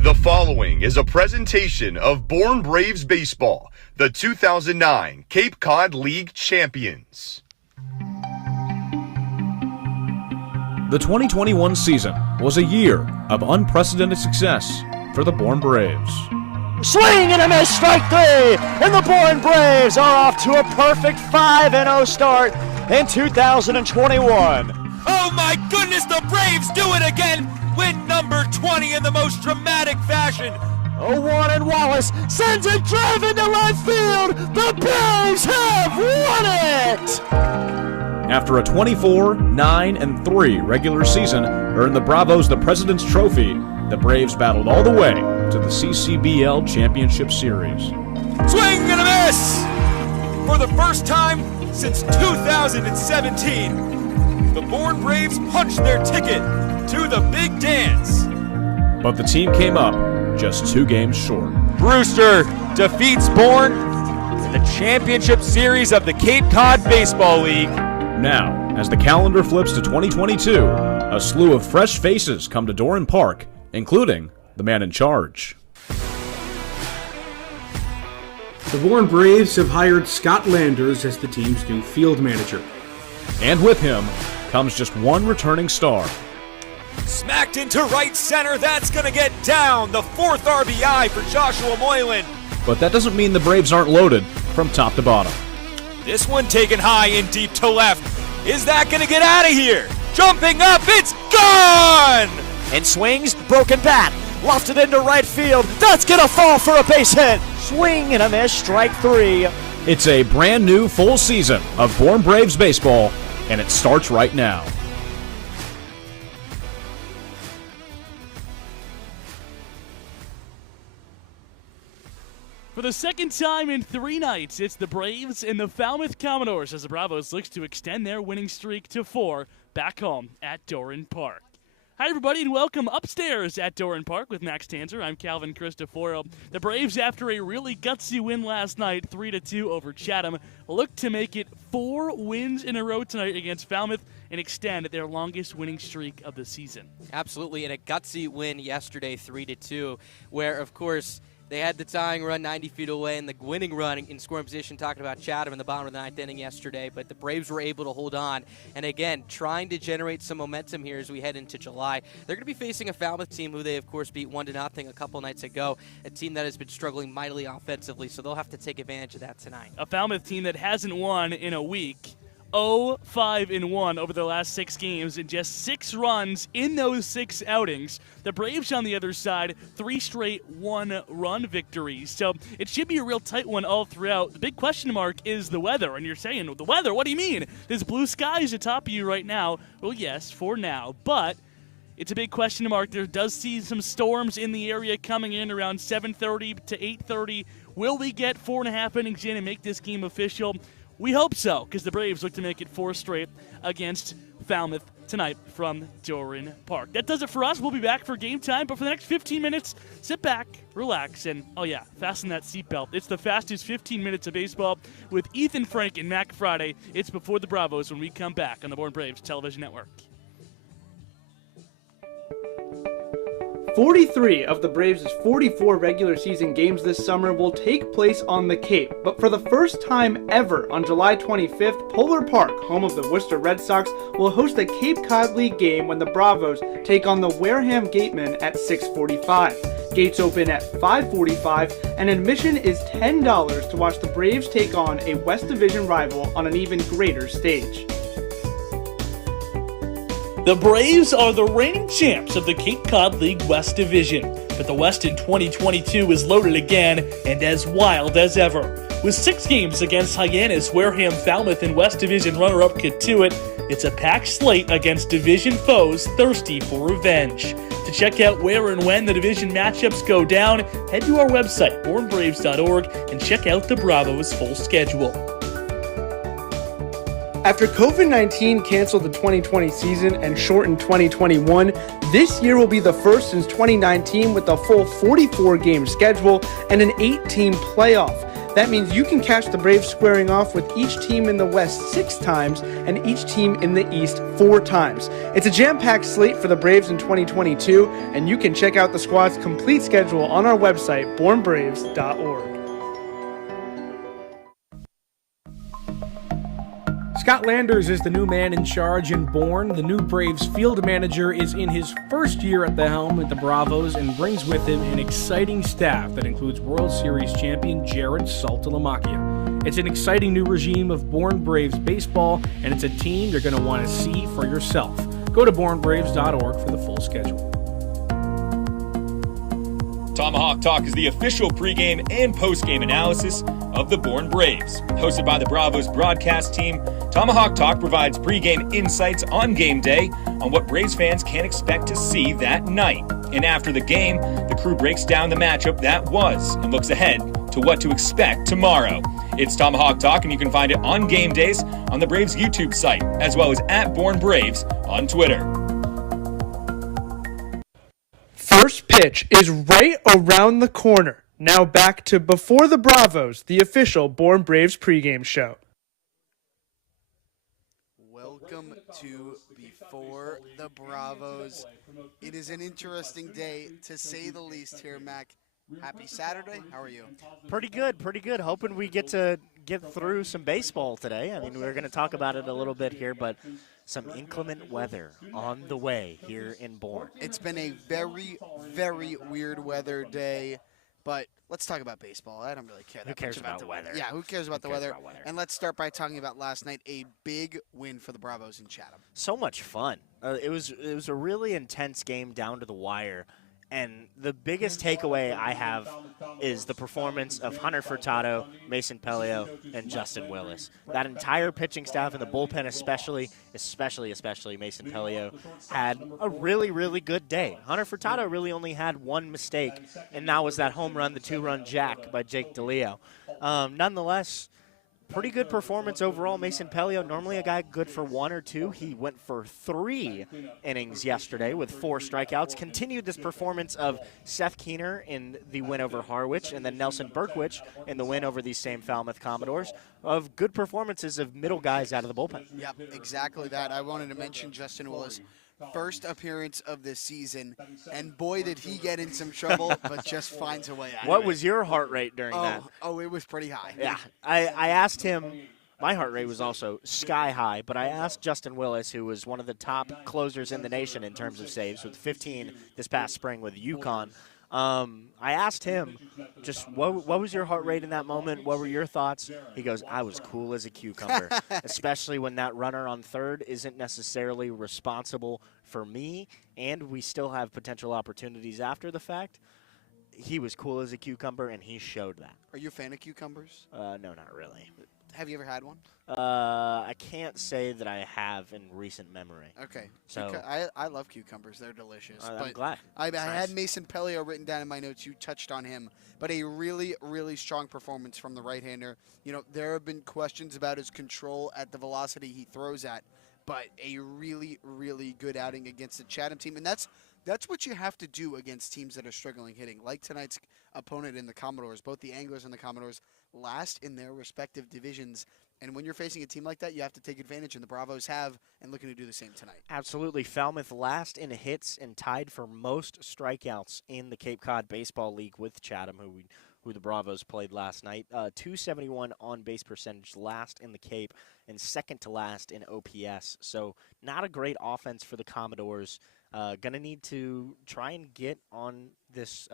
The following is a presentation of Born Braves Baseball, the 2009 Cape Cod League champions. The 2021 season was a year of unprecedented success for the Born Braves. Swing and a miss, strike three, and the Born Braves are off to a perfect 5-0 start in 2021. Oh my goodness, the Braves do it again! Win number 20 in the most dramatic fashion. 0-1 and Wallace sends a drive into left field. The Braves have won it! After a 24-9-3 regular season earned the Bravos the President's Trophy, the Braves battled all the way to the CCBL Championship Series. Swing and a miss! For the first time since 2017, the Born Braves punched their ticket to the big dance. But the team came up just 2 games short. Brewster defeats Born in the championship series of the Cape Cod Baseball League. Now, as the calendar flips to 2022, a slew of fresh faces come to Doran Park, including the man in charge. The Born Braves have hired Scott Landers as the team's new field manager. And with him comes just one returning star. Smacked into right center, that's gonna get down. The 4th RBI for Joshua Moylan. But that doesn't mean the Braves aren't loaded from top to bottom. This one taken high and deep to left. Is that gonna get out of here? Jumping up, it's gone! And swings, broken bat, lofted into right field. That's gonna fall for a base hit. Swing and a miss, strike three. It's a brand new full season of Born Braves baseball, and it starts right now. For the second time in 3 nights, it's the Braves and the Falmouth Commodores as the Bravos looks to extend their winning streak to 4 back home at Doran Park. Hi, everybody, and welcome upstairs at Doran Park with Max Tanzer. I'm Calvin Cristoforo. The Braves, after a really gutsy win last night, 3-2 over Chatham, look to make it 4 wins in a row tonight against Falmouth and extend their longest winning streak of the season. Absolutely, and a gutsy win yesterday, 3-2, where, of course, they had the tying run 90 feet away and the winning run in scoring position, talking about Chatham in the bottom of the 9th inning yesterday, but the Braves were able to hold on. And again, trying to generate some momentum here as we head into July. They're going to be facing a Falmouth team who they, of course, beat 1-0 a couple nights ago, a team that has been struggling mightily offensively, so they'll have to take advantage of that tonight. A Falmouth team that hasn't won in a week. 0-5-1 over the last 6 games and just 6 runs in those 6 outings. The Braves on the other side, 3 straight 1-run victories. So it should be a real tight one all throughout. The big question mark is the weather. And you're saying, the weather, what do you mean? There's blue skies atop of you right now. Well, yes, for now. But it's a big question mark. There does see some storms in the area coming in around 7:30 to 8:30. Will we get 4.5 innings in and make this game official? We hope so, because the Braves look to make it 4 straight against Falmouth tonight from Doran Park. That does it for us. We'll be back for game time, but for the next 15 minutes, sit back, relax, and, oh yeah, fasten that seatbelt. It's the fastest 15 minutes of baseball with Ethan Frank and Mac Friday. It's before the Bravos when we come back on the Born Braves Television Network. 43 of the Braves' 44 regular season games this summer will take place on the Cape, but for the first time ever on July 25th, Polar Park, home of the Worcester Red Sox, will host a Cape Cod League game when the Bravos take on the Wareham Gatemen at 6:45. Gates open at 5:45, and admission is $10 to watch the Braves take on a West Division rival on an even greater stage. The Braves are the reigning champs of the Cape Cod League West Division, but the West in 2022 is loaded again and as wild as ever. With 6 games against Hyannis, Wareham, Falmouth, and West Division runner-up Katuitt, it's a packed slate against division foes thirsty for revenge. To check out where and when the division matchups go down, head to our website, bornbraves.org, and check out the Bravos' full schedule. After COVID-19 canceled the 2020 season and shortened 2021, this year will be the first since 2019 with a full 44-game schedule and an 8-team playoff. That means you can catch the Braves squaring off with each team in the West 6 times and each team in the East 4 times. It's a jam-packed slate for the Braves in 2022, and you can check out the squad's complete schedule on our website, bornbraves.org. Scott Landers is the new man in charge in Bourne. The new Braves field manager is in his first year at the helm at the Bravos and brings with him an exciting staff that includes World Series champion Jared Saltalamacchia. It's an exciting new regime of Bourne Braves baseball, and it's a team you're going to want to see for yourself. Go to bornbraves.org for the full schedule. Tomahawk Talk is the official pregame and postgame analysis of the Bourne Braves. Hosted by the Bravos broadcast team, Tomahawk Talk provides pregame insights on game day on what Braves fans can expect to see that night. And after the game, the crew breaks down the matchup that was and looks ahead to what to expect tomorrow. It's Tomahawk Talk, and you can find it on game days on the Braves YouTube site, as well as at Bourne Braves on Twitter. First pitch is right around the corner. Now back to Before the Bravos, the official Bourne Braves pregame show. Welcome to Before the Bravos. It is an interesting day, to say the least here, Mac. Happy Saturday. How are you? Pretty good, pretty good. Hoping we get to get through some baseball today. I mean, we're going to talk about it a little bit here, but some inclement weather on the way here in Bourne. It's been a very, very weird weather day, but let's talk about baseball. I don't really care that much about the weather. Yeah, who cares about the weather? And let's start by talking about last night, a big win for the Bravos in Chatham. So much fun. It was a really intense game down to the wire. And the biggest takeaway I have is the performance of Hunter Furtado, Mason Pelio, and Justin Willis. That entire pitching staff and the bullpen especially Mason Pelio, had a really, really good day. Hunter Furtado really only had one mistake, and that was that home run, the 2-run jack by Jake DeLeo. Nonetheless, pretty good performance overall. Mason Pelio, normally a guy good for 1 or 2. He went for 3 innings yesterday with 4 strikeouts. Continued this performance of Seth Keener in the win over Harwich, and then Nelson Berkwich in the win over these same Falmouth Commodores, of good performances of middle guys out of the bullpen. Yep, exactly that. I wanted to mention Justin Willis. First appearance of this season, and boy, did he get in some trouble, but just finds a way out of it. What was your heart rate during that? Oh, it was pretty high. Yeah, I asked him. My heart rate was also sky high, but I asked Justin Willis, who was one of the top closers in the nation in terms of saves, with 15 this past spring with UConn. I asked him just what was your heart rate in that moment? What were your thoughts? He goes, I was cool as a cucumber, especially when that runner on third isn't necessarily responsible for me, and we still have potential opportunities after the fact. He was cool as a cucumber, and he showed that. Are you a fan of cucumbers? No, not really. Have you ever had one? I can't say that I have in recent memory. Okay. So I love cucumbers. They're delicious. I'm glad. I had Mason Pelio written down in my notes. You touched on him. But a really, really strong performance from the right-hander. You know, there have been questions about his control at the velocity he throws at, but a really, really good outing against the Chatham team. And that's what you have to do against teams that are struggling hitting. Like tonight's opponent in the Commodores, both the Anglers and the Commodores last in their respective divisions. And when you're facing a team like that, you have to take advantage, and the Bravos have, and looking to do the same tonight. Absolutely. Falmouth last in hits and tied for most strikeouts in the Cape Cod Baseball League with Chatham, who the Bravos played last night. 271 on-base percentage, last in the Cape, and second to last in OPS. So not a great offense for the Commodores. Going to need to try and get on this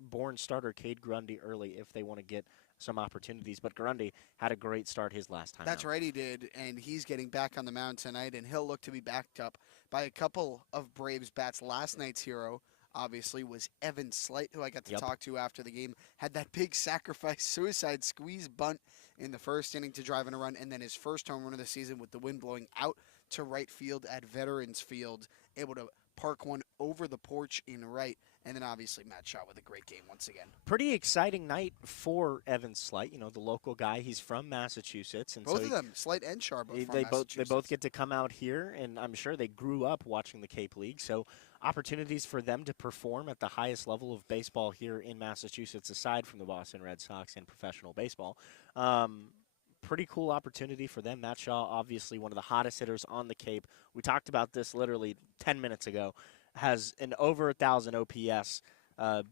Bourne starter, Cade Grundy, early if they want to get some opportunities. But Grundy had a great start his last time. That's right, he did, and he's getting back on the mound tonight, and he'll look to be backed up by a couple of Braves bats. Last night's hero, obviously, was Evan Slight, who I got to talk to after the game. Had that big sacrifice, suicide squeeze bunt in the first inning to drive in a run, and then his first home run of the season with the wind blowing out to right field at Veterans Field, able to park one over the porch in right. And then obviously Matt Shaw with a great game once again. Pretty exciting night for Evan Slight, you know, the local guy. He's from Massachusetts, and both of them, Slight and Shaw, both from Massachusetts. They both get to come out here, and I'm sure they grew up watching the Cape League. So opportunities for them to perform at the highest level of baseball here in Massachusetts, aside from the Boston Red Sox and professional baseball. Pretty cool opportunity for them. Matt Shaw, obviously one of the hottest hitters on the Cape. We talked about this literally 10 minutes ago. Has an over 1,000 OPS,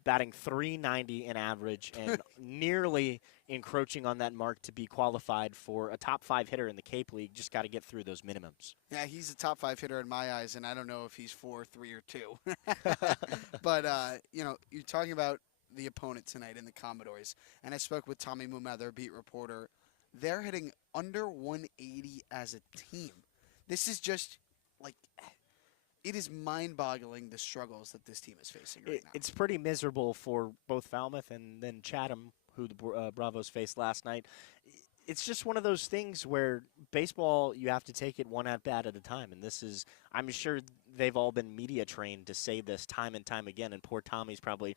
batting .390 in average, and nearly encroaching on that mark to be qualified for a top 5 hitter in the Cape League. Just got to get through those minimums. Yeah, he's a top 5 hitter in my eyes, and I don't know if he's 4, 3, or 2. But, you're talking about the opponent tonight in the Commodores, and I spoke with Tommy Muma, their beat reporter. They're hitting under 180 as a team. This is just, it is mind-boggling the struggles that this team is facing right now. It's pretty miserable for both Falmouth and then Chatham, who the Bravos faced last night. It's just one of those things where baseball, you have to take it one at-bat at a time. And this is, I'm sure they've all been media trained to say this time and time again. And poor Tommy's probably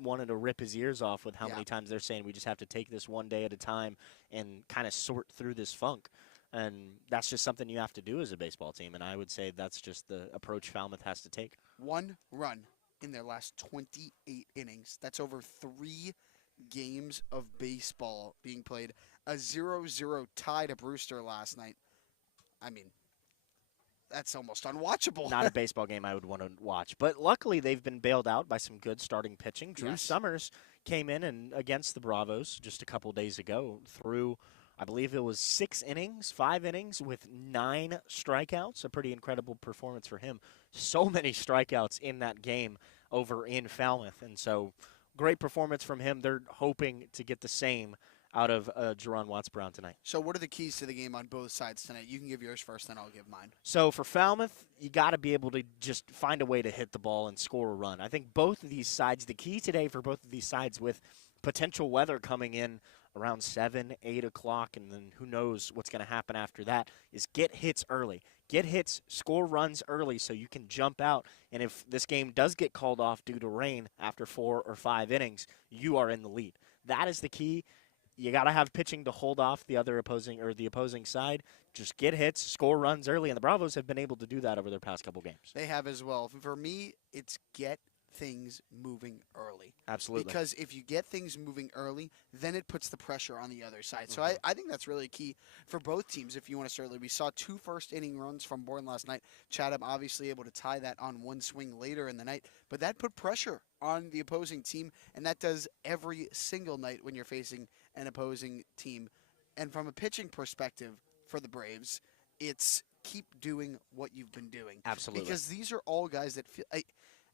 wanted to rip his ears off with how many times they're saying we just have to take this one day at a time and kind of sort through this funk. And that's just something you have to do as a baseball team. And I would say that's just the approach Falmouth has to take. 1 run in their last 28 innings. That's over 3 games of baseball being played. A 0-0 tie to Brewster last night. I mean, that's almost unwatchable. Not a baseball game I would want to watch. But luckily, they've been bailed out by some good starting pitching. Drew Summers came in and against the Bravos just a couple days ago through, I believe it was 5 innings with 9 strikeouts. A pretty incredible performance for him. So many strikeouts in that game over in Falmouth. And so great performance from him. They're hoping to get the same out of Jerron Watts-Brown tonight. So what are the keys to the game on both sides tonight? You can give yours first, then I'll give mine. So for Falmouth, you got to be able to just find a way to hit the ball and score a run. I think both of these sides, the key today for both of these sides with potential weather coming in around 7, 8 o'clock, and then who knows what's going to happen after that, is get hits early. Get hits, score runs early so you can jump out. And if this game does get called off due to rain after 4 or 5 innings, you are in the lead. That is the key. You got to have pitching to hold off the opposing side. Just get hits, score runs early, and the Bravos have been able to do that over their past couple games. They have as well. For me, it's get things moving early. Absolutely. Because if you get things moving early, then it puts the pressure on the other side. So I think that's really key for both teams if you want to start early. We saw 2 first-inning runs from Bourne last night. Chatham obviously able to tie that on one swing later in the night. But that put pressure on the opposing team, and that does every single night when you're facing an opposing team. And from a pitching perspective for the Braves, it's keep doing what you've been doing. Absolutely. Because these are all guys that feel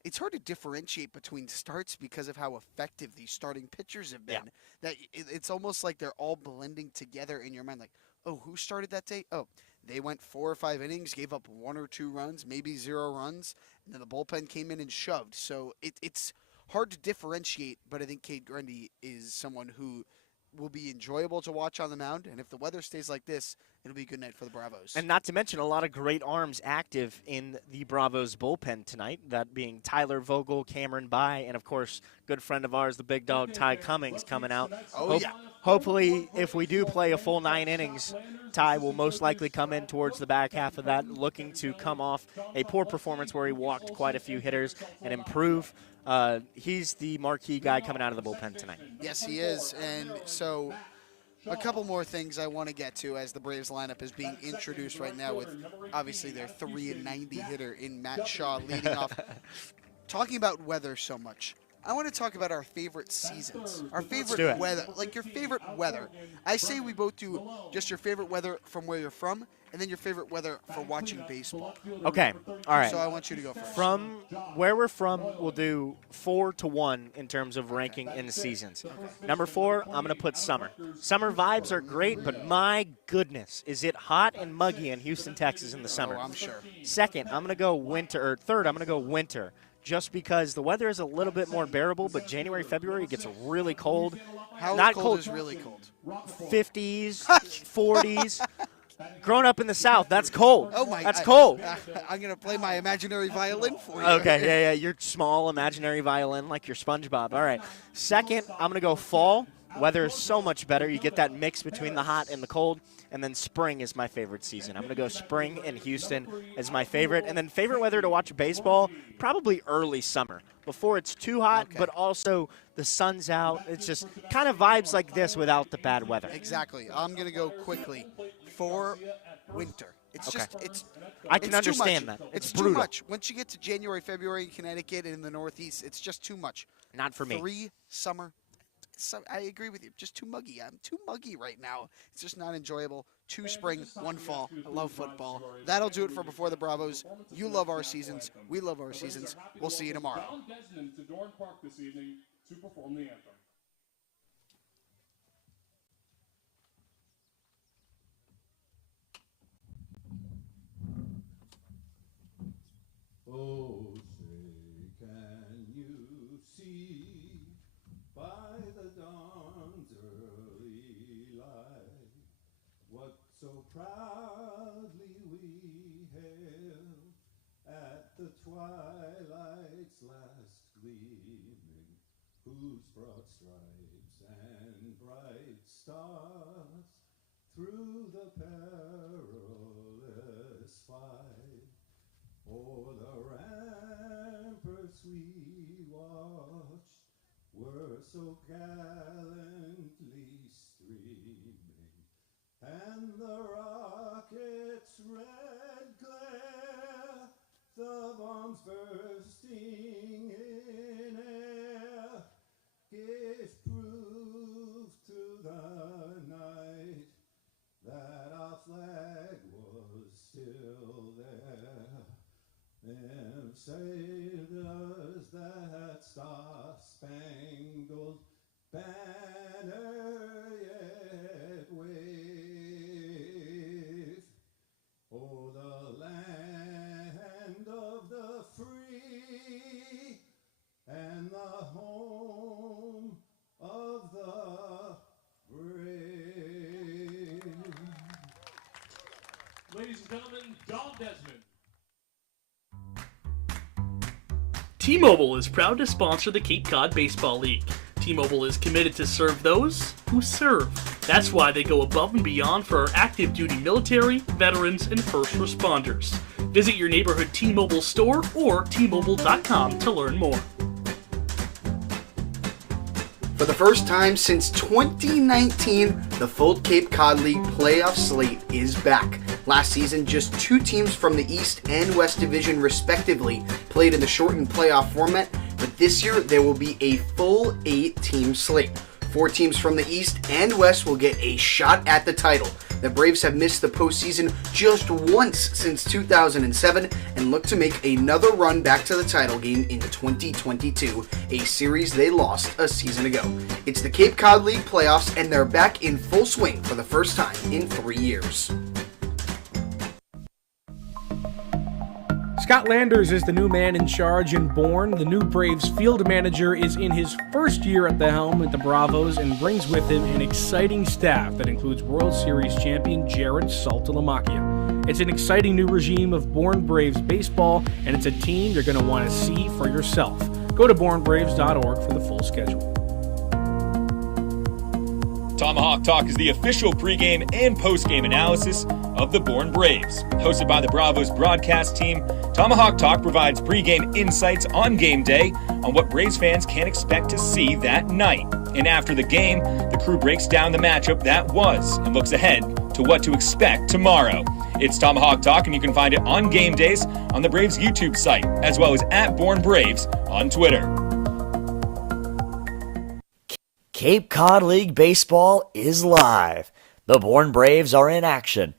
it's hard to differentiate between starts because of how effective these starting pitchers have been. Yeah. That it's almost like they're all blending together in your mind. Like, oh, who started that day? Oh, they went 4 or 5 innings, gave up 1 or 2 runs, maybe 0 runs, and then the bullpen came in and shoved. So it's hard to differentiate, but I think Cade Grundy is someone who will be enjoyable to watch on the mound, and if the weather stays like this, it'll be a good night for the Bravos. And not to mention a lot of great arms active in the Bravos bullpen tonight, that being Tyler Vogel, Cameron Bai, and, of course, good friend of ours, the big dog Ty Cummings coming out. Hopefully, if we do play a full 9 innings, Ty will most likely come in towards the back half of that, looking to come off a poor performance where he walked quite a few hitters and improve. He's the marquee guy coming out of the bullpen tonight. Yes, he is. And so a couple more things I want to get to as the Braves lineup is being introduced right now with obviously their .390 hitter in Matt Shaw leading off. Talking about weather so much, I want to talk about our favorite seasons, our favorite weather, like your favorite weather. I say we both do just your favorite weather from where you're from, and then your favorite weather for watching baseball. Okay, all right. So I want you to go first. From where we're from, we'll do 4 to 1 in terms of ranking in the seasons. Number 4, I'm going to put summer. Summer vibes are great, but my goodness, is it hot and muggy in Houston, Texas in the summer. Oh, I'm sure. Second, I'm going to go winter, or third, I'm going to go winter. Just because the weather is a little bit more bearable, but January, February, it gets really cold. How Not cold is really cold? 50s, 40s. Growing up in the South, that's cold. Oh my! That's cold. I'm gonna play my imaginary violin for you. Okay, yeah, your small imaginary violin like your SpongeBob. All right. Second, I'm gonna go fall. weather is so much better. You get that mix between the hot and the cold. And then spring is my favorite season. I'm going to go spring in Houston as my favorite. And then favorite weather to watch baseball, probably early summer, before it's too hot, but also the sun's out. It's just kind of vibes like this without the bad weather. Exactly. I'm going to go quickly for winter. It's just, I can understand that. It's brutal. too much. Once you get to January, February in Connecticut and in the Northeast, it's just too much. Not for me. 3 summer. I agree with you. Just too muggy. I'm too muggy right now. It's just not enjoyable. 2 spring, 1 fall. I love football. That'll do it for Before the Bravos. You love our seasons. We love our seasons. We'll see you tomorrow. Desmond to Doran Park this evening to perform the anthem. Oh, say, can you see by the dawn's early light what so proudly we hailed at the twilight's last gleaming, whose broad stripes and bright stars through the perilous fight o'er the ramparts we watched were so gallantly streaming, and the rocket's red glare, the bombs bursting in air, gave proof through the night that our flag was still there. Them sailors that star-spangled banner yet wave. Oh, the land of the free and the home of the brave. Ladies and gentlemen, Don Desmond. T-Mobile is proud to sponsor the Cape Cod Baseball League. T-Mobile is committed to serve those who serve. That's why they go above and beyond for our active duty military, veterans, and first responders. Visit your neighborhood T-Mobile store or T-Mobile.com to learn more. For the first time since 2019, the full Cape Cod League playoff slate is back. Last season, just 2 teams from the East and West Division respectively played in the shortened playoff format, but this year there will be a full 8-team slate. 4 teams from the East and West will get a shot at the title. The Braves have missed the postseason just once since 2007 and look to make another run back to the title game in 2022, a series they lost a season ago. It's the Cape Cod League playoffs, and they're back in full swing for the first time in 3 years. Scott Landers is the new man in charge in Bourne. The new Braves field manager is in his first year at the helm at the Bravos and brings with him an exciting staff that includes World Series champion Jared Saltalamacchia. It's an exciting new regime of Bourne Braves baseball, and it's a team you're going to want to see for yourself. Go to bournebraves.org for the full schedule. Tomahawk Talk is the official pregame and postgame analysis of the Bourne Braves. Hosted by the Bravos broadcast team, Tomahawk Talk provides pregame insights on game day on what Braves fans can expect to see that night. And after the game, the crew breaks down the matchup that was and looks ahead to what to expect tomorrow. It's Tomahawk Talk, and you can find it on game days on the Braves YouTube site, as well as at Bourne Braves on Twitter. Cape Cod League Baseball is live. The Bourne Braves are in action.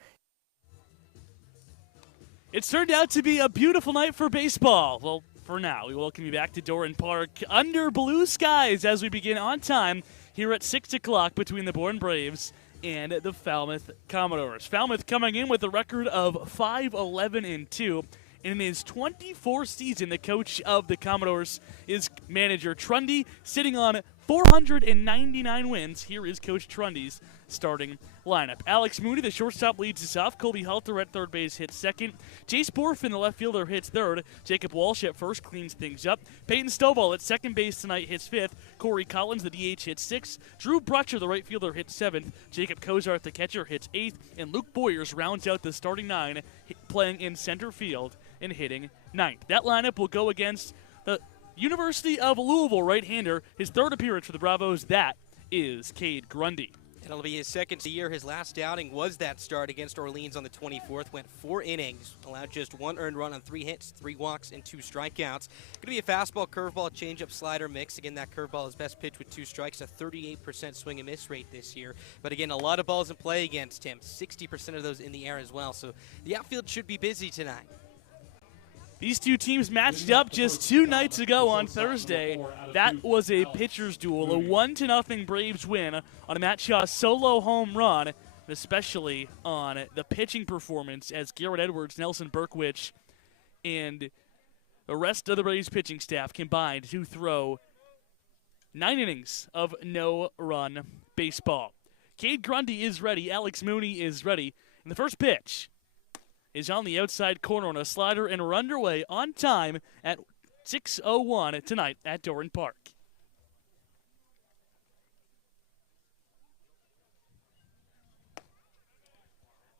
It's turned out to be a beautiful night for baseball. Well, for now, we welcome you back to Doran Park under blue skies as we begin on time here at 6 o'clock between the Bourne Braves and the Falmouth Commodores. Falmouth coming in with a record of 5-11-2. In his 24th season, the coach of the Commodores is manager Trundy, sitting on 499 wins. Here is Coach Trundy's starting lineup. Alex Mooney, the shortstop, leads us off. Colby Halter at third base hits second. Jace Borfin, the left fielder, hits third. Jacob Walsh at first cleans things up. Peyton Stovall at second base tonight hits fifth. Corey Collins, the DH, hits sixth. Drew Brutcher, the right fielder, hits seventh. Jacob Kozart, the catcher, hits eighth. And Luke Boyers rounds out the starting nine, playing in center field and hitting ninth. That lineup will go against the University of Louisville right-hander. His third appearance for the Bravos, that is Cade Grundy. It'll be his second year. His last outing was that start against Orleans on the 24th. Went 4 innings, allowed just 1 earned run on 3 hits, 3 walks, and 2 strikeouts. Going to be a fastball, curveball, changeup, slider mix. Again, that curveball is best pitch with 2 strikes, a 38% swing and miss rate this year. But again, a lot of balls in play against him, 60% of those in the air as well. So the outfield should be busy tonight. These two teams matched up just 2 nights ago on Thursday. That was a pitcher's duel, a 1-0 Braves win on a Matt Shaw solo home run, especially on the pitching performance as Garrett Edwards, Nelson Berkwich, and the rest of the Braves pitching staff combined to throw 9 innings of no-run baseball. Cade Grundy is ready. Alex Mooney is ready. And the first pitch is on the outside corner on a slider, and we're underway on time at 6:01 tonight at Doran Park.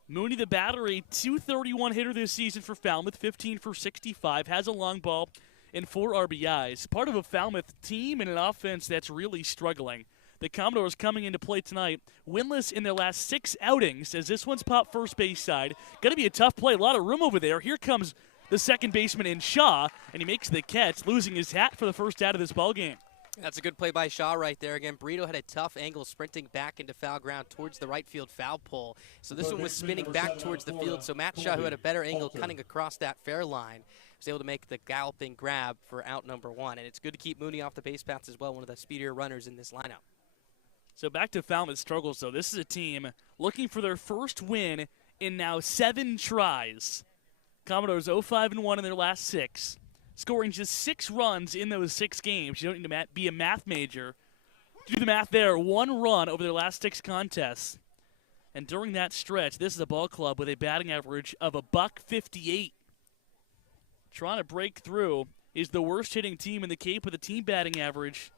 Mooney, the batter, a .231 hitter this season for Falmouth, 15 for 65, has a long ball and 4 RBIs. Part of a Falmouth team and an offense that's really struggling. The Commodores coming into play tonight, winless in their last 6 outings, as this one's popped first base side. Going to be a tough play, a lot of room over there. Here comes the second baseman in Shaw, and he makes the catch, losing his hat for the first out of this ballgame. That's a good play by Shaw right there. Again, Brito had a tough angle sprinting back into foul ground towards the right field foul pole. So this one was spinning back towards the field. So Matt Shaw, who had a better angle cutting across that fair line, was able to make the galloping grab for out number 1. And it's good to keep Mooney off the base paths as well, one of the speedier runners in this lineup. So back to Falmouth struggles, though. This is a team looking for their first win in now 7 tries. Commodores 0-5-1 in their last 6, scoring just 6 runs in those 6 games. You don't need to be a math major. Do the math there. 1 run over their last 6 contests. And during that stretch, this is a ball club with a batting average of $158. Trying to break through is the worst hitting team in the Cape with a team batting average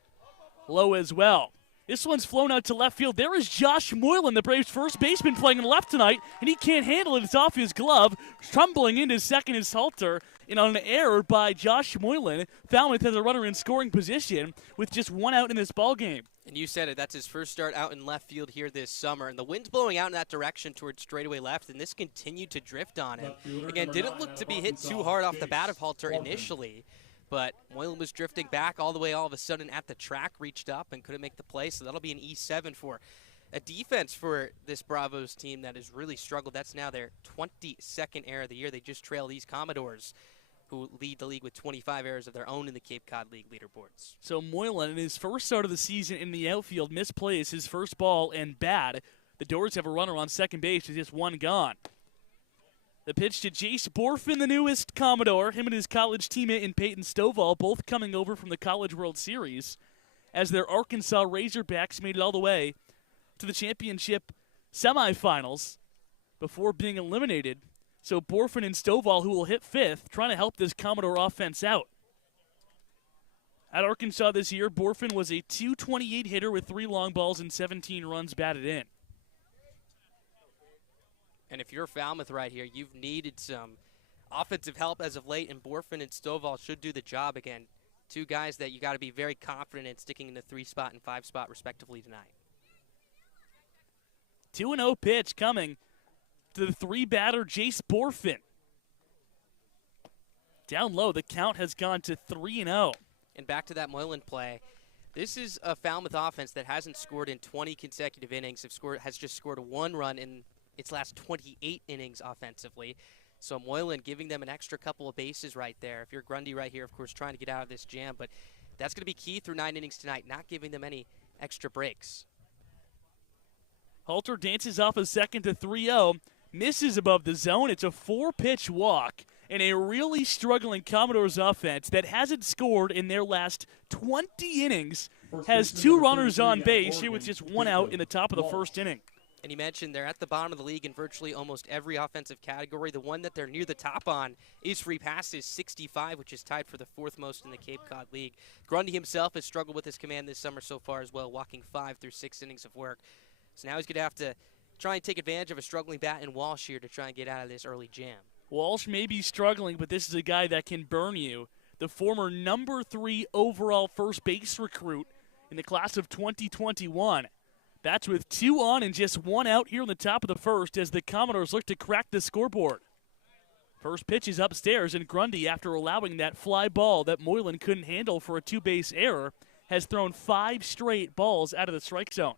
low as well. This one's flown out to left field. There is Josh Moylan, the Braves' first baseman, playing in left tonight, and he can't handle it. It's off his glove. Tumbling into second is Halter. And on an error by Josh Moylan, Falmouth has a runner in scoring position with just 1 out in this ballgame. And you said it. That's his first start out in left field here this summer. And the wind's blowing out in that direction towards straightaway left, and this continued to drift on him. Again, didn't look to be hit too hard off the bat of Halter initially. But Moylan was drifting back all the way all of a sudden at the track, reached up and couldn't make the play. So that'll be an E7 for a defense for this Bravos team that has really struggled. That's now their 22nd error of the year. They just trail these Commodores, who lead the league with 25 errors of their own in the Cape Cod League leaderboards. So Moylan, in his first start of the season in the outfield, misplays his first ball and bad. The Doors have a runner on second base with just 1 gone. The pitch to Jace Borfin, the newest Commodore, him and his college teammate in Peyton Stovall, both coming over from the College World Series, as their Arkansas Razorbacks made it all the way to the championship semifinals before being eliminated. So Borfin and Stovall, who will hit 5th, trying to help this Commodore offense out. At Arkansas this year, Borfin was a .228 hitter with 3 long balls and 17 runs batted in. And if you're Falmouth right here, you've needed some offensive help as of late, and Borfin and Stovall should do the job again. 2 guys that you got to be very confident in sticking in the 3 spot and 5 spot respectively tonight. 2-0 pitch coming to the 3-batter Jace Borfin. Down low, the count has gone to 3-0. And back to that Moylan play. This is a Falmouth offense that hasn't scored in 20 consecutive innings. Has just scored 1 run in its last 28 innings offensively. So Moylan giving them an extra couple of bases right there. If you're Grundy right here, of course, trying to get out of this jam. But that's going to be key through 9 innings tonight, not giving them any extra breaks. Halter dances off a second to 3-0. Misses above the zone. It's a 4-pitch walk in a really struggling Commodores offense that hasn't scored in their last 20 innings, has 2 runners on base here with just 1 out in the top of the first inning. And you mentioned they're at the bottom of the league in virtually almost every offensive category. The one that they're near the top on is free passes, 65, which is tied for the 4th most in the Cape Cod League. Grundy himself has struggled with his command this summer so far as well, walking 5 through 6 innings of work. So now he's going to have to try and take advantage of a struggling bat in Walsh here to try and get out of this early jam. Walsh may be struggling, but this is a guy that can burn you. The former number 3 overall first base recruit in the class of 2021. That's with 2 on and just 1 out here in the top of the first as the Commodores look to crack the scoreboard. First pitch is upstairs, and Grundy, after allowing that fly ball that Moylan couldn't handle for a 2-base error, has thrown 5 straight balls out of the strike zone.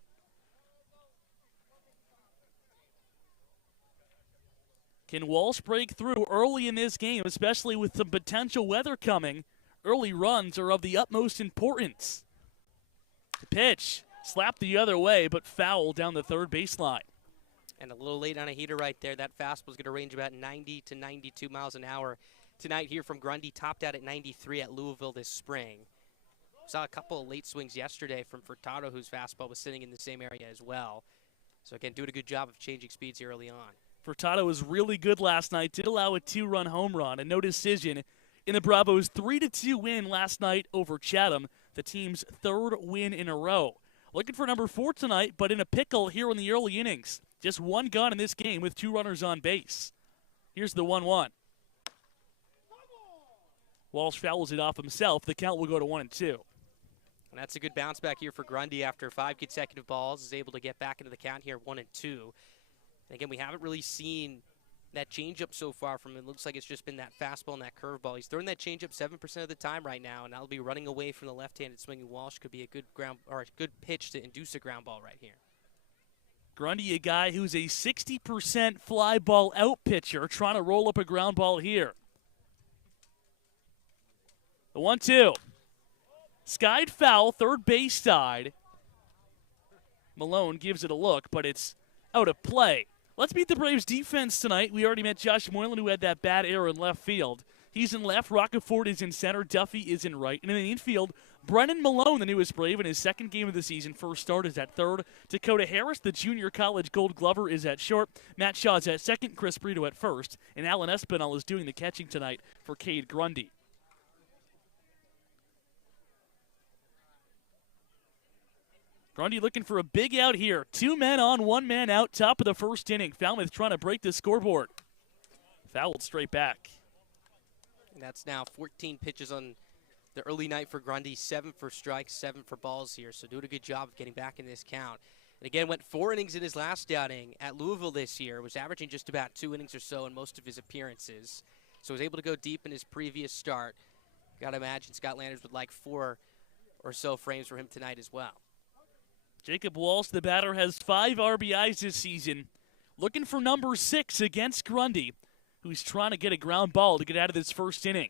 Can Walsh break through early in this game, especially with some potential weather coming? Early runs are of the utmost importance. The pitch, slapped the other way, but foul down the third baseline. And a little late on a heater right there. That fastball is going to range about 90 to 92 miles an hour tonight here from Grundy, topped out at 93 at Louisville this spring. Saw a couple of late swings yesterday from Furtado, whose fastball was sitting in the same area as well. So again, doing a good job of changing speeds here early on. Furtado was really good last night, did allow a 2-run home run and no decision in the Bravos' 3-2 win last night over Chatham, the team's 3rd win in a row. Looking for number 4 tonight, but in a pickle here in the early innings. Just 1 gun in this game with 2 runners on base. Here's the 1-1. Walsh fouls it off himself. The count will go to 1-2. And that's a good bounce back here for Grundy after 5 consecutive balls. Is able to get back into the count here, 1-2. And again, we haven't really seen that changeup so far from him. It looks like it's just been that fastball and that curveball. He's throwing that changeup 7% of the time right now, and that'll be running away from the left-handed swinging Walsh. Could be a good ground or a good pitch to induce a ground ball right here. Grundy, a guy who's a 60% fly ball out pitcher, trying to roll up a ground ball here. The 1-2. Skied foul, third base side. Malone gives it a look, but it's out of play. Let's meet the Braves defense tonight. We already met Josh Moylan, who had that bad error in left field. He's in left. Rockefeller is in center. Duffy is in right. And in the infield, Brennan Malone, the newest Brave, in his 2nd game of the season. First start is at 3rd. Dakota Harris, the junior college Gold Glover, is at short. Matt Shaw is at 2nd. Chris Brito at 1st. And Alan Espinal is doing the catching tonight for Cade Grundy. Grundy looking for a big out here. 2 men on, 1 man out, top of the first inning. Falmouth trying to break the scoreboard. Fouled straight back. And that's now 14 pitches on the early night for Grundy. 7 for strikes, 7 for balls here. So doing a good job of getting back in this count. And again, went 4 innings in his last outing at Louisville this year. Was averaging just about 2 innings or so in most of his appearances. So was able to go deep in his previous start. Got to imagine Scott Landers would like 4 or so frames for him tonight as well. Jacob Walsh, the batter, has 5 RBIs this season. Looking for number 6 against Grundy, who's trying to get a ground ball to get out of this first inning.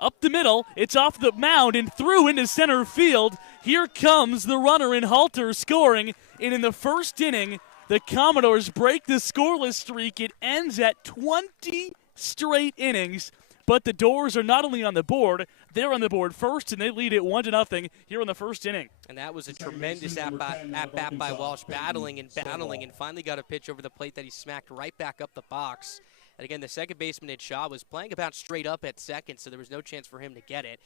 Up the middle, it's off the mound and through into center field. Here comes the runner in Halter scoring. And in the first inning, the Commodores break the scoreless streak. It ends at 20 straight innings. But the Doors are not only on the board, they're on the board first, and they lead it 1-0 here in the first inning. And that was a tremendous at-bat by Walsh, battling and finally got a pitch over the plate that he smacked right back up the box. And again, the second baseman, Ed Shaw, was playing about straight up at second, so there was no chance for him to get it.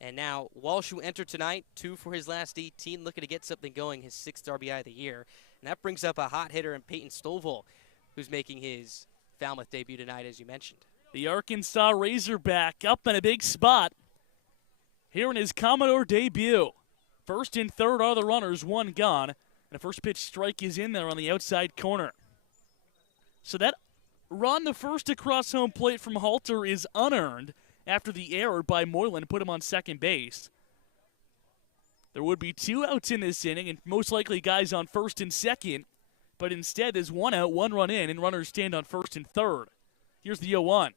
And now Walsh, who entered tonight, 2 for his last 18, looking to get something going, his 6th RBI of the year. And that brings up a hot hitter in Peyton Stovall, who's making his Falmouth debut tonight, as you mentioned. The Arkansas Razorback up in a big spot here in his Commodore debut. First and third are the runners, 1 gone. And the first pitch strike is in there on the outside corner. So that run, the first across home plate from Halter, is unearned after the error by Moylan put him on second base. There would be 2 outs in this inning and most likely guys on first and second. But instead, there's 1 out, 1 run in, and runners stand on first and third. Here's the 0-1.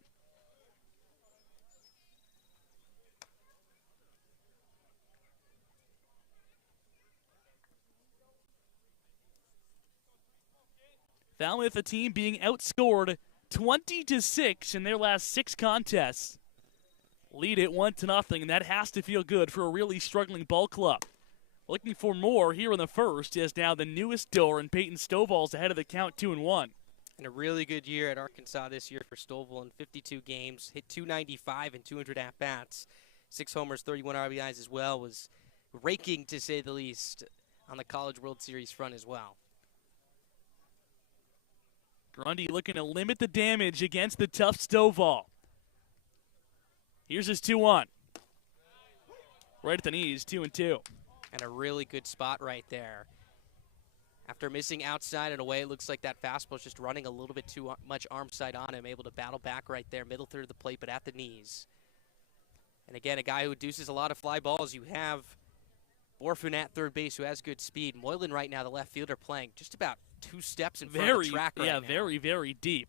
Falmouth, a team being outscored 20-6 in their last 6 contests. Lead it 1-0, and that has to feel good for a really struggling ball club. Looking for more here in the first as now the newest Doran, Peyton Stovall's ahead of the count 2-1. And a really good year at Arkansas this year for Stovall in 52 games. Hit 295 and 200 at-bats. 6 homers, 31 RBIs as well. Was raking, to say the least, on the College World Series front as well. Grundy looking to limit the damage against the tough Stovall. Here's his 2-1. Right at the knees, 2-2. And a really good spot right there. After missing outside and away, it looks like that fastball is just running a little bit too much arm side on him. Able to battle back right there, middle third of the plate, but at the knees. And again, a guy who deuces a lot of fly balls. You have Borfin at third base who has good speed. Moylan right now, the left fielder, playing just about 2 steps in front of the track right now. Very, very deep.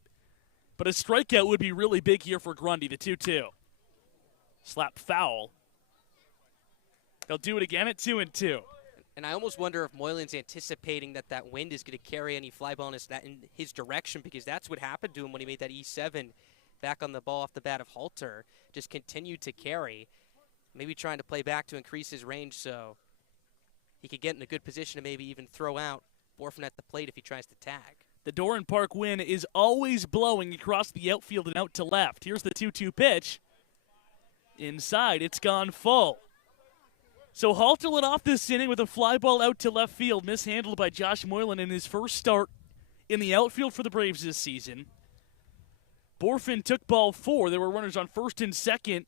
But a strikeout would be really big here for Grundy, the 2-2. Slap foul. They'll do it again at 2-2. And I almost wonder if Moylan's anticipating that wind is going to carry any fly ball in his direction, because that's what happened to him when he made that E7 back on the ball off the bat of Halter. Just continued to carry. Maybe trying to play back to increase his range so he could get in a good position to maybe even throw out Borfin at the plate if he tries to tag. The Doran Park wind is always blowing across the outfield and out to left. Here's the 2-2 pitch. Inside, it's gone full. So Halter led off this inning with a fly ball out to left field, mishandled by Josh Moylan in his first start in the outfield for the Braves this season. Borfin took ball 4. There were runners on first and second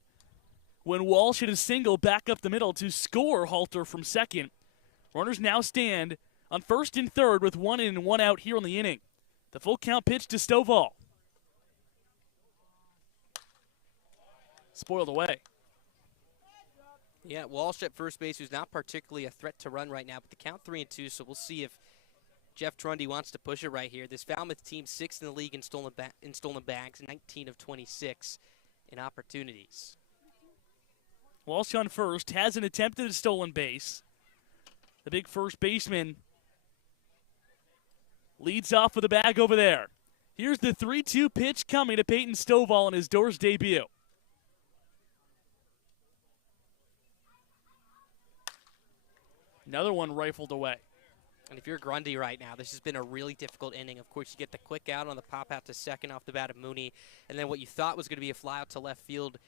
when Walsh hit a single back up the middle to score Halter from second. Runners now stand on first and third with 1 in and 1 out here on the inning. The full count pitch to Stovall. Spoiled away. Yeah, Walsh at first base, who's not particularly a threat to run right now, but the count 3-2, so we'll see if Jeff Trundy wants to push it right here. This Falmouth team 6th in the league in stolen bags, 19 of 26 in opportunities. Walsh on first, hasn't attempted a stolen base. The big first baseman leads off with a bag over there. Here's the 3-2 pitch coming to Peyton Stovall in his Doors debut. Another one rifled away. And if you're Grundy right now, this has been a really difficult inning. Of course, you get the quick out on the pop out to second off the bat of Mooney. And then what you thought was going to be a fly out to left field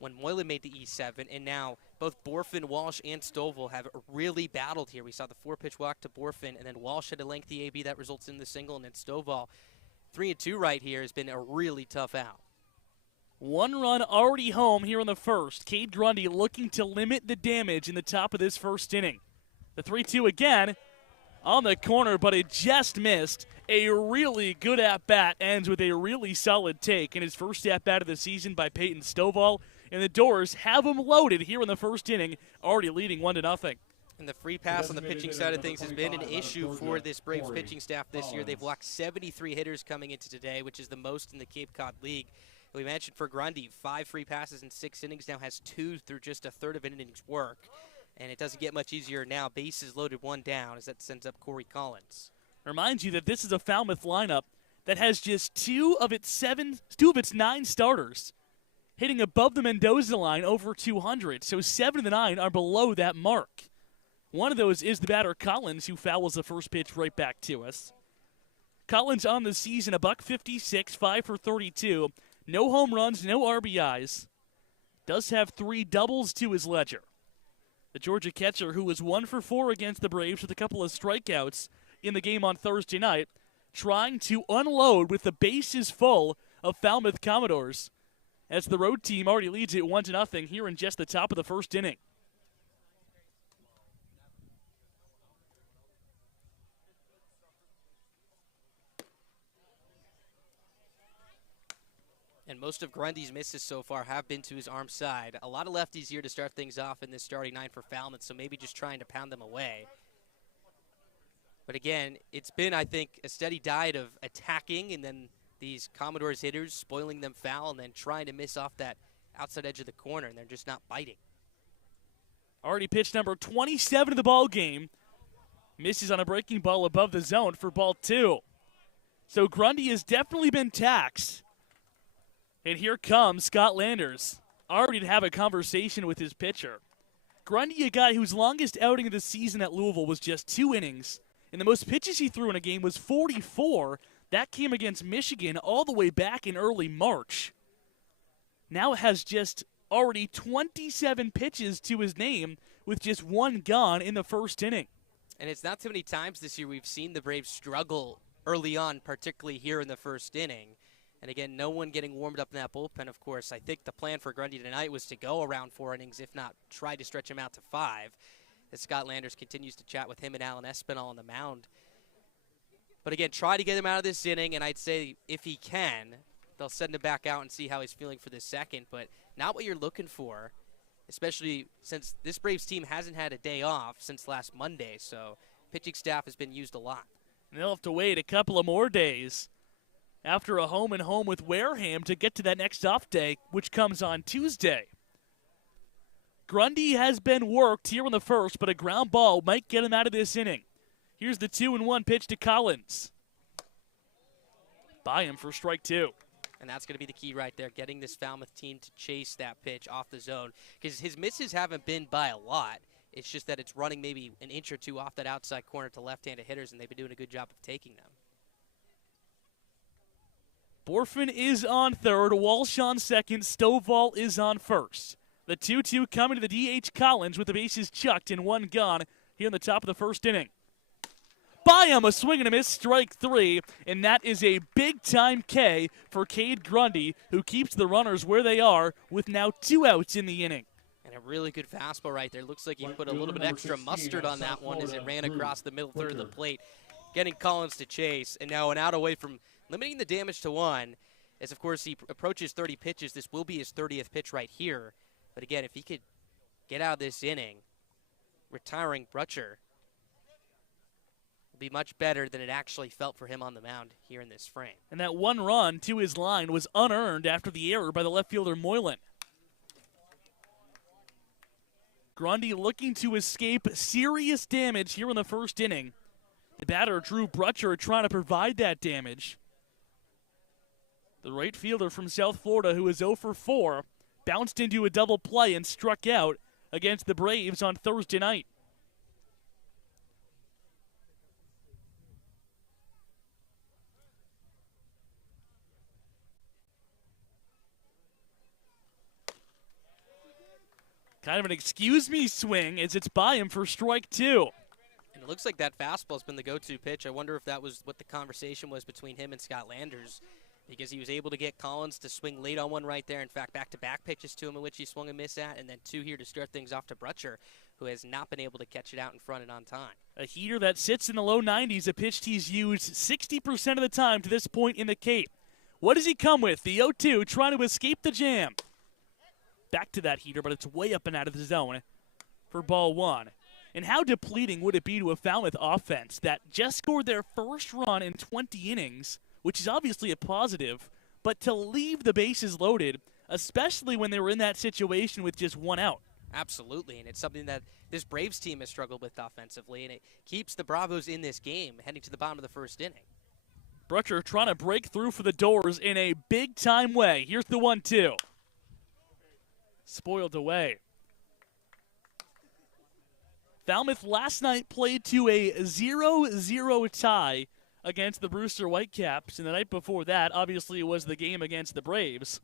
when Moylan made the E7. And now both Borfin, Walsh, and Stovall have really battled here. We saw the 4-pitch walk to Borfin, and then Walsh had a lengthy AB that results in the single. And then Stovall, 3-2 right here, has been a really tough out. 1 run already home here in the first. Cade Grundy looking to limit the damage in the top of this first inning. The 3-2 again on the corner, but it just missed. A really good at-bat ends with a really solid take in his first at-bat of the season by Peyton Stovall. And the Doors have him loaded here in the first inning, already leading 1-0. And the free pass on the pitching side of things has been an issue for this Braves pitching staff this year. They've walked 73 hitters coming into today, which is the most in the Cape Cod League. We mentioned for Grundy, 5 free passes in 6 innings, now has 2 through just a third of an inning's work. And it doesn't get much easier now. Bases loaded, 1 down, as that sends up Corey Collins. Reminds you that this is a Falmouth lineup that has just 2 of its 9 starters hitting above the Mendoza line over 200. So 7 of the 9 are below that mark. One of those is the batter Collins, who fouls the first pitch right back to us. Collins on the season, $156, 5 for 32. No home runs, no RBIs. Does have 3 doubles to his ledger. The Georgia catcher, who was 1 for 4 against the Braves with a couple of strikeouts in the game on Thursday night, trying to unload with the bases full of Falmouth Commodores, as the road team already leads it 1-0 here in just the top of the first inning. And most of Grundy's misses so far have been to his arm side. A lot of lefties here to start things off in this starting 9 for Falmouth, so maybe just trying to pound them away. But again, it's been, I think, a steady diet of attacking and then these Commodores hitters spoiling them foul and then trying to miss off that outside edge of the corner, and they're just not biting. Already pitched number 27 of the ball game. Misses on a breaking ball above the zone for ball 2. So Grundy has definitely been taxed. And here comes Scott Landers, already to have a conversation with his pitcher. Grundy, a guy whose longest outing of the season at Louisville was just 2 innings, and the most pitches he threw in a game was 44. That came against Michigan all the way back in early March. Now has just already 27 pitches to his name with just 1 gone in the first inning. And it's not too many times this year we've seen the Braves struggle early on, particularly here in the first inning. And again, no one getting warmed up in that bullpen, of course. I think the plan for Grundy tonight was to go around 4 innings, if not try to stretch him out to 5. As Scott Landers continues to chat with him and Alan Espinal on the mound. But again, try to get him out of this inning, and I'd say if he can, they'll send him back out and see how he's feeling for this second. But not what you're looking for, especially since this Braves team hasn't had a day off since last Monday. So pitching staff has been used a lot. And they'll have to wait a couple of more days after a home and home with Wareham to get to that next off day, which comes on Tuesday. Grundy has been worked here in the first, but a ground ball might get him out of this inning. Here's the 2-1 pitch to Collins. By him for strike 2. And that's going to be the key right there, getting this Falmouth team to chase that pitch off the zone. Because his misses haven't been by a lot. It's just that it's running maybe an inch or two off that outside corner to left-handed hitters, and they've been doing a good job of taking them. Borfin is on third, Walsh on second, Stovall is on first. The 2-2 coming to the DH Collins with the bases chucked and 1 gone here in the top of the first inning. By him, a swing and a miss, strike 3, and that is a big-time K for Cade Grundy, who keeps the runners where they are with now 2 outs in the inning. And a really good fastball right there. Looks like he put a little bit extra mustard on that one as it ran across the middle third of the plate, getting Collins to chase. And now an out away from limiting the damage to 1, as of course he approaches 30 pitches. This will be his 30th pitch right here. But again, if he could get out of this inning, retiring Brutcher will be much better than it actually felt for him on the mound here in this frame. And that 1 run to his line was unearned after the error by the left fielder Moylan. Grundy looking to escape serious damage here in the first inning. The batter, Drew Brutcher, trying to provide that damage. The right fielder from South Florida, who is 0 for 4, bounced into a double play and struck out against the Braves on Thursday night. Kind of an excuse me swing as it's by him for strike 2. And it looks like that fastball's been the go-to pitch. I wonder if that was what the conversation was between him and Scott Landers, because he was able to get Collins to swing late on one right there. In fact, back-to-back pitches to him in which he swung a miss at, and then 2 here to start things off to Brutcher, who has not been able to catch it out in front and on time. A heater that sits in the low 90s, a pitch he's used 60% of the time to this point in the Cape. What does he come with? The 0-2 trying to escape the jam. Back to that heater, but it's way up and out of the zone for ball 1. And how depleting would it be to a Falmouth offense that just scored their first run in 20 innings, which is obviously a positive, but to leave the bases loaded, especially when they were in that situation with just 1 out. Absolutely, and it's something that this Braves team has struggled with offensively, and it keeps the Bravos in this game heading to the bottom of the first inning. Brutcher trying to break through for the Doors in a big-time way. Here's the 1-2. Spoiled away. Falmouth last night played to a 0-0 tie against the Brewster Whitecaps, and the night before that, obviously, it was the game against the Braves,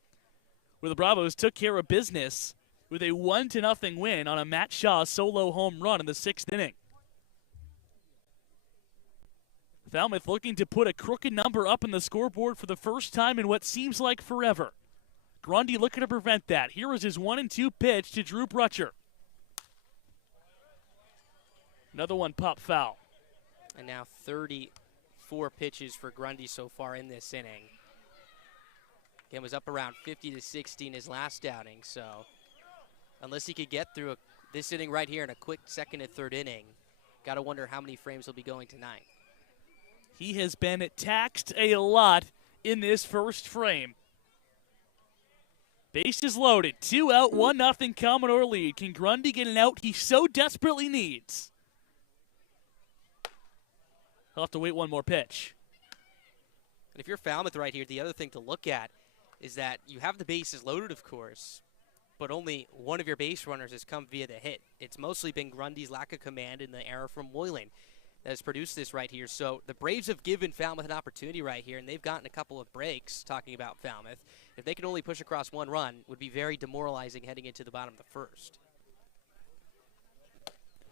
where the Bravos took care of business with a 1-0 win on a Matt Shaw solo home run in the 6th inning. Falmouth looking to put a crooked number up in the scoreboard for the first time in what seems like forever. Grundy looking to prevent that. Here is his 1-2 pitch to Drew Brutcher. Another one pop foul. And now 34 pitches for Grundy so far in this inning. Again, was up around 50 to 60 in his last outing, so unless he could get through this inning right here in a quick second and third inning, got to wonder how many frames he'll be going tonight. He has been taxed a lot in this first frame. Bases loaded, 2 out, 1-0 Commodore lead. Can Grundy get an out he so desperately needs? He'll have to wait one more pitch. And if you're Falmouth right here, the other thing to look at is that you have the bases loaded, of course, but only one of your base runners has come via the hit. It's mostly been Grundy's lack of command and the error from Moylan that has produced this right here. So the Braves have given Falmouth an opportunity right here, and they've gotten a couple of breaks, talking about Falmouth. If they could only push across one run, it would be very demoralizing heading into the bottom of the first.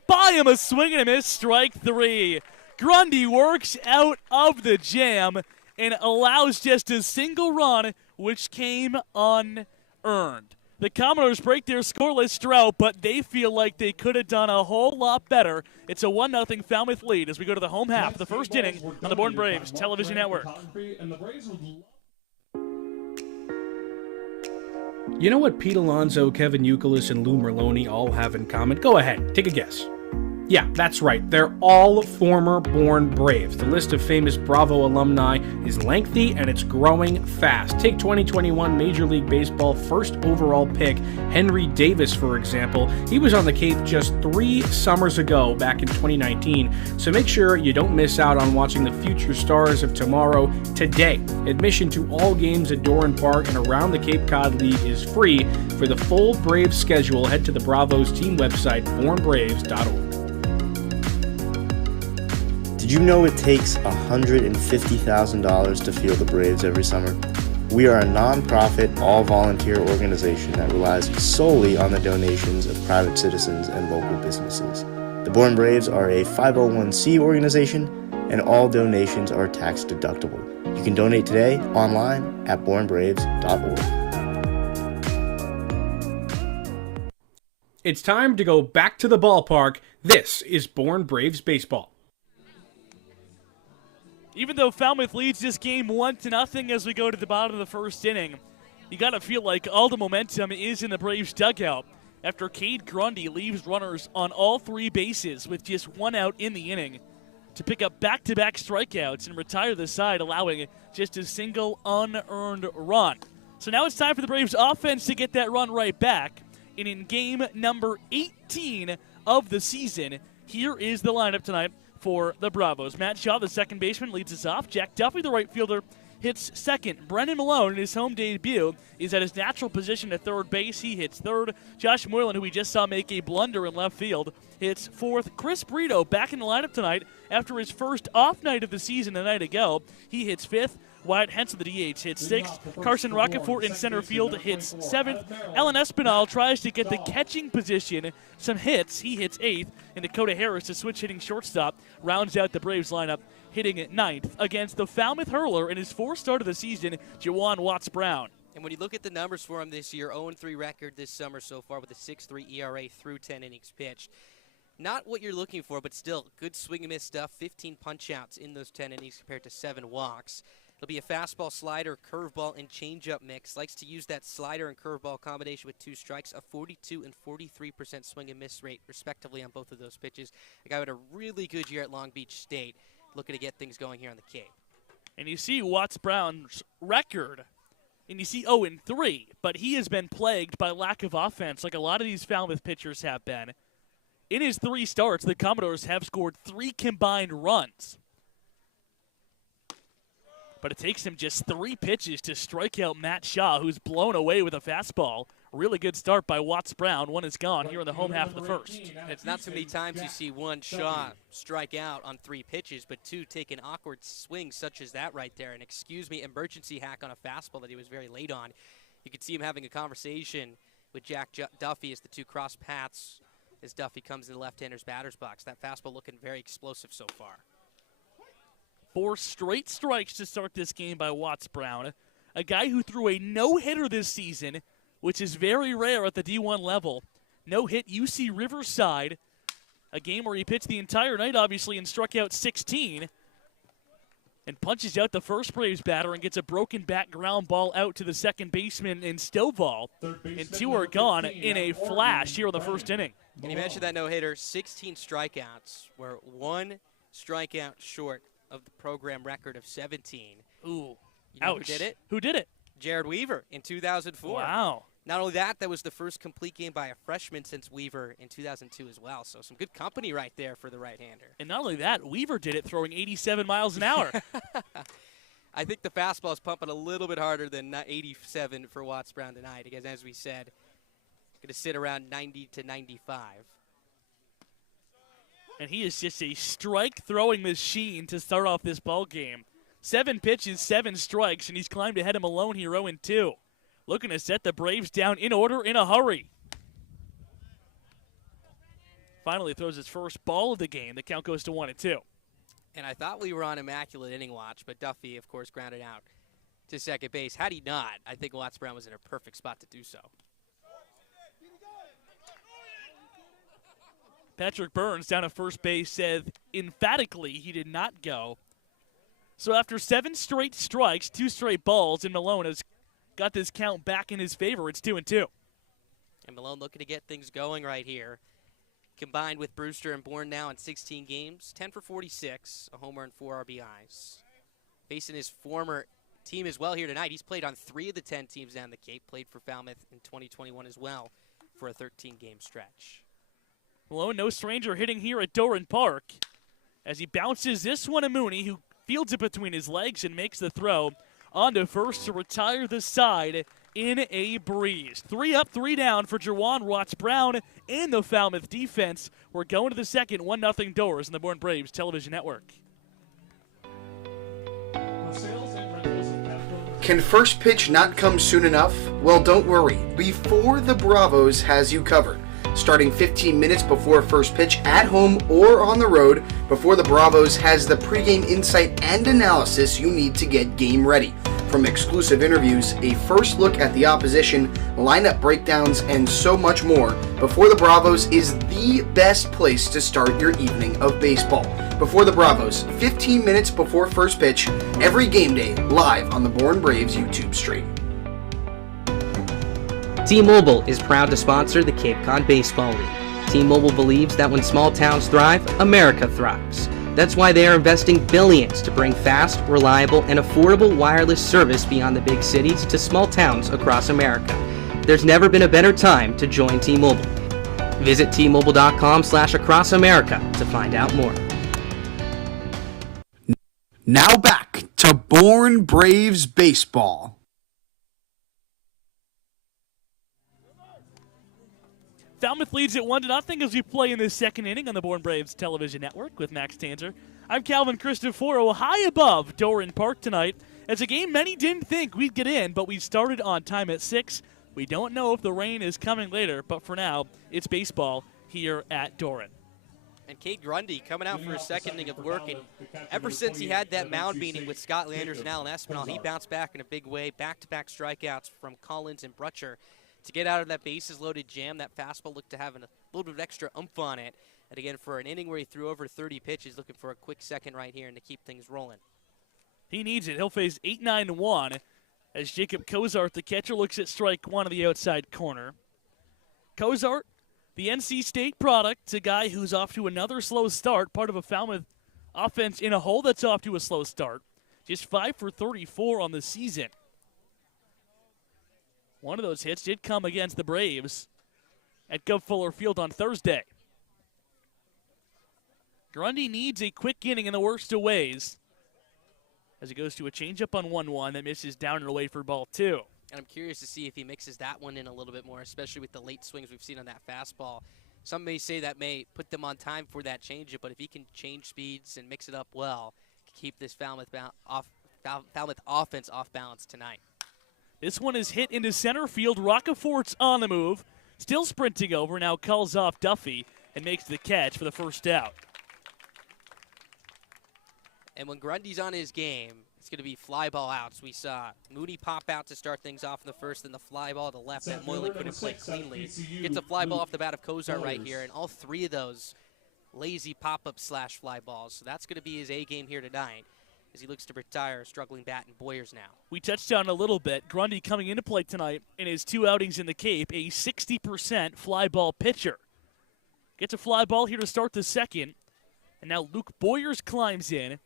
By him, a swing and a miss, strike 3. Grundy works out of the jam and allows just a single run, which came unearned. The Commodores break their scoreless drought, but they feel like they could have done a whole lot better. It's a 1-0 Falmouth lead as we go to the home half, the first inning on the Bourne Braves Television Network. You know what Pete Alonso, Kevin Youkilis, and Lou Merloni all have in common? Go ahead, take a guess. Yeah, that's right. They're all former Bourne Braves. The list of famous Bravo alumni is lengthy and it's growing fast. Take 2021 Major League Baseball first overall pick Henry Davis, for example. He was on the Cape just 3 summers ago, back in 2019. So make sure you don't miss out on watching the future stars of tomorrow today. Admission to all games at Doran Park and around the Cape Cod League is free. For the full Braves schedule, head to the Bravos team website, bournebraves.org. Did you know it takes $150,000 to field the Braves every summer? We are a non-profit, all-volunteer organization that relies solely on the donations of private citizens and local businesses. The Bourne Braves are a 501c organization, and all donations are tax deductible. You can donate today online at bournebraves.org. It's time to go back to the ballpark. This is Bourne Braves Baseball. Even though Falmouth leads this game 1-0 as we go to the bottom of the first inning, you got to feel like all the momentum is in the Braves dugout after Cade Grundy leaves runners on all 3 bases with just 1 out in the inning to pick up back-to-back strikeouts and retire the side, allowing just a single unearned run. So now it's time for the Braves offense to get that run right back. And in game number 18 of the season, here is the lineup tonight for the Bravos. Matt Shaw, the second baseman, leads us off. Jack Duffy, the right fielder, hits second. Brendan Malone, in his home debut, is at his natural position at third base. He hits third. Josh Moylan, who we just saw make a blunder in left field, hits fourth. Chris Brito back in the lineup tonight after his first off night of the season a night ago. He hits fifth. Wyatt Hensel, the DH, hits sixth. Carson Rockefeller in center field hits seventh. Ellen Espinal tries to get the catching position, some hits. He hits eighth. And Dakota Harris, the switch-hitting shortstop, rounds out the Braves lineup, hitting at ninth against the Falmouth hurler in his fourth start of the season, Juwan Watts-Brown. And when you look at the numbers for him this year, 0-3 record this summer so far with a 6.3 ERA through 10 innings pitched. Not what you're looking for, but still good swing and miss stuff. 15 punch-outs in those 10 innings compared to 7 walks. It'll be a fastball, slider, curveball, and changeup mix. Likes to use that slider and curveball combination with 2 strikes, a 42 and 43% swing and miss rate, respectively, on both of those pitches. A guy with a really good year at Long Beach State, looking to get things going here on the Cape. And you see Watts-Brown's record, and you see 0-3, but he has been plagued by lack of offense, like a lot of these Falmouth pitchers have been. In his 3 starts, the Commodores have scored 3 combined runs. But it takes him just 3 pitches to strike out Matt Shaw, who's blown away with a fastball. Really good start by Watts-Brown. 1 is gone here in the home half of the first. It's not too many times you see 1 Shaw strike out on 3 pitches, but 2 take an awkward swing such as that right there. And excuse me, emergency hack on a fastball that he was very late on. You could see him having a conversation with Jack Duffy as the 2 cross paths as Duffy comes in the left-hander's batter's box. That fastball looking very explosive so far. 4 straight strikes to start this game by Watts-Brown, a guy who threw a no-hitter this season, which is very rare at the D1 level. No-hit UC Riverside, a game where he pitched the entire night, obviously, and struck out 16, and punches out the first Braves batter and gets a broken bat ground ball out to the second baseman in Stovall, and 2 are gone in a flash here in the first inning. And you mentioned that no-hitter, 16 strikeouts, were 1 strikeout short of the program record of 17. Ooh, you know ouch. Who did it? Who did it? Jared Weaver in 2004. Wow. Not only that, that was the first complete game by a freshman since Weaver in 2002 as well. So some good company right there for the right-hander. And not only that, Weaver did it throwing 87 miles an hour. I think the fastball is pumping a little bit harder than 87 for Watts Brown tonight. Again, as we said, going to sit around 90 to 95. And he is just a strike-throwing machine to start off this ball game. 7 pitches, 7 strikes, and he's climbed ahead of Malone here 0-2. Looking to set the Braves down in order in a hurry. Finally throws his first ball of the game. The count goes to 1-2. And I thought we were on immaculate inning watch, but Duffy, of course, grounded out to second base. Had he not, I think Watts Brown was in a perfect spot to do so. Patrick Burns down at first base said emphatically he did not go. So after 7 straight strikes, 2 straight balls, and Malone has got this count back in his favor. It's 2-2. And Malone looking to get things going right here. Combined with Brewster and Bourne now in 16 games, 10 for 46, a homer and 4 RBIs. Facing his former team as well here tonight. He's played on 3 of the 10 teams down the Cape, played for Falmouth in 2021 as well for a 13-game stretch. Malone, no stranger hitting here at Doran Park as he bounces this one to Mooney, who fields it between his legs and makes the throw onto first to retire the side in a breeze. 3 up, 3 down for Juwan Watts Brown and the Falmouth defense. We're going to the second, 1-0 Doors in the Bourne Braves Television Network. Can first pitch not come soon enough? Well, don't worry. Before the Bravos has you covered. Starting 15 minutes before first pitch at home or on the road, Before the Bravos has the pregame insight and analysis you need to get game ready. From exclusive interviews, a first look at the opposition, lineup breakdowns, and so much more, Before the Bravos is the best place to start your evening of baseball. Before the Bravos, 15 minutes before first pitch, every game day, live on the Bourne Braves YouTube stream. T-Mobile is proud to sponsor the Cape Cod Baseball League. T-Mobile believes that when small towns thrive, America thrives. That's why they are investing billions to bring fast, reliable, and affordable wireless service beyond the big cities to small towns across America. There's never been a better time to join T-Mobile. Visit T-Mobile.com/acrossamerica to find out more. Now back to Bourne Braves baseball. Falmouth leads at 1-0 as we play in the second inning on the Bourne Braves Television Network with Max Tanzer. I'm Calvin Cristoforo, high above Doran Park tonight. It's a game many didn't think we'd get in, but we started on time at 6. We don't know if the rain is coming later, but for now, it's baseball here at Doran. And Cade Grundy coming out for his second inning of work, and ever since he had that mound meeting with Scott Landers and Alan Espinal, he bounced back in a big way. Back-to-back strikeouts from Collins and Brutcher to get out of that bases-loaded jam. That fastball looked to have a little bit of extra oomph on it. And again, for an inning where he threw over 30 pitches, looking for a quick second right here and to keep things rolling. He needs it. He'll face 8-9-1 as Jacob Cozart, the catcher, looks at strike one on the outside corner. Cozart, the NC State product, a guy who's off to another slow start, part of a Falmouth offense in a hole that's off to a slow start. Just 5 for 34 on the season. One of those hits did come against the Braves at Gov Fuller Field on Thursday. Grundy needs a quick inning in the worst of ways as he goes to a changeup on 1-1 that misses down and away for ball 2. And I'm curious to see if he mixes that one in a little bit more, especially with the late swings we've seen on that fastball. Some may say that may put them on time for that changeup, but if he can change speeds and mix it up well, keep this Falmouth offense off balance tonight. This one is hit into center field. Roccafort's on the move. Still sprinting over. Now calls off Duffy and makes the catch for the first out. And when Grundy's on his game, it's going to be fly ball outs. We saw Mooney pop out to start things off in the first, and the fly ball to left that Moylan couldn't play cleanly. Gets a fly ball off the bat of Cozart right here, and all three of those lazy pop-up slash fly balls. So that's going to be his A game here tonight as he looks to retire a struggling bat in Boyers now. We touched on a little bit. Grundy coming into play tonight in his 2 outings in the Cape, a 60% fly ball pitcher. Gets a fly ball here to start the second, and now Luke Boyers climbs in.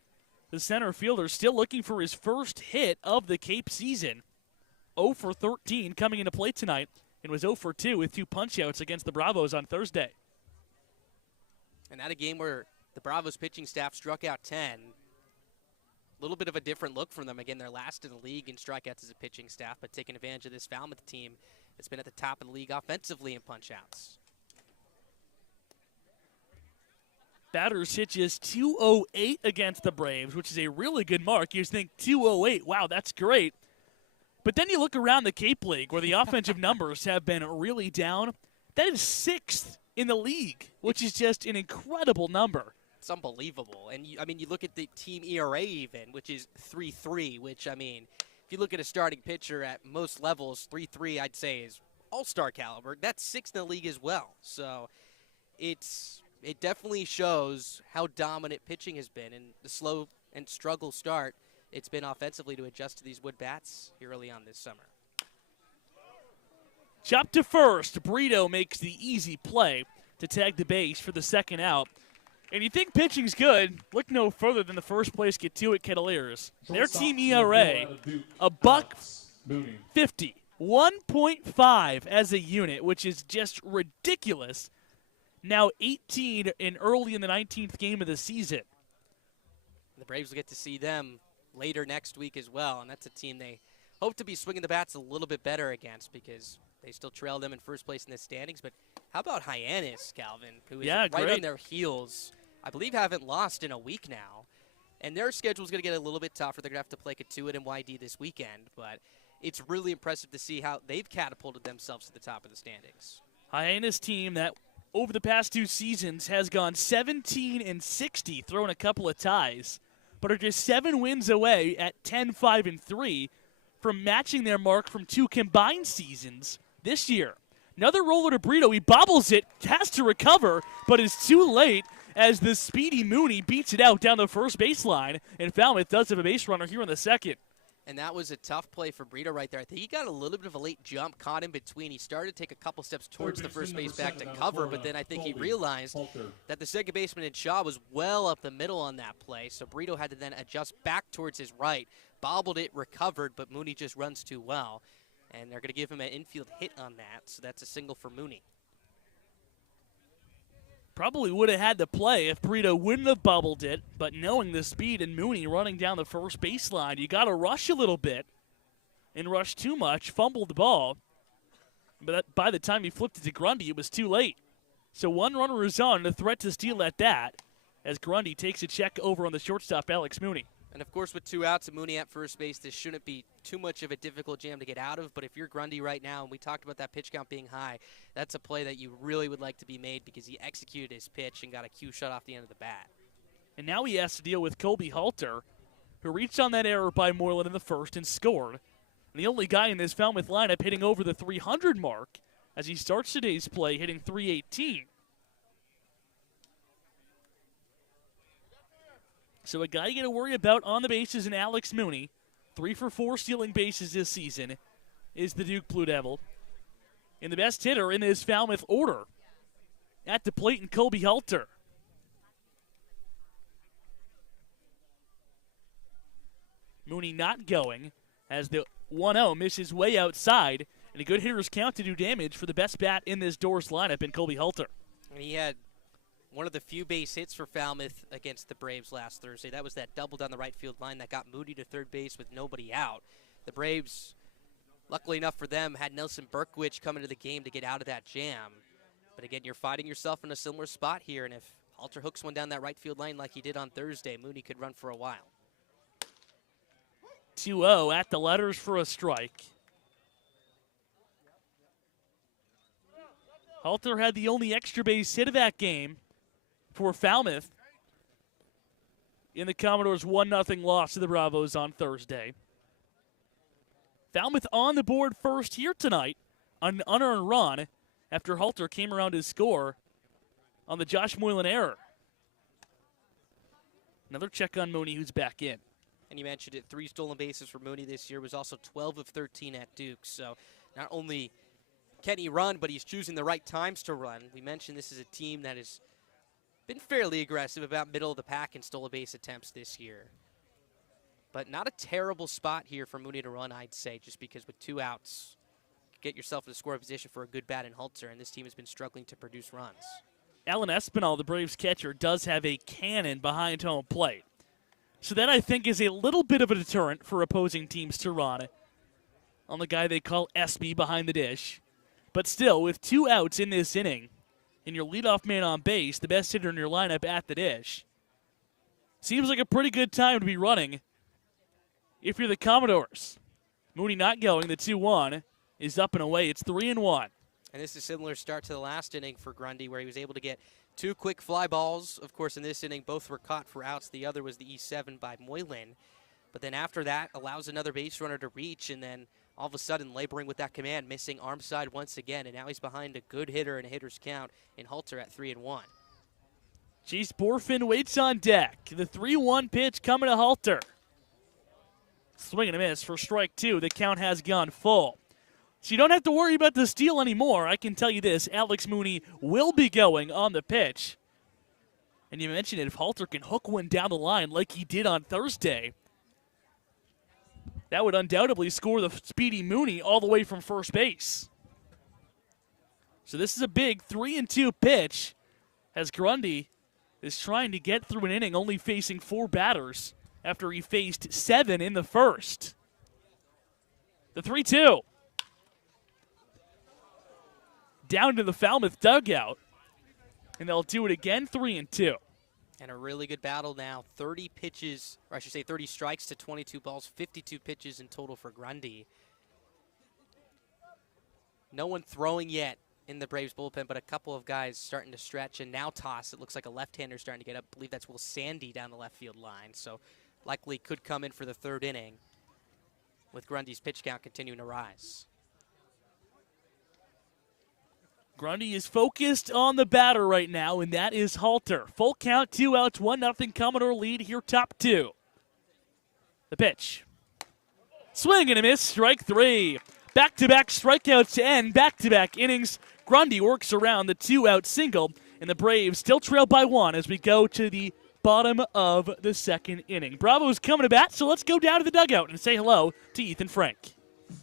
The center fielder still looking for his first hit of the Cape season. 0 for 13 coming into play tonight, and was 0 for 2 with 2 punch-outs against the Bravos on Thursday. And that a game where the Bravos pitching staff struck out 10. little bit of a different look from them. Again, they're last in the league in strikeouts as a pitching staff, but taking advantage of this Falmouth team that's been at the top of the league offensively in punch-outs. Batters hit just 208 against the Braves, which is a really good mark. You just think 208, wow, that's great. But then you look around the Cape League where the offensive numbers have been really down. That is 6th in the league, which is just an incredible number. It's unbelievable. And, you look at the team ERA even, which is 3.3, which, if you look at a starting pitcher at most levels, 3.3 I'd say is all-star caliber. That's 6th in the league as well. So it definitely shows how dominant pitching has been. And the slow and struggle start it's been offensively to adjust to these wood bats here early on this summer. Chop to first. Brito makes the easy play to tag the base for the second out. And you think pitching's good, look no further than the first place Kituitt Cavaliers. Their team ERA, $1.50. 1.5 as a unit, which is just ridiculous. Now 18 and early in the 19th game of the season. The Braves will get to see them later next week as well, and that's a team they hope to be swinging the bats a little bit better against because they still trail them in first place in the standings. But how about Hyannis, Calvin, who is right on their heels? I believe haven't lost in a week now. And their schedule is going to get a little bit tougher. They're going to have to play Kituitt and YD this weekend. But it's really impressive to see how they've catapulted themselves to the top of the standings. Hyannis team that over the past 2 seasons has gone 17-60, throwing a couple of ties, but are just 7 wins away at 10-5-3 from matching their mark from 2 combined seasons this year. Another roller to Brito. He bobbles it, has to recover, but is too late as the speedy Mooney beats it out down the first baseline, and Falmouth does have a base runner here in the second. And that was a tough play for Brito right there. I think he got a little bit of a late jump, caught in between. He started to take a couple steps towards the first base back to cover, but then I think he realized that the second baseman in Shaw was well up the middle on that play, so Brito had to then adjust back towards his right, bobbled it, recovered, but Mooney just runs too well. And they're going to give him an infield hit on that, so that's a single for Mooney. Probably would have had to play if Brito wouldn't have bubbled it, but knowing the speed and Mooney running down the first baseline, you got to rush a little bit and rush too much, fumbled the ball. But by the time he flipped it to Grundy, it was too late. So one runner is on, a threat to steal at that, as Grundy takes a check over on the shortstop, Alex Mooney. And, of course, with 2 outs and Mooney at first base, this shouldn't be too much of a difficult jam to get out of. But if you're Grundy right now, and we talked about that pitch count being high, that's a play that you really would like to be made because he executed his pitch and got a cue shot off the end of the bat. And now he has to deal with Colby Halter, who reached on that error by Moreland in the first and scored. And the only guy in this Falmouth lineup hitting over the 300 mark as he starts today's play, hitting 318. So a guy you got to worry about on the bases in Alex Mooney, 3 for 4 stealing bases this season, is the Duke Blue Devil. And the best hitter in this Falmouth order at the plate in Colby Halter. Mooney not going as the 1-0 misses way outside, and a good hitter's count to do damage for the best bat in this Doors lineup in Colby Halter. And he had one of the few base hits for Falmouth against the Braves last Thursday. That was that double down the right field line that got Moody to third base with nobody out. The Braves, luckily enough for them, had Nelson Berkwich come into the game to get out of that jam. But again, you're finding yourself in a similar spot here, and if Halter hooks one down that right field line like he did on Thursday, Mooney could run for a while. 2-0 at the letters for a strike. Halter had the only extra base hit of that game for Falmouth in the Commodores' 1-0 loss to the Bravos on Thursday. Falmouth on the board first here tonight, an unearned run after Halter came around to score on the Josh Moylan error. Another check on Mooney, who's back in. And you mentioned it, 3 stolen bases for Mooney this year, was also 12 of 13 at Duke. So not only can he run, but he's choosing the right times to run. We mentioned this is a team that has been fairly aggressive, about middle of the pack in stolen base attempts this year. But not a terrible spot here for Mooney to run, I'd say, just because with 2 outs, you get yourself in a scoring position for a good bat in Halter, and this team has been struggling to produce runs. Alan Espinal, the Braves catcher, does have a cannon behind home plate. So that, I think, is a little bit of a deterrent for opposing teams to run on the guy they call SB behind the dish. But still, with 2 outs in this inning, and your leadoff man on base, the best hitter in your lineup at the dish, seems like a pretty good time to be running if you're the Commodores. Mooney not going. The 2-1 is up and away. It's 3-1. And this is a similar start to the last inning for Grundy, where he was able to get 2 quick fly balls. Of course, in this inning, both were caught for outs. The other was the E7 by Moylan. But then after that, allows another base runner to reach, and then all of a sudden laboring with that command, missing arm side once again. And now he's behind a good hitter and a hitter's count in Halter at 3-1. Chase Borfin waits on deck. The 3-1 pitch coming to Halter. Swing and a miss for strike 2. The count has gone full. So you don't have to worry about the steal anymore. I can tell you this, Alex Mooney will be going on the pitch. And you mentioned it, if Halter can hook one down the line like he did on Thursday, that would undoubtedly score the speedy Mooney all the way from first base. So this is a big 3-2 pitch as Grundy is trying to get through an inning only facing 4 batters after he faced 7 in the first. The 3-2. Down to the Falmouth dugout. And they'll do it again, 3-2. And a really good battle now. 30 pitches, or I should say 30 strikes to 22 balls, 52 pitches in total for Grundy. No one throwing yet in the Braves bullpen, but a couple of guys starting to stretch and now toss. It looks like a left-hander starting to get up. I believe that's Will Sandy down the left field line. So likely could come in for the 3rd inning with Grundy's pitch count continuing to rise. Grundy is focused on the batter right now, and that is Halter. Full count, 2 outs, 1-0 Commodore lead here, top 2. The pitch. Swing and a miss, strike 3. Back-to-back strikeouts to end back-to-back innings. Grundy works around the 2-out single, and the Braves still trail by 1 as we go to the bottom of the 2nd inning. Bravo's coming to bat, so let's go down to the dugout and say hello to Ethan Frank.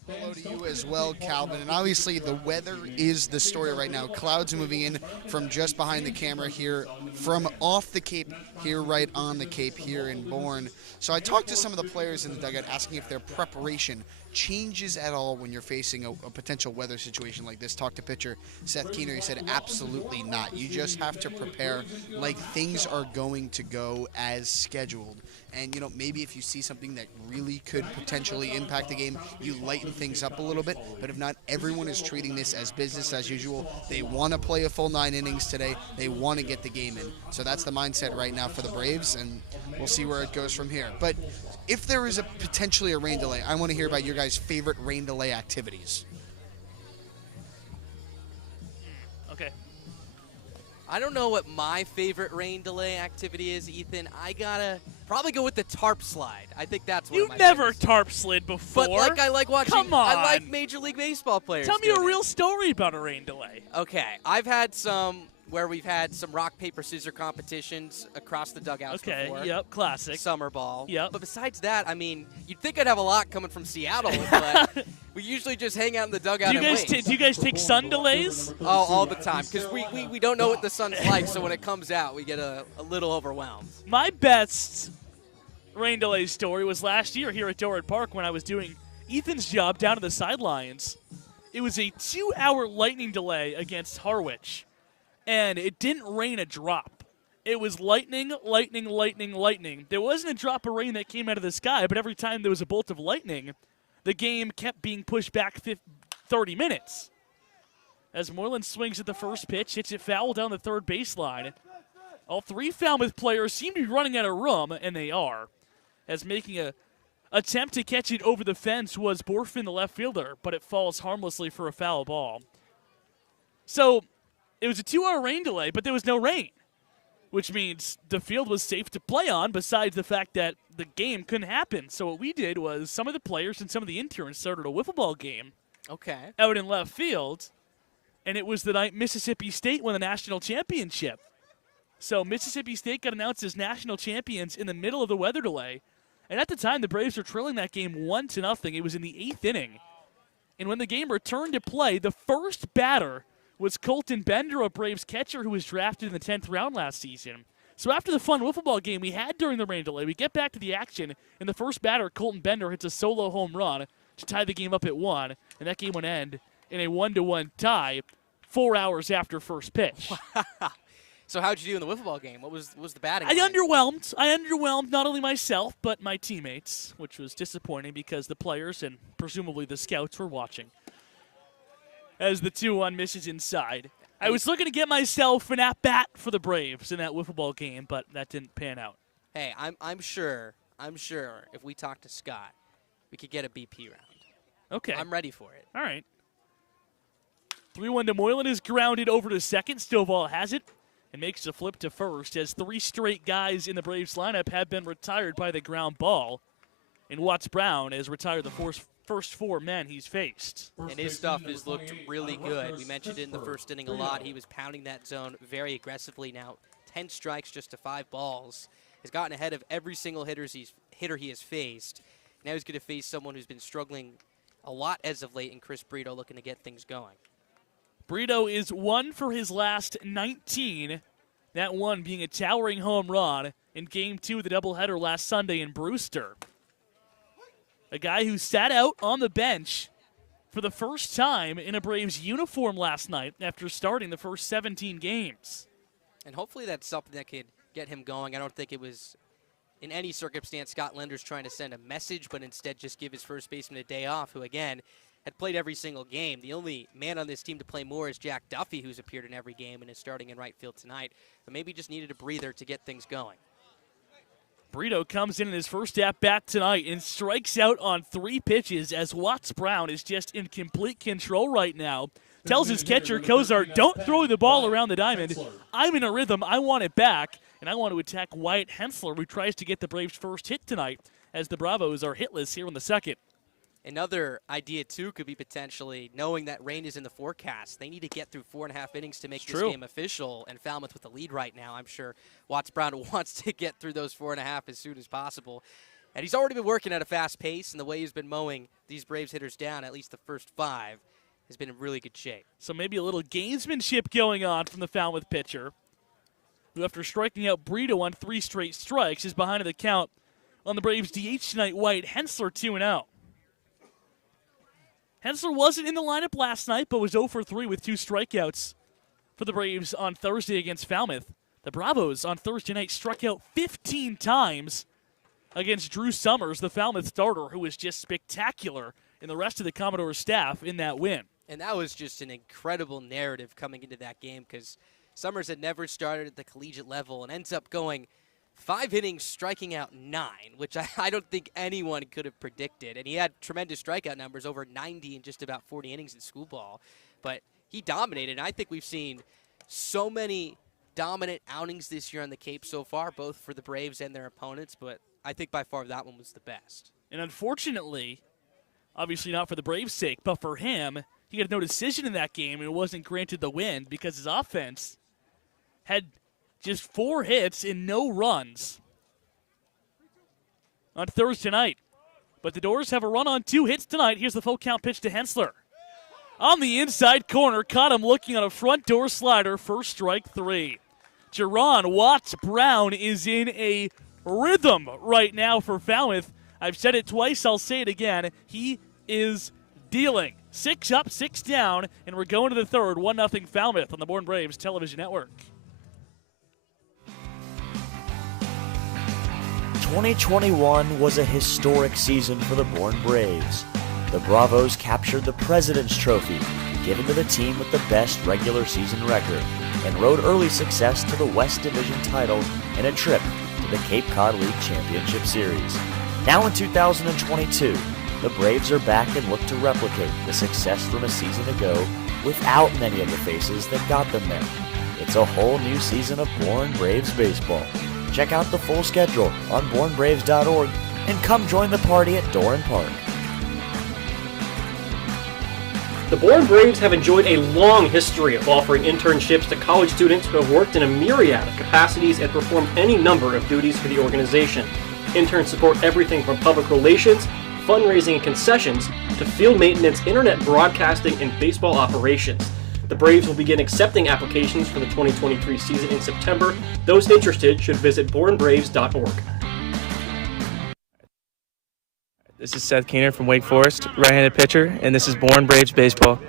Hello to you as well, Calvin. And obviously the weather is the story right now. Clouds moving in from just behind the camera here, from off the Cape here, right on the Cape here in Bourne. So I talked to some of the players in the dugout asking if their preparation changes at all when you're facing a potential weather situation like this. Talked to pitcher Seth Keener. He said absolutely not. You just have to prepare like things are going to go as scheduled. And, you know, maybe if you see something that really could potentially impact the game, you lighten things up a little bit. But if not, everyone is treating this as business as usual. They want to play a full 9 innings today. They want to get the game in. So that's the mindset right now for the Braves, and we'll see where it goes from here. But if there is potentially a rain delay, I want to hear about your guys' favorite rain delay activities. Okay. I don't know what my favorite rain delay activity is, Ethan. I gotta probably go with the tarp slide. I think that's one of my You've never favorites. tarp slid before. But I like watching. Come on. I like Major League Baseball players. Tell me a real story about a rain delay. Okay, I've had some where we've had some rock, paper, scissor competitions across the dugouts before. Okay, yep, classic. Summer ball. Yep. But besides that, I mean, you'd think I'd have a lot coming from Seattle, but we usually just hang out in the dugout Do you guys take sun delays? Oh, all the time, because we don't know what the sun's like, so when it comes out, we get a little overwhelmed. My best rain delay story was last year here at Doran Park when I was doing Ethan's job down to the sidelines. It was a 2-hour lightning delay against Harwich, and it didn't rain a drop. It was lightning, lightning, lightning, lightning. There wasn't a drop of rain that came out of the sky, but every time there was a bolt of lightning, the game kept being pushed back 30 minutes. As Moreland swings at the first pitch, hits it foul down the third baseline. All 3 Falmouth players seem to be running out of room, and they are. As making a attempt to catch it over the fence was Borfin, the left fielder, but it falls harmlessly for a foul ball. So it was a 2-hour rain delay, but there was no rain, which means the field was safe to play on besides the fact that the game couldn't happen. So what we did was some of the players and some of the interns started a wiffle ball game out in left field, and it was the night Mississippi State won the national championship. So Mississippi State got announced as national champions in the middle of the weather delay, and at the time the Braves were trailing that game 1-0. It was in the 8th inning. And when the game returned to play, the first batter was Colton Bender, a Braves catcher who was drafted in the 10th round last season. So after the fun wiffle ball game we had during the rain delay, we get back to the action, and the first batter, Colton Bender, hits a solo home run to tie the game up at 1, and that game would end in a 1-1 tie 4 hours after first pitch. So how'd you do in the wiffle ball game? What was the batting? I underwhelmed not only myself, but my teammates, which was disappointing because the players and presumably the scouts were watching. As the 2-1 misses inside. I was looking to get myself an at-bat for the Braves in that wiffle ball game, but that didn't pan out. Hey, I'm sure if we talk to Scott, we could get a BP round. Okay. I'm ready for it. All right. 3-1 to Moylan is grounded over to second. Stovall has it and makes a flip to first as 3 straight guys in the Braves lineup have been retired by the ground ball. And Watts Brown has retired the first 4 men he's faced. And his stuff has looked really good. We mentioned it in the first inning a lot. He was pounding that zone very aggressively. Now 10 strikes just to 5 balls. Has gotten ahead of every single hitter he has faced. Now he's going to face someone who's been struggling a lot as of late in Chris Brito, looking to get things going. Brito is 1 for his last 19. That one being a towering home run in Game 2 of the doubleheader last Sunday in Brewster. A guy who sat out on the bench for the first time in a Braves uniform last night after starting the first 17 games. And hopefully that's something that could get him going. I don't think it was, in any circumstance, Scott Lender's trying to send a message, but instead just give his first baseman a day off, who, again, had played every single game. The only man on this team to play more is Jack Duffy, who's appeared in every game and is starting in right field tonight, but maybe just needed a breather to get things going. Brito comes in his first at-bat tonight and strikes out on 3 pitches as Watts Brown is just in complete control right now. Tells his catcher, Cozart, don't throw the ball around the diamond. I'm in a rhythm. I want it back, and I want to attack Wyatt Hensler, who tries to get the Braves' first hit tonight as the Bravos are hitless here in the second. Another idea, too, could be potentially knowing that rain is in the forecast. They need to get through 4.5 innings to make this game official, and Falmouth with the lead right now. I'm sure Watts Brown wants to get through those 4.5 as soon as possible. And he's already been working at a fast pace, and the way he's been mowing these Braves hitters down, at least the first 5, has been in really good shape. So maybe a little gamesmanship going on from the Falmouth pitcher, who after striking out Brito on 3 straight strikes is behind the count on the Braves DH tonight. Wyatt Hensler 2-0. Hensler wasn't in the lineup last night, but was 0 for 3 with 2 strikeouts for the Braves on Thursday against Falmouth. The Bravos on Thursday night struck out 15 times against Drew Summers, the Falmouth starter, who was just spectacular in the rest of the Commodores staff in that win. And that was just an incredible narrative coming into that game because Summers had never started at the collegiate level and ends up going 5 innings, striking out 9, which I don't think anyone could have predicted. And he had tremendous strikeout numbers, over 90 in just about 40 innings in school ball. But he dominated. And I think we've seen so many dominant outings this year on the Cape so far, both for the Braves and their opponents. But I think by far that one was the best. And unfortunately, obviously not for the Braves' sake, but for him, he had no decision in that game and wasn't granted the win because his offense had just 4 hits and no runs on Thursday night. But the Doors have a run on 2 hits tonight. Here's the full count pitch to Hensler. On the inside corner, caught him looking on a front door slider, first strike 3. Jerron Watts Brown is in a rhythm right now for Falmouth. I've said it twice, I'll say it again. He is dealing. 6 up, 6 down, and we're going to the third. 1-0 Falmouth on the Bourne Braves Television Network. 2021 was a historic season for the Bourne Braves. The Bravos captured the President's Trophy, given to the team with the best regular season record, and rode early success to the West Division title and a trip to the Cape Cod League Championship Series. Now in 2022, the Braves are back and look to replicate the success from a season ago without many of the faces that got them there. It's a whole new season of Bourne Braves baseball. Check out the full schedule on BourneBraves.org and come join the party at Doran Park. The Bourne Braves have enjoyed a long history of offering internships to college students who have worked in a myriad of capacities and performed any number of duties for the organization. Interns support everything from public relations, fundraising and concessions, to field maintenance, internet broadcasting, and baseball operations. The Braves will begin accepting applications for the 2023 season in September. Those interested should visit bornbraves.org. This is Seth Keener from Wake Forest, right-handed pitcher, and this is Born Braves Baseball.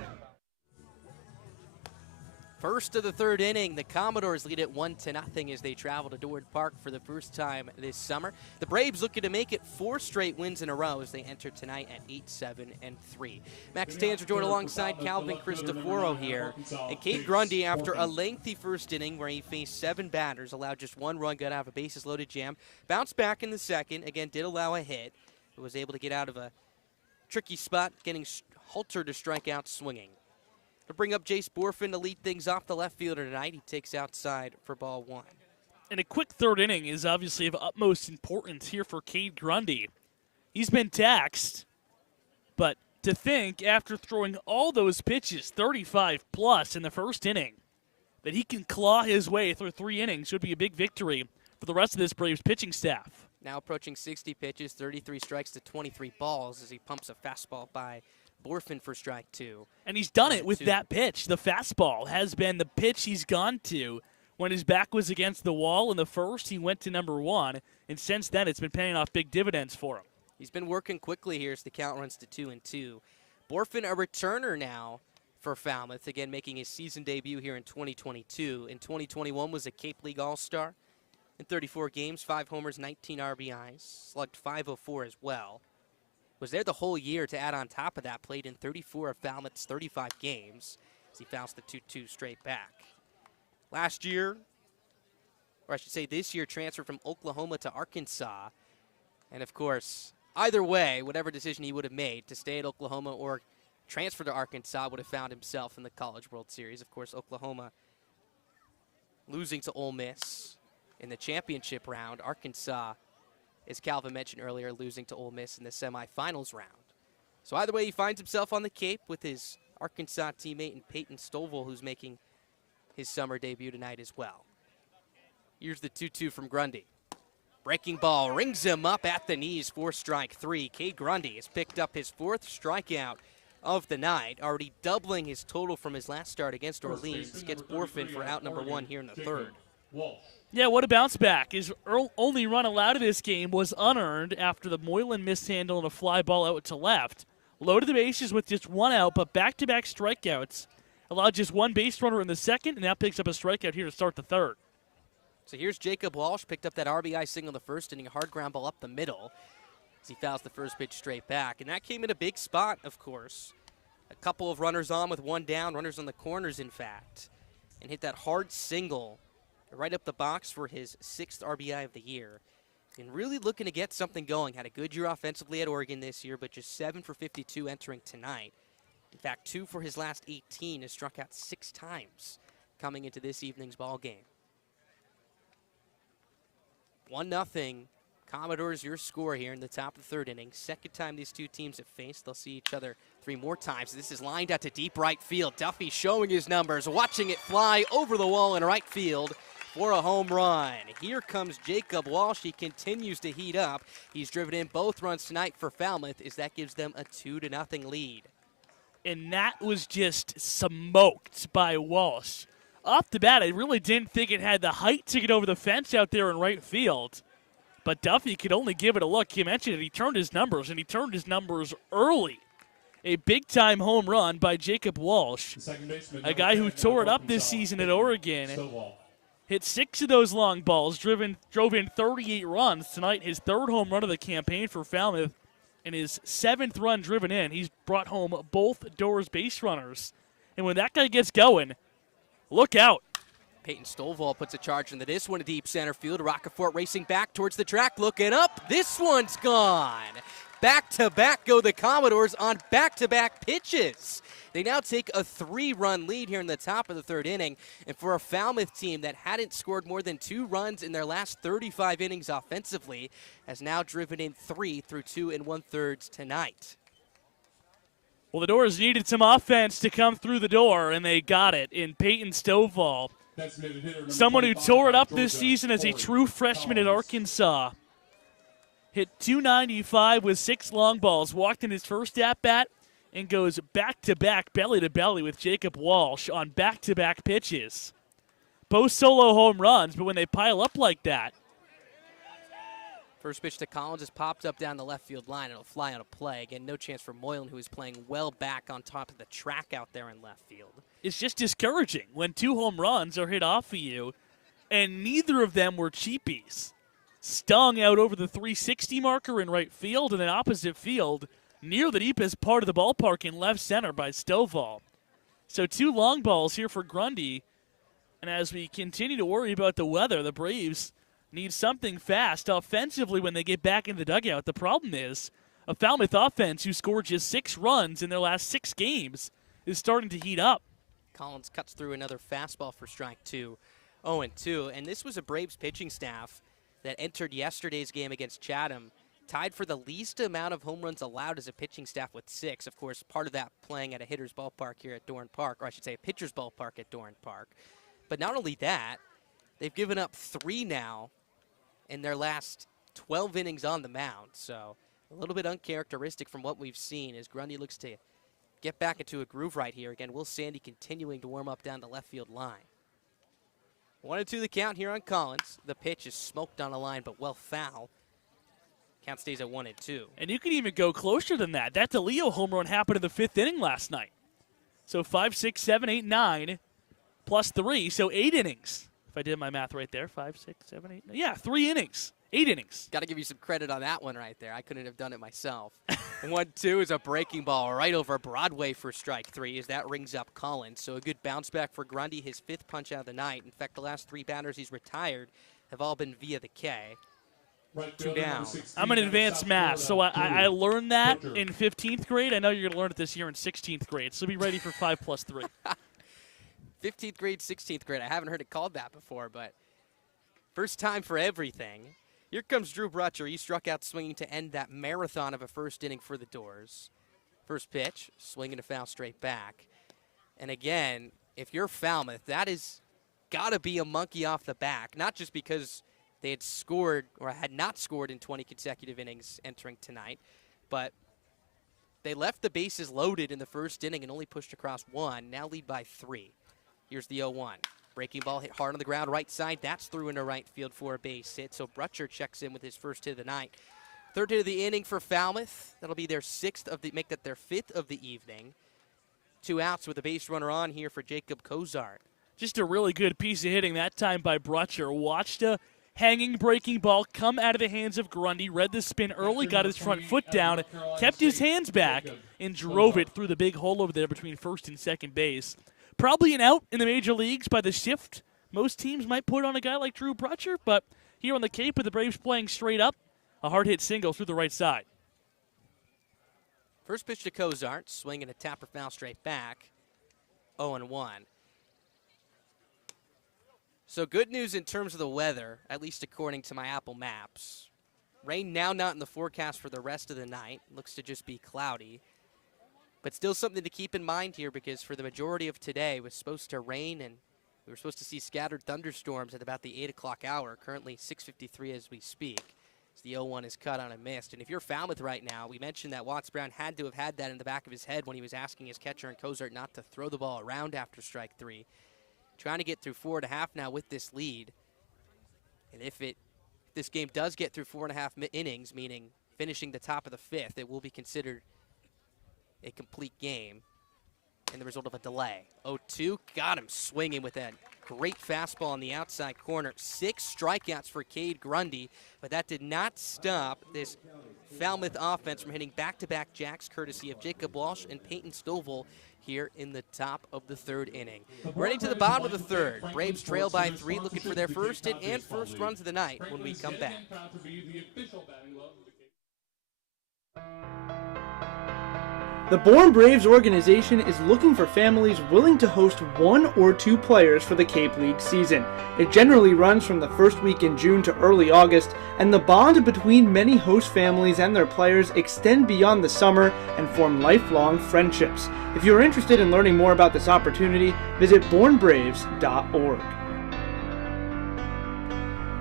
First of the third inning, the Commodores lead it 1-0 as they travel to Doran Park for the first time this summer. The Braves looking to make it 4 straight wins in a row as they enter tonight at 8-7-3. Max Tanzer joined alongside Calvin Cristoforo here. And Cade Grundy, after a lengthy first inning where he faced 7 batters, allowed just 1 run, got out of a bases-loaded jam, bounced back in the second, again did allow a hit, but was able to get out of a tricky spot, getting Halter to strike out swinging. To bring up Jace Borfin to lead things off the left fielder tonight. He takes outside for ball 1. And a quick third inning is obviously of utmost importance here for Cade Grundy. He's been taxed, but to think after throwing all those pitches, 35+ in the first inning, that he can claw his way through 3 innings would be a big victory for the rest of this Braves pitching staff. Now approaching 60 pitches, 33 strikes to 23 balls as he pumps a fastball by Borfin for strike 2. And he's done it with that pitch. The fastball has been the pitch he's gone to. When his back was against the wall in the first, he went to number 1. And since then, it's been paying off big dividends for him. He's been working quickly here as the count runs to 2-2. Borfin, a returner now for Falmouth, again making his season debut here in 2022. In 2021 was a Cape League All-Star. In 34 games, 5 homers, 19 RBIs, slugged .504 as well. Was there the whole year to add on top of that, played in 34 of Falmouth's 35 games as he fouls the 2-2 straight back. Last year, or I should say this year, transferred from Oklahoma to Arkansas. And of course, either way, whatever decision he would have made to stay at Oklahoma or transfer to Arkansas would have found himself in the College World Series. Of course, Oklahoma losing to Ole Miss in the championship round. Arkansas, as Calvin mentioned earlier, losing to Ole Miss in the semifinals round. So either way, he finds himself on the Cape with his Arkansas teammate in Peyton Stovall, who's making his summer debut tonight as well. Here's the 2-2 from Grundy. Breaking ball rings him up at the knees for strike 3. Cade Grundy has picked up his 4th strikeout of the night, already doubling his total from his last start against Orleans. Gets Borfin for out number 1 here in the 3rd. Yeah, what a bounce back. His only run allowed in this game was unearned after the Moylan mishandle and a fly ball out to left. Loaded the bases with just 1 out, but back-to-back strikeouts allowed just 1 base runner in the second, and now picks up a strikeout here to start the 3rd. So here's Jacob Walsh, picked up that RBI single in the first inning, a hard ground ball up the middle as he fouls the first pitch straight back. And that came in a big spot, of course. A couple of runners on with 1 down, runners on the corners, in fact, and hit that hard single right up the box for his 6th RBI of the year. And really looking to get something going. Had a good year offensively at Oregon this year, but just 7 for 52 entering tonight. In fact, 2 for his last 18, has struck out 6 times coming into this evening's ball game. 1-0. Commodores, your score here in the top of the 3rd inning. Second time these two teams have faced. They'll see each other 3 more times. This is lined out to deep right field. Duffy showing his numbers, watching it fly over the wall in right field for a home run. Here comes Jacob Walsh. He continues to heat up. He's driven in both runs tonight for Falmouth as that gives them a 2-0 lead. And that was just smoked by Walsh. Off the bat, I really didn't think it had the height to get over the fence out there in right field. But Duffy could only give it a look. He mentioned it. He turned his numbers, and he turned his numbers early. A big-time home run by Jacob Walsh, a guy who tore it up this season at Oregon. Hit 6 of those long balls, drove in 38 runs. Tonight, his 3rd home run of the campaign for Falmouth, and his 7th run driven in. He's brought home both Doors base runners. And when that guy gets going, look out. Peyton Stovall puts a charge into this one to deep center field. Rockefort racing back towards the track, looking up. This one's gone. Back-to-back go the Commodores on back-to-back pitches. They now take a 3-run lead here in the top of the 3rd inning. And for a Falmouth team that hadn't scored more than 2 runs in their last 35 innings offensively, has now driven in 3 through 2 1/3 tonight. Well, the Doors needed some offense to come through the door, and they got it in Peyton Stovall. Someone who tore it up this season as a true freshman at Arkansas. Hit .295 with 6 long balls, walked in his first at-bat, and goes back-to-back, belly-to-belly with Jacob Walsh on back-to-back pitches. Both solo home runs, but when they pile up like that. First pitch to Collins is popped up down the left field line. It'll fly on a play. Again, no chance for Moylan, who is playing well back on top of the track out there in left field. It's just discouraging when 2 home runs are hit off of you, and neither of them were cheapies. Stung out over the 360 marker in right field, and then opposite field, near the deepest part of the ballpark in left center by Stovall. So 2 long balls here for Grundy. And as we continue to worry about the weather, the Braves need something fast offensively when they get back in the dugout. The problem is a Falmouth offense who scored just 6 runs in their last 6 games is starting to heat up. Collins cuts through another fastball for strike 2, 0-2. And this was a Braves pitching staff that entered yesterday's game against Chatham, tied for the least amount of home runs allowed as a pitching staff with 6. Of course, part of that playing at a hitter's ballpark here at Doran Park, or I should say a pitcher's ballpark at Doran Park. But not only that, they've given up 3 now in their last 12 innings on the mound. So a little bit uncharacteristic from what we've seen as Grundy looks to get back into a groove right here. Again, Will Sandy continuing to warm up down the left field line. 1-2 the count here on Collins. The pitch is smoked on a line, but well foul. Count stays at 1-2. And you can even go closer than that. That DeLeo home run happened in the 5th inning last night. So 5, 6, 7, 8, 9 plus 3. So 8 innings. If I did my math right there. 5, 6, 7, 8. Yeah, 3 innings. 8 innings. Got to give you some credit on that one right there. I couldn't have done it myself. 1-2 is a breaking ball right over Broadway for strike 3 as that rings up Collins. So a good bounce back for Grundy, his 5th punch out of the night. In fact, the last 3 batters he's retired have all been via the K. 2 down. I'm an advanced math, so I learned that in 15th grade. I know you're going to learn it this year in 16th grade, so be ready for 5 plus 3. 15th grade, 16th grade. I haven't heard it called that before, but first time for everything. Here comes Drew Brutcher. He struck out swinging to end that marathon of a first inning for the Doors. First pitch, swinging a foul straight back. And again, if you're Falmouth, that is got to be a monkey off the back, not just because they had scored or had not scored in 20 consecutive innings entering tonight, but they left the bases loaded in the first inning and only pushed across 1, now lead by 3. Here's the 0-1. Breaking ball hit hard on the ground, right side. That's through into right field for a base hit. So Brutcher checks in with his first hit of the night. 3rd hit of the inning for Falmouth. That'll be their 6th of the, make that their 5th of the evening. 2 outs with a base runner on here for Jacob Cozart. Just a really good piece of hitting that time by Brutcher. Watched a hanging breaking ball come out of the hands of Grundy, read the spin early, got his front foot down, kept his hands back, and drove it through the big hole over there between first and second base. Probably an out in the major leagues by the shift most teams might put on a guy like Drew Brutcher, but here on the Cape with the Braves playing straight up, a hard-hit single through the right side. First pitch to Cozart, swinging a tapper foul straight back, 0-1. So good news in terms of the weather, at least according to my Apple Maps. Rain now not in the forecast for the rest of the night. Looks to just be cloudy. But still something to keep in mind here because for the majority of today, it was supposed to rain and we were supposed to see scattered thunderstorms at about the 8 o'clock hour. Currently 6:53 as we speak. So the 0-1 is cut on a missed. And if you're Falmouth right now, we mentioned that Watts Brown had to have had that in the back of his head when he was asking his catcher and Cozart not to throw the ball around after strike 3. Trying to get through 4.5 now with this lead. And if this game does get through 4.5 innings, meaning finishing the top of the 5th, it will be considered a complete game and the result of a delay. 0-2, got him swinging with that great fastball on the outside corner. 6 strikeouts for Cade Grundy, but that did not stop this Falmouth offense from hitting back-to-back jacks courtesy of Jacob Walsh and Peyton Stovall here in the top of the 3rd inning. We're heading to the bottom of the 3rd. Braves trail by 3, looking for their first hit and first runs of the night when we come back. The Bourne Braves organization is looking for families willing to host 1 or 2 players for the Cape League season. It generally runs from the first week in June to early August, and the bond between many host families and their players extend beyond the summer and form lifelong friendships. If you're interested in learning more about this opportunity, visit bournebraves.org.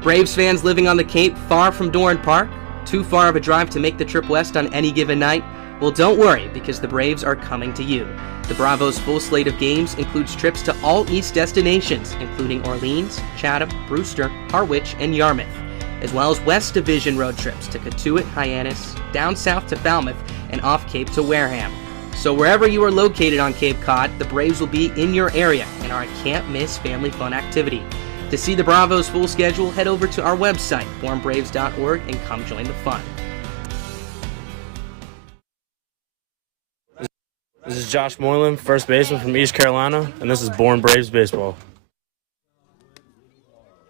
Braves fans living on the Cape far from Doran Park, too far of a drive to make the trip west on any given night? Well, don't worry, because the Braves are coming to you. The Bravos' full slate of games includes trips to all East destinations, including Orleans, Chatham, Brewster, Harwich, and Yarmouth, as well as West Division road trips to Cotuit, Hyannis, down south to Falmouth, and off Cape to Wareham. So wherever you are located on Cape Cod, the Braves will be in your area and are a can't-miss family fun activity. To see the Bravos' full schedule, head over to our website, bornbraves.org, and come join the fun. This is Josh Moylan, first baseman from East Carolina, and this is Born Braves Baseball.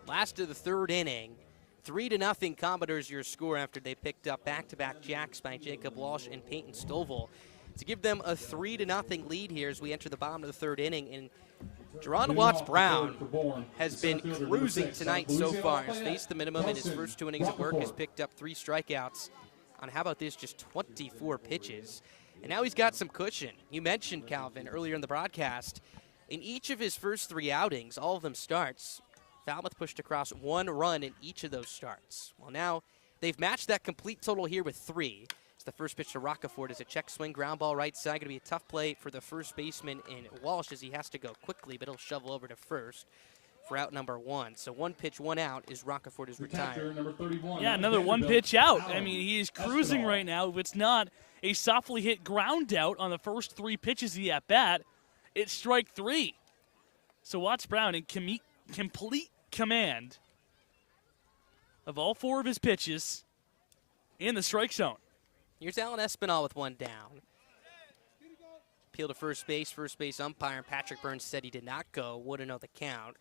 Last of the third inning, 3-0 Commodores your score after they picked up back-to-back jacks by Jacob Walsh and Peyton Stovall to give them a 3-0 lead here as we enter the bottom of the third inning. And Duran Watts-Brown has been cruising tonight so far. He's faced the minimum in his first 2 innings of work, has picked up 3 strikeouts on, how about this, just 24 pitches. And now he's got some cushion. You mentioned, Calvin, earlier in the broadcast, in each of his first 3 outings, all of them starts, Falmouth pushed across 1 run in each of those starts. Well, now they've matched that complete total here with 3. It's the first pitch to Roccaforte is a check swing, ground ball right side. Going to be a tough play for the first baseman in Walsh as he has to go quickly, but he'll shovel over to first for out number 1. So 1 pitch, 1 out is Roccaforte is retired. Yeah, another 1 pitch out. I mean, he's cruising right now. If it's not a softly hit ground out on the first 3 pitches he at bat, it's strike 3. So Watts-Brown in complete command of all 4 of his pitches in the strike zone. Here's Alan Espinal with 1 down. Appeal to first base umpire, and Patrick Burns said he did not go, wouldn't know the count.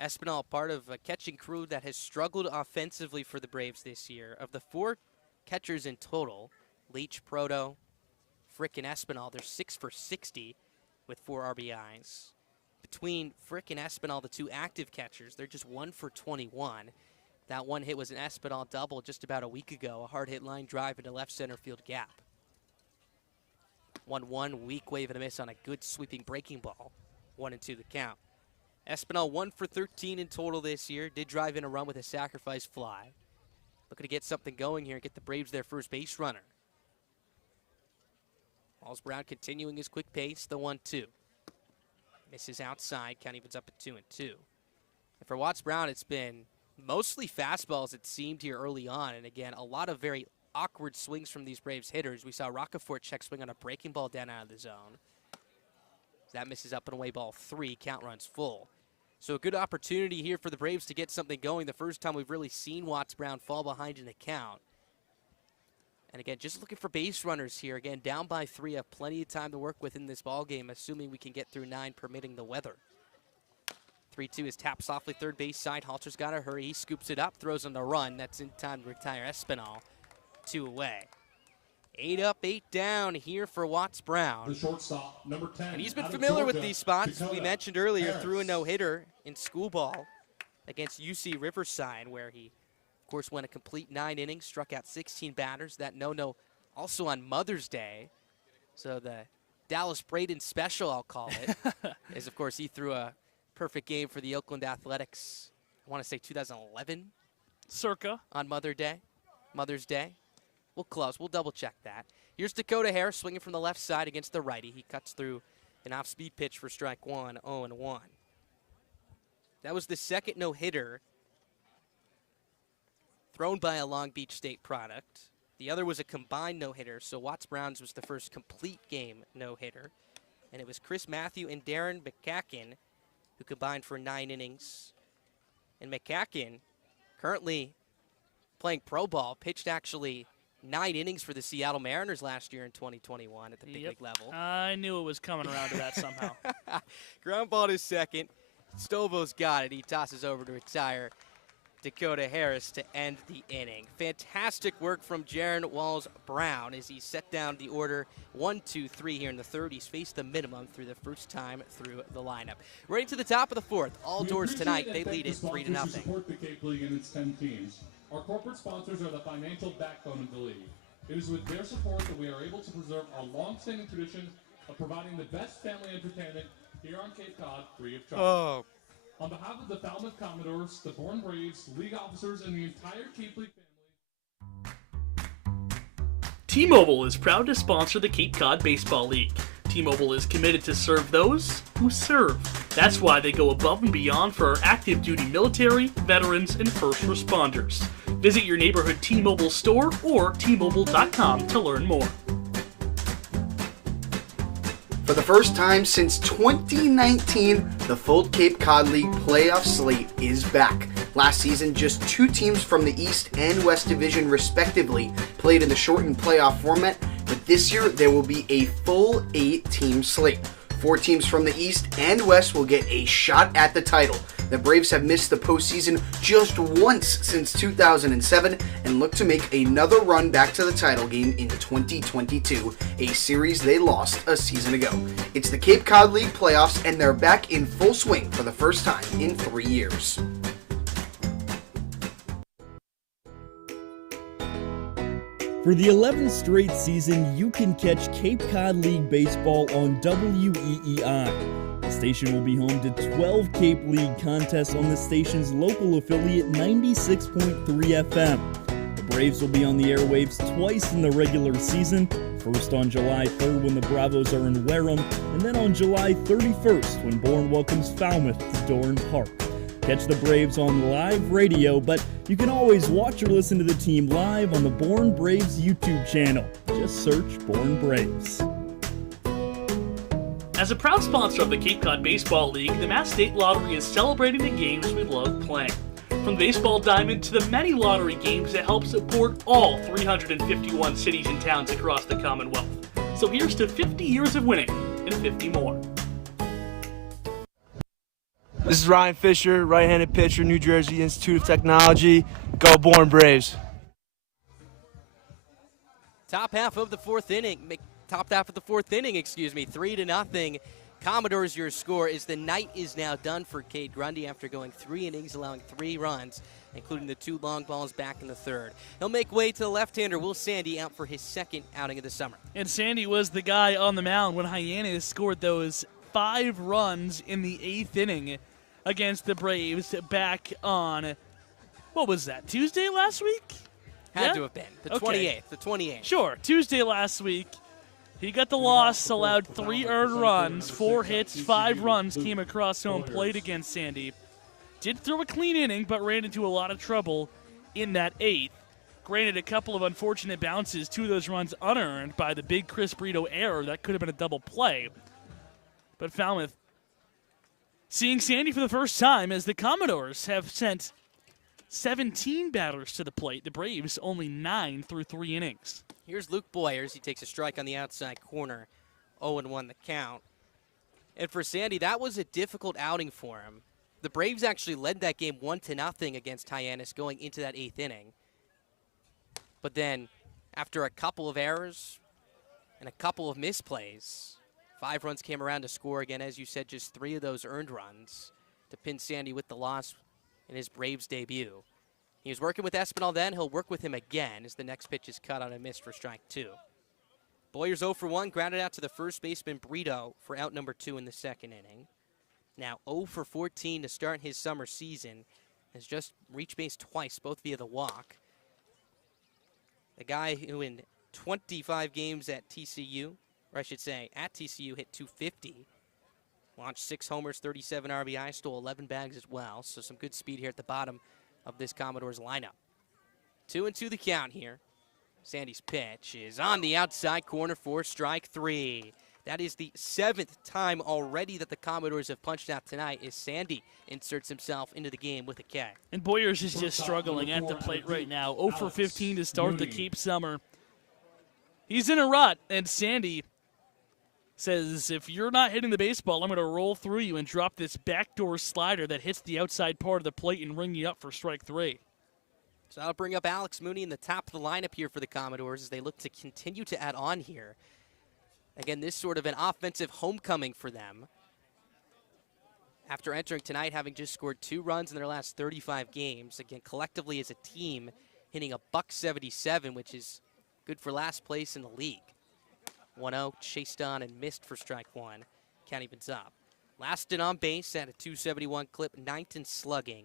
Espinal, part of a catching crew that has struggled offensively for the Braves this year. Of the 4 catchers in total, Leach, Proto, Frick, and Espinal, they're 6 for 60 with 4 RBIs. Between Frick and Espinal, the 2 active catchers, they're just 1 for 21. That 1 hit was an Espinal double just about a week ago, a hard-hit line drive into left center field gap. 1-1, weak wave and a miss on a good sweeping breaking ball. 1-2 the count. Espinal 1 for 13 in total this year, did drive in a run with a sacrifice fly. Looking to get something going here and get the Braves their first base runner. Watts-Brown continuing his quick pace, the 1-2. Misses outside, count evens up at 2-2. And for Watts-Brown, it's been mostly fastballs, it seemed, here early on. And again, a lot of very awkward swings from these Braves hitters. We saw Roccaforte check swing on a breaking ball down out of the zone. That misses up and away, ball 3, count runs full. So a good opportunity here for the Braves to get something going. The first time we've really seen Watts-Brown fall behind in the count. And again, just looking for base runners here. Again, down by 3, have plenty of time to work with in this ball game, assuming we can get through 9, permitting the weather. 3-2 is tapped softly, third base side. Halter's got to hurry. He scoops it up, throws on the run. That's in time to retire Espinal. 2 away. 8 up, 8 down here for Watts-Brown. The shortstop, number 10. And he's been familiar with these spots. We mentioned earlier, threw a no-hitter in school ball against UC Riverside, where he, of course, went a complete 9 innings, struck out 16 batters. That no-no also on Mother's Day. So the Dallas Braden special, I'll call it, is, of course, he threw a perfect game for the Oakland Athletics, I want to say 2011. Circa. On Mother's Day. We'll close. We'll double-check that. Here's Dakota Harris swinging from the left side against the righty. He cuts through an off-speed pitch for strike 1, 0-1. That was the second no-hitter thrown by a Long Beach State product. The other was a combined no-hitter, so Watts-Brown's was the first complete game no-hitter. And it was Chris Matthew and Darren McCacken who combined for 9 innings. And McCacken, currently playing pro ball, pitched actually 9 innings for the Seattle Mariners last year in 2021 at the big league level. I knew it was coming around to that somehow. Ground ball to second. Stovo's got it. He tosses over to retire Dakota Harris to end the inning. Fantastic work from Jaron Walls-Brown as he set down the order 1-2-3 here in the third. He's faced the minimum through the first time through the lineup. Right to the top of the fourth. All doors tonight. They lead it 3-0. Support the Cape League and its 10 teams. Our corporate sponsors are the financial backbone of the league. It is with their support that we are able to preserve our long-standing tradition of providing the best family entertainment here on Cape Cod free of charge. Oh. On behalf of the Falmouth Commodores, the Bourne Braves, league officers, and the entire Cape League family. T-Mobile is proud to sponsor the Cape Cod Baseball League. T-Mobile is committed to serve those who serve. That's why they go above and beyond for our active duty military, veterans, and first responders. Visit your neighborhood T-Mobile store or T-Mobile.com to learn more. For the first time since 2019, the full Cape Cod League playoff slate is back. Last season, just 2 teams from the East and West Division respectively played in the shortened playoff format, but this year there will be a full 8-team slate. 4 teams from the East and West will get a shot at the title. The Braves have missed the postseason just once since 2007 and look to make another run back to the title game in 2022, a series they lost a season ago. It's the Cape Cod League playoffs and they're back in full swing for the first time in 3 years. For the 11th straight season, you can catch Cape Cod League baseball on WEEI. The station will be home to 12 Cape League contests on the station's local affiliate 96.3 FM. The Braves will be on the airwaves twice in the regular season, first on July 3rd when the Bravos are in Wareham, and then on July 31st when Bourne welcomes Falmouth to Doran Park. Catch the Braves on live radio, but you can always watch or listen to the team live on the Bourne Braves YouTube channel. Just search Bourne Braves. As a proud sponsor of the Cape Cod Baseball League, the Mass State Lottery is celebrating the games we love playing. From the Baseball Diamond to the many lottery games that help support all 351 cities and towns across the Commonwealth. So here's to 50 years of winning and 50 more. This is Ryan Fisher, right-handed pitcher, New Jersey Institute of Technology. Go Bourne Braves. Top half of the fourth inning, 3-0. Commodores, your score is the night is now done for Cade Grundy after going 3 innings, allowing 3 runs, including the 2 long balls back in the third. He'll make way to the left-hander, Will Sandy, out for his second outing of the summer. And Sandy was the guy on the mound when Hyannis scored those 5 runs in the 8th inning against the Braves back on, what was that, Tuesday last week? Had to have been. The 28th. Sure, Tuesday last week. He got the loss, allowed 3 earned runs, 4 hits, 5 runs came across home plate against Sandy. Did throw a clean inning, but ran into a lot of trouble in that 8th. Granted, a couple of unfortunate bounces, 2 of those runs unearned by the big Chris Brito error. That could have been a double play. But Falmouth seeing Sandy for the first time as the Commodores have sent 17 batters to the plate. The Braves only 9 through 3 innings. Here's Luke Boyers. He takes a strike on the outside corner. 0-1 the count. And for Sandy, that was a difficult outing for him. The Braves actually led that game 1-0 against Hyannis going into that 8th inning. But then, after a couple of errors and a couple of misplays, 5 runs came around to score again. As you said, just 3 of those earned runs to pin Sandy with the loss in his Braves debut. He was working with Espinal then. He'll work with him again as the next pitch is cut on a miss for strike 2. Boyers 0 for 1, grounded out to the first baseman Brito for out number 2 in the second inning. Now 0 for 14 to start his summer season. Has just reached base twice, both via the walk. The guy who in 25 games at TCU, or I should say at TCU, hit .250. Launched 6 homers, 37 RBI, stole 11 bags as well. So some good speed here at the bottom of this Commodores lineup. 2-2 the count here. Sandy's pitch is on the outside corner for strike 3. That is the 7th time already that the Commodores have punched out tonight as Sandy inserts himself into the game with a K. And Boyers is just struggling at the plate right now. 0 for 15 to start the Cape Summer. He's in a rut, and Sandy says, if you're not hitting the baseball, I'm going to roll through you and drop this backdoor slider that hits the outside part of the plate and ring you up for strike 3. So that'll bring up Alex Mooney in the top of the lineup here for the Commodores as they look to continue to add on here. Again, this sort of an offensive homecoming for them. After entering tonight, having just scored 2 runs in their last 35 games. Again, collectively as a team, hitting a .177, which is good for last place in the league. 1-0, chased on and missed for strike 1. Count evens up. Last in on base at a .271 clip, 9th in slugging.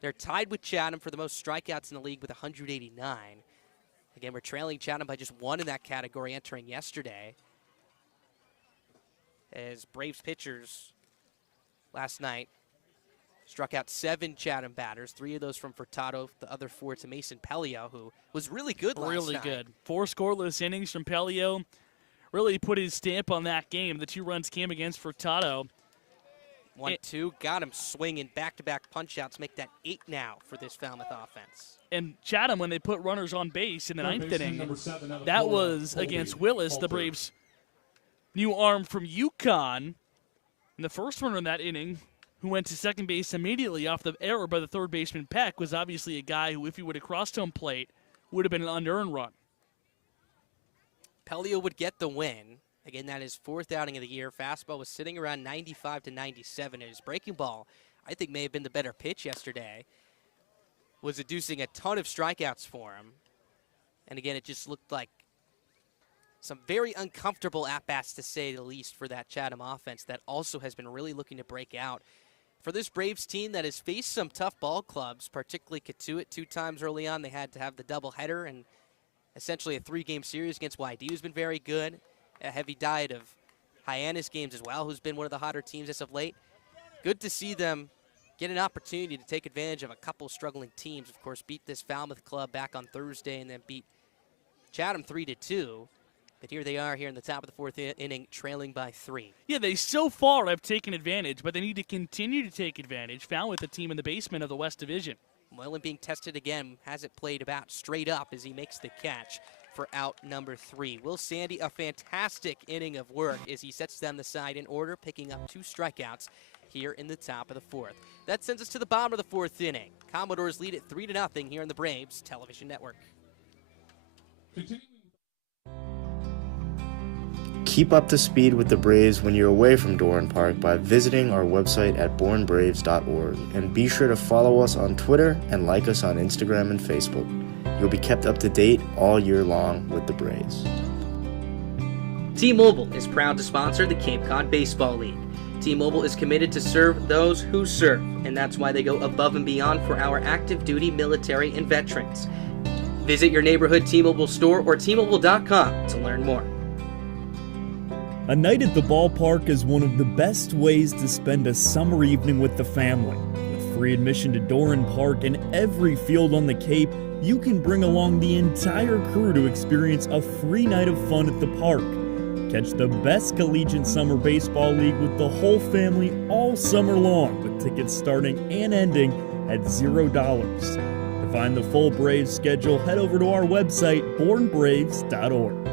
They're tied with Chatham for the most strikeouts in the league with 189. Again, we're trailing Chatham by just 1 in that category entering yesterday. As Braves pitchers last night struck out 7 Chatham batters, 3 of those from Furtado, the other 4 to Mason Pelio, who was really good last night. Really good. 4 scoreless innings from Pelio. Really put his stamp on that game. The 2 runs came against Furtado. 1-2, got him swinging, back-to-back punch-outs, make that 8 now for this Falmouth offense. And Chatham, when they put runners on base in the 9th inning, that was against Willis, the Braves' new arm from UConn. And the first runner in that inning, who went to second base immediately off the error by the third baseman Peck, was obviously a guy who, if he would have crossed home plate, would have been an unearned run. Pelio would get the win. Again, that is 4th outing of the year. Fastball was sitting around 95 to 97. His breaking ball, I think, may have been the better pitch yesterday. Was inducing a ton of strikeouts for him. And again, it just looked like some very uncomfortable at-bats, to say the least, for that Chatham offense that also has been really looking to break out. For this Braves team that has faced some tough ball clubs, particularly Katuitt 2 times early on, they had to have the doubleheader and essentially a 3-game series against YD, who's been very good. A heavy diet of Hyannis games as well, who's been one of the hotter teams as of late. Good to see them get an opportunity to take advantage of a couple struggling teams. Of course, beat this Falmouth club back on Thursday and then beat Chatham 3-2. But here they are here in the top of the 4th inning, trailing by 3. Yeah, they so far have taken advantage, but they need to continue to take advantage. Falmouth, a team in the basement of the West Division. Moylan being tested again, has it played about straight up as he makes the catch for out number 3. Will Sandy, a fantastic inning of work as he sets them the side in order, picking up 2 strikeouts here in the top of the 4th. That sends us to the bottom of the 4th inning. Commodores lead it 3-0 here on the Braves Television Network. Keep up to speed with the Braves when you're away from Doran Park by visiting our website at bornbraves.org, and be sure to follow us on Twitter and like us on Instagram and Facebook. You'll be kept up to date all year long with the Braves. T-Mobile is proud to sponsor the Cape Cod Baseball League. T-Mobile is committed to serve those who serve, and that's why they go above and beyond for our active duty military and veterans. Visit your neighborhood T-Mobile store or T-Mobile.com to learn more. A night at the ballpark is one of the best ways to spend a summer evening with the family. With free admission to Doran Park and every field on the Cape, you can bring along the entire crew to experience a free night of fun at the park. Catch the best collegiate summer baseball league with the whole family all summer long, with tickets starting and ending at $0. To find the full Braves schedule, head over to our website, bornbraves.org.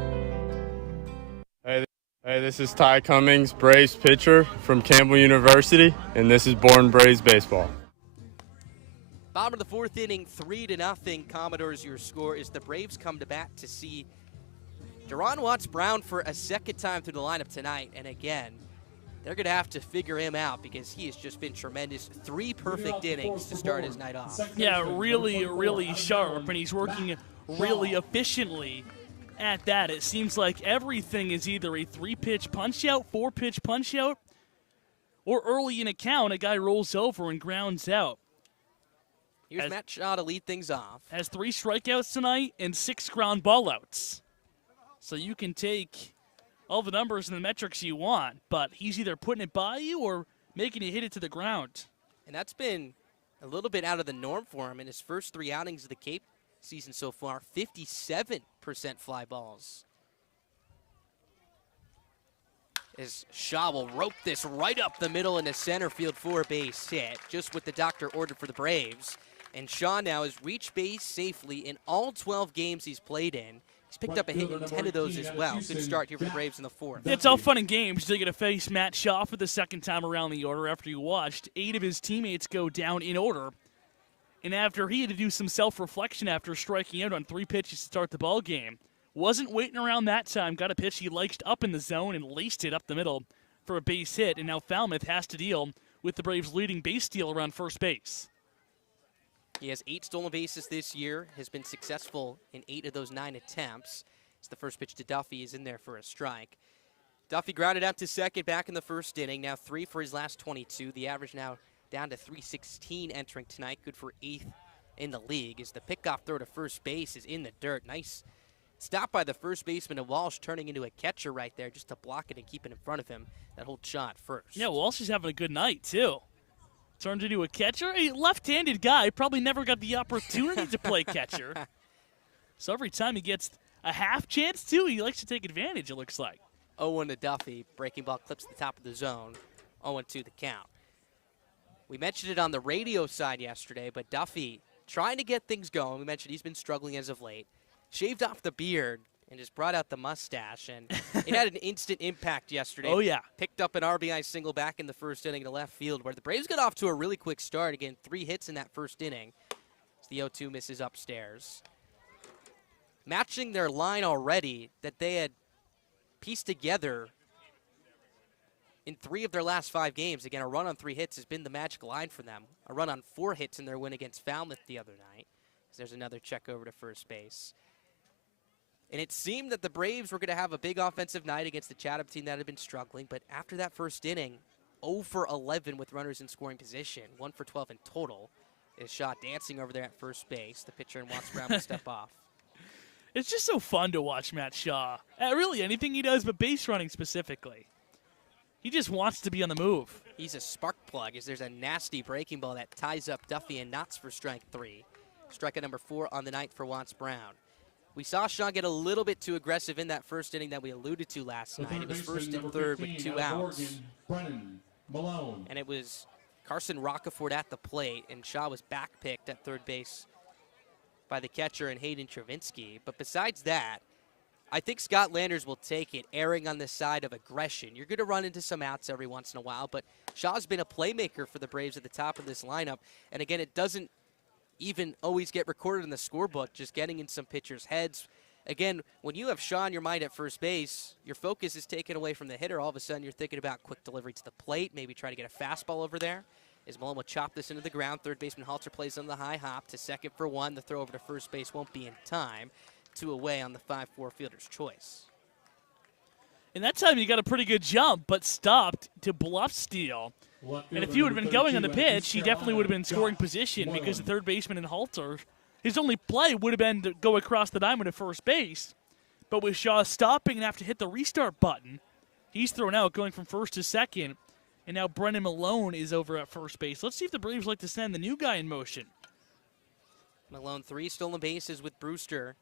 Hey, this is Ty Cummings, Braves pitcher from Campbell University, and this is Born Braves Baseball. Bottom of the 4th inning, 3-0 Commodores. Your score is the Braves come to bat to see Duran Watts-Brown for a second time through the lineup tonight. And again, they're going to have to figure him out because he has just been tremendous. 3 perfect innings to start his night off. Yeah, really, really sharp, and he's working really efficiently at that. It seems like everything is either a 3-pitch punch-out, 4-pitch punch-out, or early in a count, a guy rolls over and grounds out. Here's Matt Shaw to lead things off. Has 3 strikeouts tonight and 6 ground ball outs. So you can take all the numbers and the metrics you want, but he's either putting it by you or making you hit it to the ground. And that's been a little bit out of the norm for him in his first 3 outings of the Cape season so far. 57% fly balls. As Shaw will rope this right up the middle in a center field 4-base hit, just what the doctor ordered for the Braves. And Shaw now has reached base safely in all 12 games he's played in. He's picked up a hit in 10 of those as well. Good start here for the Braves in the 4th. It's all fun and games. They're going to face Matt Shaw for the second time around the order after you watched 8 of his teammates go down in order. And after he had to do some self-reflection after striking out on 3 pitches to start the ball game, wasn't waiting around that time, got a pitch he liked up in the zone and laced it up the middle for a base hit. And now Falmouth has to deal with the Braves' leading base steal around first base. He has 8 stolen bases this year, has been successful in 8 of those 9 attempts. It's the first pitch to Duffy is in there for a strike. Duffy grounded out to second back in the 1st inning. Now 3 for his last 22. The average now down to 316 entering tonight. Good for 8th in the league. As the pickoff throw to first base is in the dirt. Nice stop by the first baseman of Walsh, turning into a catcher right there just to block it and keep it in front of him. That whole shot first. Yeah, Walsh is having a good night, too. Turned into a catcher. A left-handed guy, probably never got the opportunity to play catcher. So every time he gets a half chance, too, he likes to take advantage, it looks like. 0-1 to Duffy. Breaking ball clips the top of the zone. 0-2 the count. We mentioned it on the radio side yesterday, but Duffy trying to get things going. We mentioned he's been struggling as of late. Shaved off the beard and just brought out the mustache, and it had an instant impact yesterday. Oh, yeah. Picked up an RBI single back in the first inning to left field, where the Braves got off to a really quick start. Again, 3 hits in that first inning. The 0-2 misses upstairs. Matching their line already that they had pieced together in 3 of their last 5 games. Again, a run on 3 hits has been the magic line for them. A run on 4 hits in their win against Falmouth the other night. There's another check over to first base. And it seemed that the Braves were going to have a big offensive night against the Chatham team that had been struggling. But after that first inning, 0 for 11 with runners in scoring position, 1 for 12 in total. Is shot dancing over there at first base. The pitcher and Watts Brown will step off. It's just so fun to watch Matt Shaw. Really, anything he does, but base running specifically. He just wants to be on the move. He's a spark plug as there's a nasty breaking ball that ties up Duffy and Knotts for strike 3. Strikeout number 4 on the night for Watts Brown. We saw Shaw get a little bit too aggressive in that first inning that we alluded to last night. It was first and third with 2 outs. And it was Carson Rockefort at the plate, and Shaw was backpicked at third base by the catcher and Hayden Travinsky. But besides that, I think Scott Landers will take it, erring on the side of aggression. You're going to run into some outs every once in a while, but Shaw's been a playmaker for the Braves at the top of this lineup. And again, it doesn't even always get recorded in the scorebook, just getting in some pitchers' heads. Again, when you have Shaw in your mind at first base, your focus is taken away from the hitter. All of a sudden, you're thinking about quick delivery to the plate, maybe try to get a fastball over there. As Malone will chop this into the ground, third baseman Halter plays on the high hop to second for 1. The throw over to first base won't be in time. 2 away on the 5-4 fielder's choice. And that time he got a pretty good jump, but stopped to bluff steal. And if he would have been going on the pitch, he definitely would have been in scoring position because the third baseman and Halter, his only play would have been to go across the diamond to first base. But with Shaw stopping and have to hit the restart button, he's thrown out going from first to second. And now Brennan Malone is over at first base. Let's see if the Braves like to send the new guy in motion. Malone 3 stolen bases with Brewster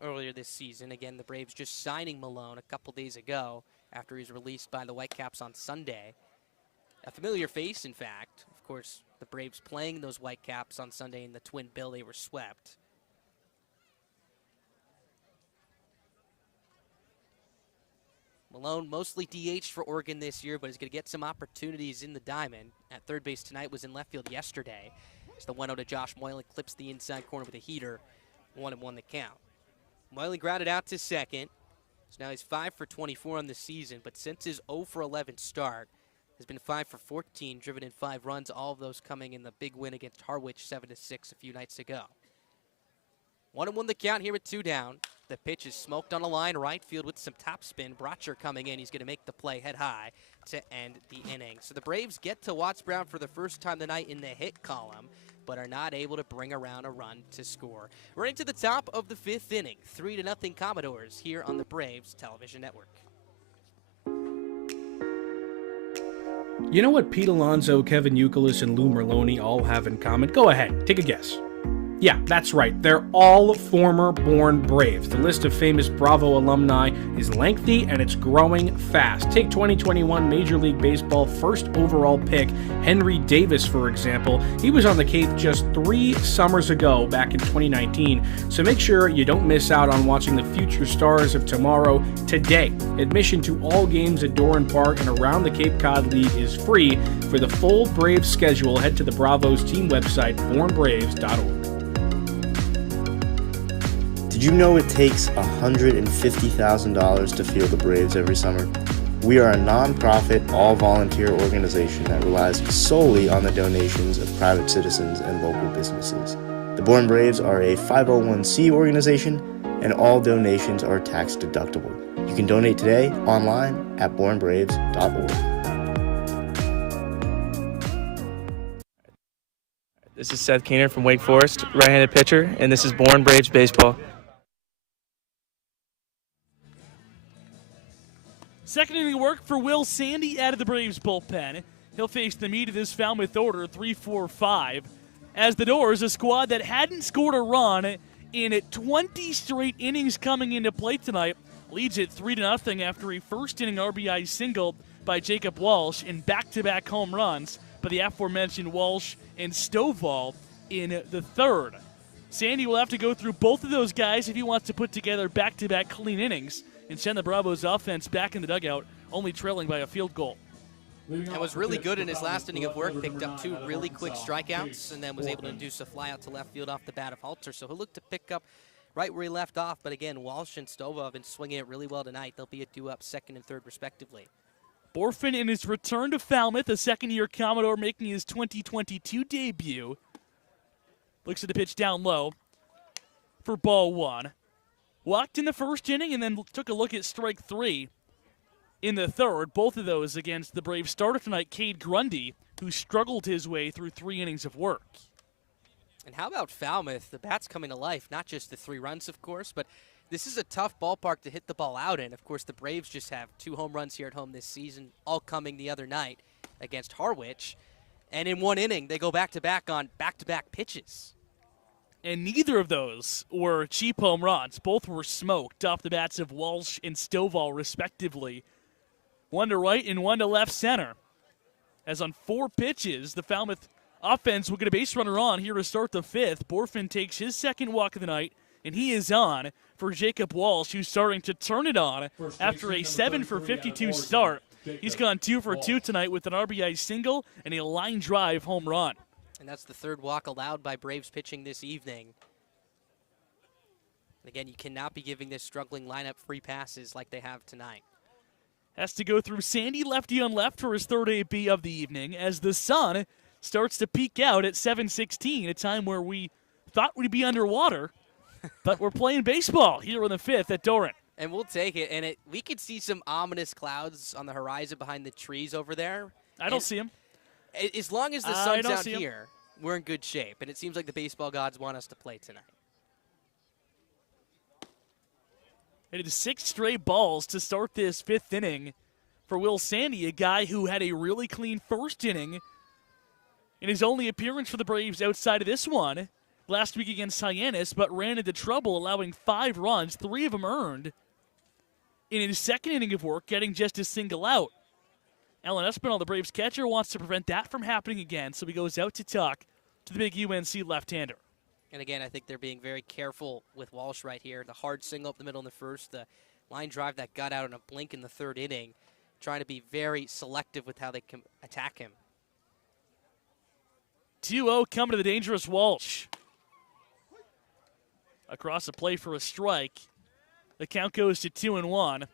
earlier this season. Again, the Braves just signing Malone a couple days ago after he's released by the Whitecaps on Sunday. A familiar face, in fact. Of course, the Braves playing those Whitecaps on Sunday in the twin bill. They were swept. Malone mostly DH'd for Oregon this year, but is going to get some opportunities in the diamond. At third base tonight, was in left field yesterday. As the 1-0 to Josh Moylan clips the inside corner with a heater. 1-1 the count. Moylan grounded out to second. So now he's 5 for 24 on the season, but since his 0 for 11 start, has been 5 for 14, driven in 5 runs, all of those coming in the big win against Harwich 7-6 a few nights ago. 1-1 the count here with 2 down. The pitch is smoked on a line right field with some topspin. Brotcher coming in. He's going to make the play head high to end the inning. So the Braves get to Watts Brown for the first time tonight in the hit column, but are not able to bring around a run to score. We're into the top of the 5th inning. 3-0 Commodores here on the Braves Television Network. You know what Pete Alonso, Kevin Youkilis, and Lou Merloni all have in common? Go ahead, take a guess. Yeah, that's right. They're all former Bourne Braves. The list of famous Bravo alumni is lengthy and it's growing fast. Take 2021 Major League Baseball first overall pick Henry Davis, for example. He was on the Cape just 3 summers ago, back in 2019. So make sure you don't miss out on watching the future stars of tomorrow today. Admission to all games at Doran Park and around the Cape Cod League is free. For the full Braves schedule, head to the Bravos team website, bournebraves.org. Did you know it takes $150,000 to field the Braves every summer? We are a non-profit, all-volunteer organization that relies solely on the donations of private citizens and local businesses. The Bourne Braves are a 501c organization, and all donations are tax deductible. You can donate today online at bournebraves.org. This is Seth Keener from Wake Forest, right-handed pitcher, and this is Bourne Braves Baseball. Second inning work for Will Sandy out of the Braves bullpen. He'll face the meat of this Falmouth order, 3-4-5. As the Doors, a squad that hadn't scored a run in 20 straight innings coming into play tonight, leads it 3-0 after a first-inning RBI single by Jacob Walsh and back-to-back home runs by the aforementioned Walsh and Stovall in the third. Sandy will have to go through both of those guys if he wants to put together back-to-back clean innings and send the Bravos offense back in the dugout, only trailing by a field goal. And was really good in his last inning of work, picked up 2 really quick strikeouts, and then was able to induce a fly out to left field off the bat of Halter. So he'll look to pick up right where he left off. But again, Walsh and Stovall have been swinging it really well tonight. They'll be a due up second and third, respectively. Borfin in his return to Falmouth, a second-year Commodore making his 2022 debut. Looks at the pitch down low for ball 1. Walked in the first inning and then took a look at strike 3 in the third. Both of those against the Braves starter tonight, Cade Grundy, who struggled his way through 3 innings of work. And how about Falmouth? The bat's coming to life, not just the 3 runs, of course, but this is a tough ballpark to hit the ball out in. Of course, the Braves just have 2 home runs here at home this season, all coming the other night against Harwich. And in 1 inning, they go back-to-back on back-to-back pitches. And neither of those were cheap home runs. Both were smoked off the bats of Walsh and Stovall, respectively. 1 to right and 1 to left center. As on 4 pitches, the Falmouth offense will get a base runner on here to start the 5th. Borfin takes his second walk of the night, and he is on for Jacob Walsh, who's starting to turn it on after a 7-for-52 start. He's gone 2 for 2 tonight with an RBI single and a line drive home run. And that's the 3rd walk allowed by Braves pitching this evening. Again, you cannot be giving this struggling lineup free passes like they have tonight. Has to go through Sandy lefty on left for his 3rd AB of the evening as the sun starts to peek out at 7:16, a time where we thought we'd be underwater, but we're playing baseball here in the 5th at Doran. And we'll take it. And we could see some ominous clouds on the horizon behind the trees over there. I don't see them. As long as the sun's out here, we're in good shape. And it seems like the baseball gods want us to play tonight. It is 6 straight balls to start this 5th inning for Will Sandy, a guy who had a really clean first inning in his only appearance for the Braves outside of this one last week against Hyannis, but ran into trouble, allowing 5 runs, 3 of them earned in his second inning of work, getting just a single out. Alan Espinal, the Braves catcher, wants to prevent that from happening again, so he goes out to talk to the big UNC left-hander. And again, I think they're being very careful with Walsh right here. The hard single up the middle in the first, the line drive that got out in a blink in the 3rd inning, trying to be very selective with how they can attack him. 2-0 coming to the dangerous Walsh. Across the plate for a strike. The count goes to 2-1.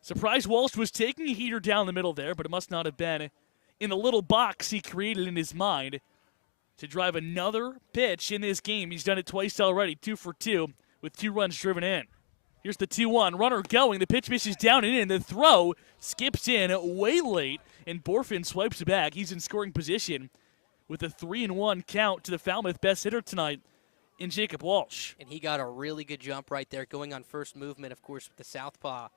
Surprise Walsh was taking a heater down the middle there, but it must not have been in the little box he created in his mind to drive another pitch in this game. He's done it twice already, 2 for 2 with 2 runs driven in. Here's the 2-1, runner going. The pitch misses down and in. The throw skips in way late, and Borfin swipes it back. He's in scoring position with a 3-1 count to the Falmouth best hitter tonight in Jacob Walsh. And he got a really good jump right there, going on first movement, of course, with the southpaw.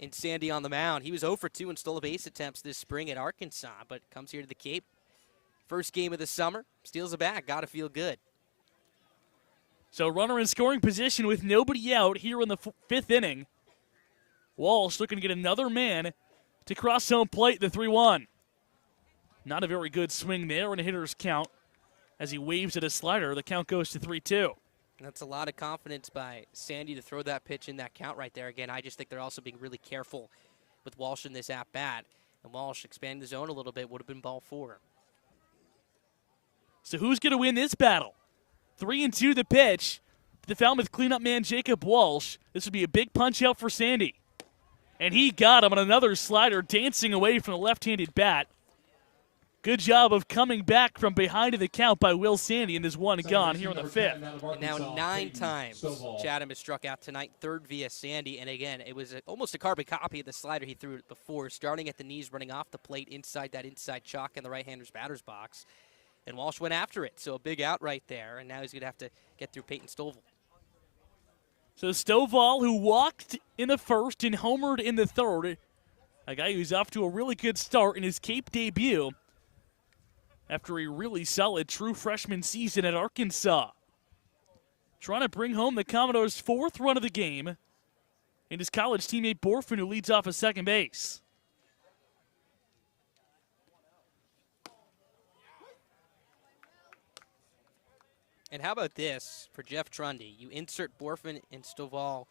And Sandy on the mound. He was 0 for 2 and stole base attempts this spring at Arkansas, but comes here to the Cape. First game of the summer, steals a bat, got to feel good. So runner in scoring position with nobody out here in the 5th inning. Walsh looking to get another man to cross home plate, the 3-1. Not a very good swing there in a hitter's count. As he waves at a slider, the count goes to 3-2. That's a lot of confidence by Sandy to throw that pitch in that count right there. Again, I just think they're also being really careful with Walsh in this at-bat. And Walsh expanding the zone a little bit would have been ball 4. So who's going to win this battle? 3-2 the pitch. The Falmouth cleanup man, Jacob Walsh. This would be a big punch out for Sandy. And he got him on another slider, dancing away from the left-handed bat. Good job of coming back from behind in the count by Will Sandy, and there's one gone here in the 5th. And now 9 times Chatham has struck out tonight, 3rd via Sandy. And again, it was almost a carbon copy of the slider he threw before, starting at the knees, running off the plate inside that inside chalk in the right-hander's batter's box. And Walsh went after it, so a big out right there, and now he's going to have to get through Peyton Stovall. So Stovall, who walked in the first and homered in the third, a guy who's off to a really good start in his Cape debut after a really solid true freshman season at Arkansas. Trying to bring home the Commodores' 4th run of the game, and his college teammate Borfin, who leads off at second base. And how about this for Jeff Trundy? You insert Borfin and Stovall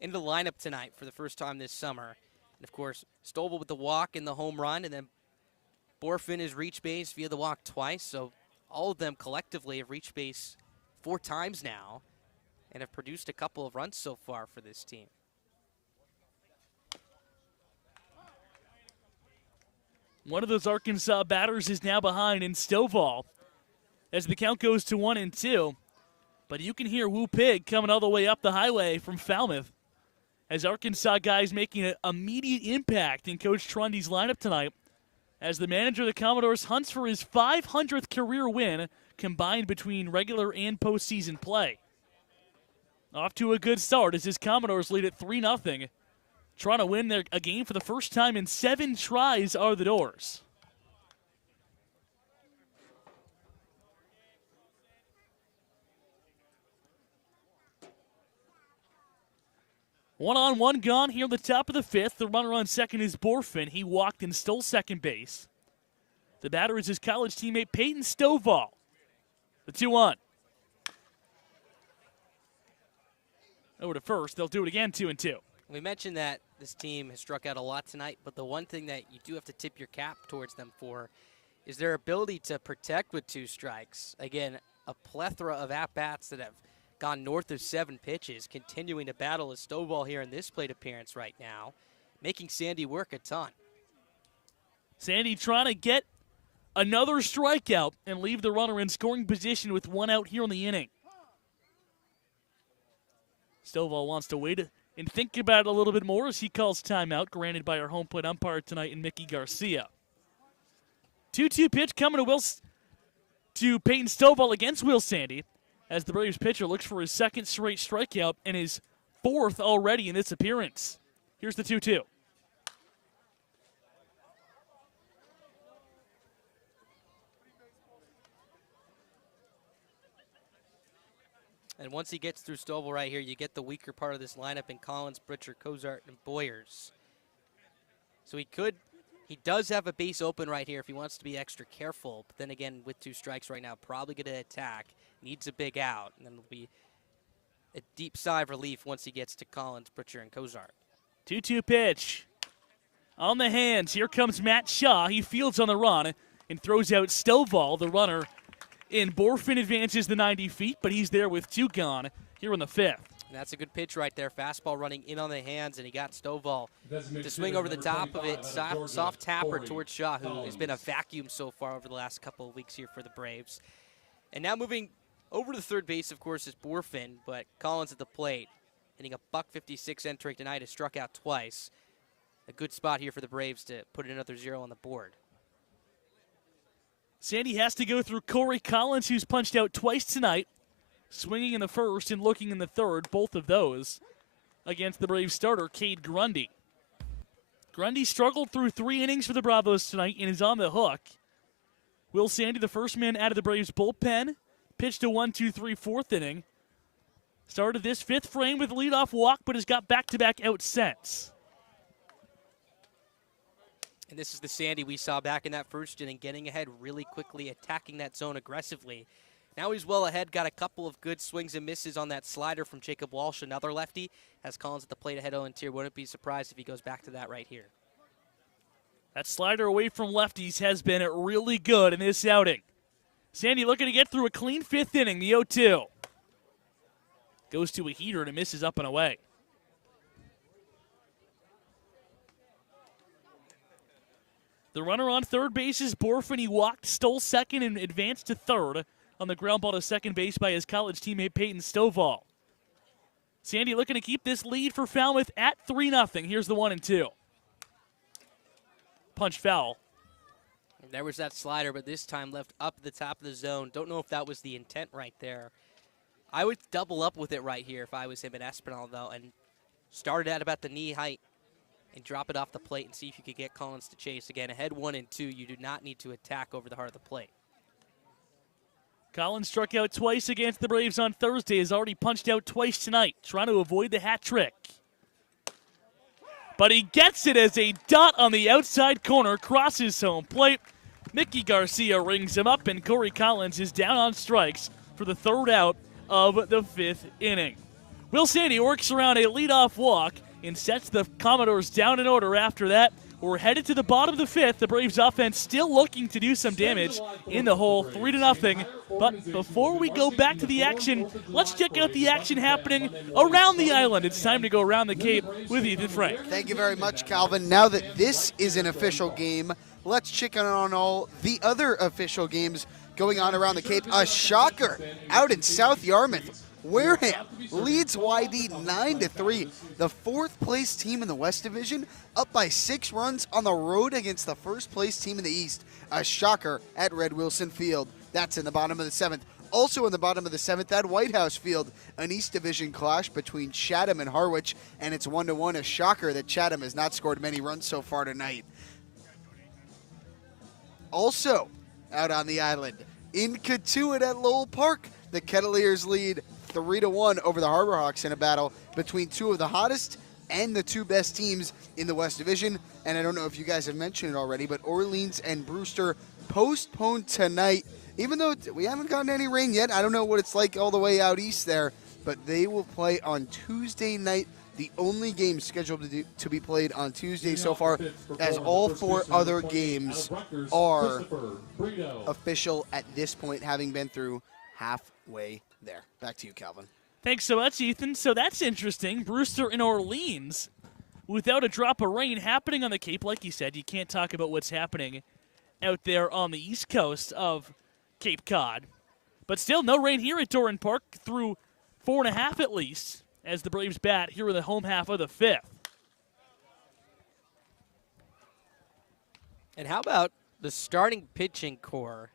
into the lineup tonight for the first time this summer. And, of course, Stovall with the walk and the home run, and then Borfin has reached base via the walk twice. So all of them collectively have reached base 4 times now and have produced a couple of runs so far for this team. One of those Arkansas batters is now behind in Stovall as the count goes to 1-2. But you can hear Woo Pig coming all the way up the highway from Falmouth as Arkansas guys making an immediate impact in Coach Trundy's lineup tonight as the manager of the Commodores hunts for his 500th career win combined between regular and postseason play. Off to a good start as his Commodores lead at 3-0. Trying to win a game for the first time in 7 tries are the Doors. One-on-one gone here at the top of the 5th. The runner on second is Borfin. He walked and stole second base. The batter is his college teammate Peyton Stovall. The 2-1. Over to first. They'll do it again, 2-2. We mentioned that this team has struck out a lot tonight, but the one thing that you do have to tip your cap towards them for is their ability to protect with 2 strikes. Again, a plethora of at-bats that have gone north of 7 pitches, continuing to battle as Stovall here in this plate appearance right now, making Sandy work a ton. Sandy trying to get another strikeout and leave the runner in scoring position with 1 out here in the inning. Stovall wants to wait and think about it a little bit more as he calls timeout, granted by our home plate umpire tonight in Mickey Garcia. 2-2 pitch coming to Peyton Stovall against Will Sandy as the Braves pitcher looks for his 2nd straight strikeout and his 4th already in this appearance. Here's the 2-2. And once he gets through Stovall right here, you get the weaker part of this lineup in Collins, Britcher, Cozart, and Boyers. So he does have a base open right here if he wants to be extra careful. But then again, with 2 strikes right now, probably going to attack. Needs a big out. And then it'll be a deep sigh of relief once he gets to Collins, Britcher, and Cozart. 2-2 pitch. On the hands, here comes Matt Shaw. He fields on the run and throws out Stovall, the runner. In Borfin advances the 90 feet, but he's there with 2 gone here in the 5th. And that's a good pitch right there. Fastball running in on the hands, and he got Stovall to swing over the top of it. Soft tapper towards Shaw, who has been a vacuum so far over the last couple of weeks here for the Braves. And now moving over to the third base, of course, is Borfin, but Collins at the plate, hitting a .156 entering tonight, has struck out twice. A good spot here for the Braves to put another 0 on the board. Sandy has to go through Corey Collins, who's punched out twice tonight, swinging in the first and looking in the third, both of those against the Braves starter, Cade Grundy. Grundy struggled through 3 innings for the Bravos tonight and is on the hook. Will Sandy, the first man out of the Braves bullpen, pitched a 1-2-3 4th inning. Started this 5th frame with a leadoff walk, but has got back-to-back outs since. And this is the Sandy we saw back in that first inning, getting ahead really quickly, attacking that zone aggressively. Now he's well ahead, got a couple of good swings and misses on that slider from Jacob Walsh, another lefty. Has Collins at the plate ahead 0-2. Wouldn't be surprised if he goes back to that right here. That slider away from lefties has been really good in this outing. Sandy looking to get through a clean 5th inning, the 0-2. Goes to a heater and it misses up and away. The runner on third base is Borfin. He walked, stole second, and advanced to third on the ground ball to second base by his college teammate Peyton Stovall. Sandy looking to keep this lead for Falmouth at 3-0. Here's the 1-2. Punch foul. There was that slider, but this time left up the top of the zone. Don't know if that was the intent right there. I would double up with it right here if I was him at Espinal, though, and start it at about the knee height and drop it off the plate and see if you could get Collins to chase. Again, ahead 1-2, you do not need to attack over the heart of the plate. Collins struck out twice against the Braves on Thursday, has already punched out twice tonight, trying to avoid the hat trick. But he gets it as a dot on the outside corner, crosses home plate. Mickey Garcia rings him up, and Corey Collins is down on strikes for the third out of the 5th inning. Will Sandy works around a leadoff walk and sets the Commodores down in order after that. We're headed to the bottom of the 5th. The Braves offense still looking to do some damage in the hole, 3-0. But before we go back to the action, let's check out the action happening around the island. It's time to go around the Cape with Ethan Frank. Thank you very much, Calvin. Now that this is an official game, let's check on all the other official games going on around the Cape. A shocker out in South Yarmouth. Wareham leads YD 9-3. The 4th place team in the West Division up by 6 runs on the road against the 1st place team in the East. A shocker at Red Wilson Field. That's in the bottom of the 7th. Also in the bottom of the 7th at White House Field, an East Division clash between Chatham and Harwich, and it's 1-1. A shocker that Chatham has not scored many runs so far tonight. Also out on the island, in Cotuit at Lowell Park, the Kettleers lead 3-1 over the Harbor Hawks in a battle between 2 of the hottest and the 2 best teams in the West Division. And I don't know if you guys have mentioned it already, but Orleans and Brewster postponed tonight. Even though we haven't gotten any rain yet, I don't know what it's like all the way out east there, but they will play on Tuesday night. The only game scheduled to be played on Tuesday so far, as all 4 other games are official at this point, having been through halfway there. Back to you, Calvin. Thanks so much, Ethan. So that's interesting. Brewster in Orleans without a drop of rain happening on the Cape. Like you said, you can't talk about what's happening out there on the east coast of Cape Cod. But still, no rain here at Doran Park through 4.5 at least, as the Braves bat here in the home half of the 5th. And how about the starting pitching core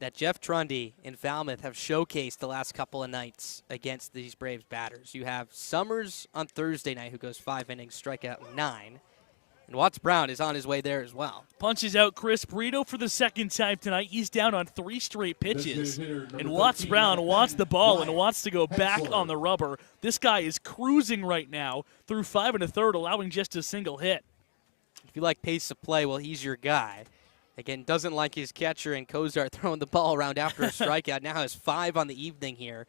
that Jeff Trundy and Falmouth have showcased the last couple of nights against these Braves batters? You have Summers on Thursday night, who goes 5 innings, strikeout 9. And Watts Brown is on his way there as well. Punches out Chris Brito for the 2nd time tonight. He's down on 3 straight pitches. And Watts Brown wants the ball and wants to go back on the rubber. This guy is cruising right now through 5 1/3, allowing just a single hit. If you like pace of play, well, he's your guy. Again, doesn't like his catcher and Kozar throwing the ball around after a strikeout. Now has 5 on the evening here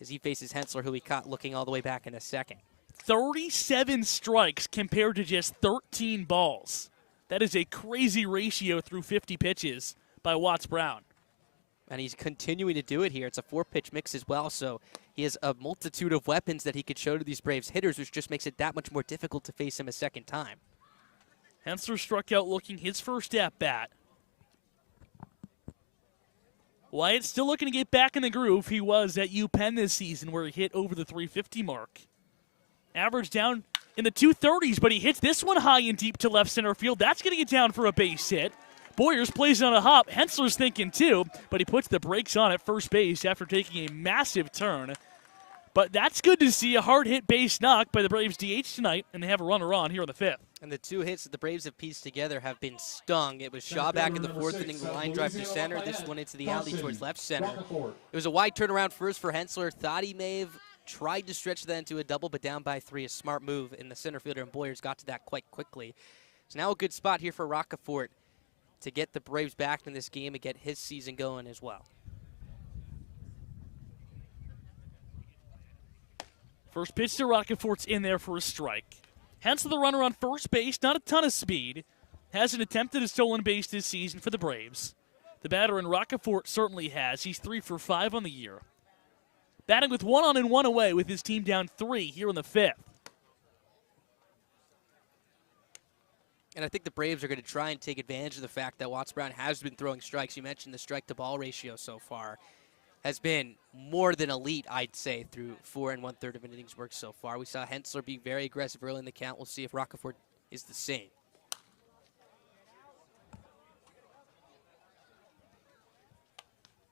as he faces Hensler, who he caught looking all the way back in a second. 37 strikes compared to just 13 balls. That is a crazy ratio through 50 pitches by Watts Brown. And he's continuing to do it here. It's a 4-pitch mix as well, so he has a multitude of weapons that he could show to these Braves hitters, which just makes it that much more difficult to face him a second time. Hensler struck out looking his first at-bat. Wyatt still looking to get back in the groove. He was at UPenn this season, where he hit over the 350 mark. Average down in the 230s, but he hits this one high and deep to left center field. That's going to get down for a base hit. Boyers plays it on a hop. Hensler's thinking too, but he puts the brakes on at first base after taking a massive turn. But that's good to see, a hard-hit base knock by the Braves DH tonight, and they have a runner on here in the 5th. And the 2 hits that the Braves have pieced together have been stung. It was Shaw back in the 4th inning, the line drive to center. This one into the alley towards left center. It was a wide turnaround first for Hensler. Thought he may have tried to stretch that into a double, but down by 3. A smart move in the center fielder, and Boyers got to that quite quickly. It's now a good spot here for Rocafort to get the Braves back in this game and get his season going as well. First pitch to Rocafort's in there for a strike. Hensler the runner on first base, not a ton of speed. Hasn't attempted a stolen base this season for the Braves. The batter in Rocafort certainly has. He's 3 for 5 on the year. Batting with 1 on and 1 away with his team down 3 here in the 5th. And I think the Braves are going to try and take advantage of the fact that Watts Brown has been throwing strikes. You mentioned the strike-to-ball ratio so far has been more than elite, I'd say, through 4 1/3 of an innings work so far. We saw Hensler be very aggressive early in the count. We'll see if Rocafort is the same.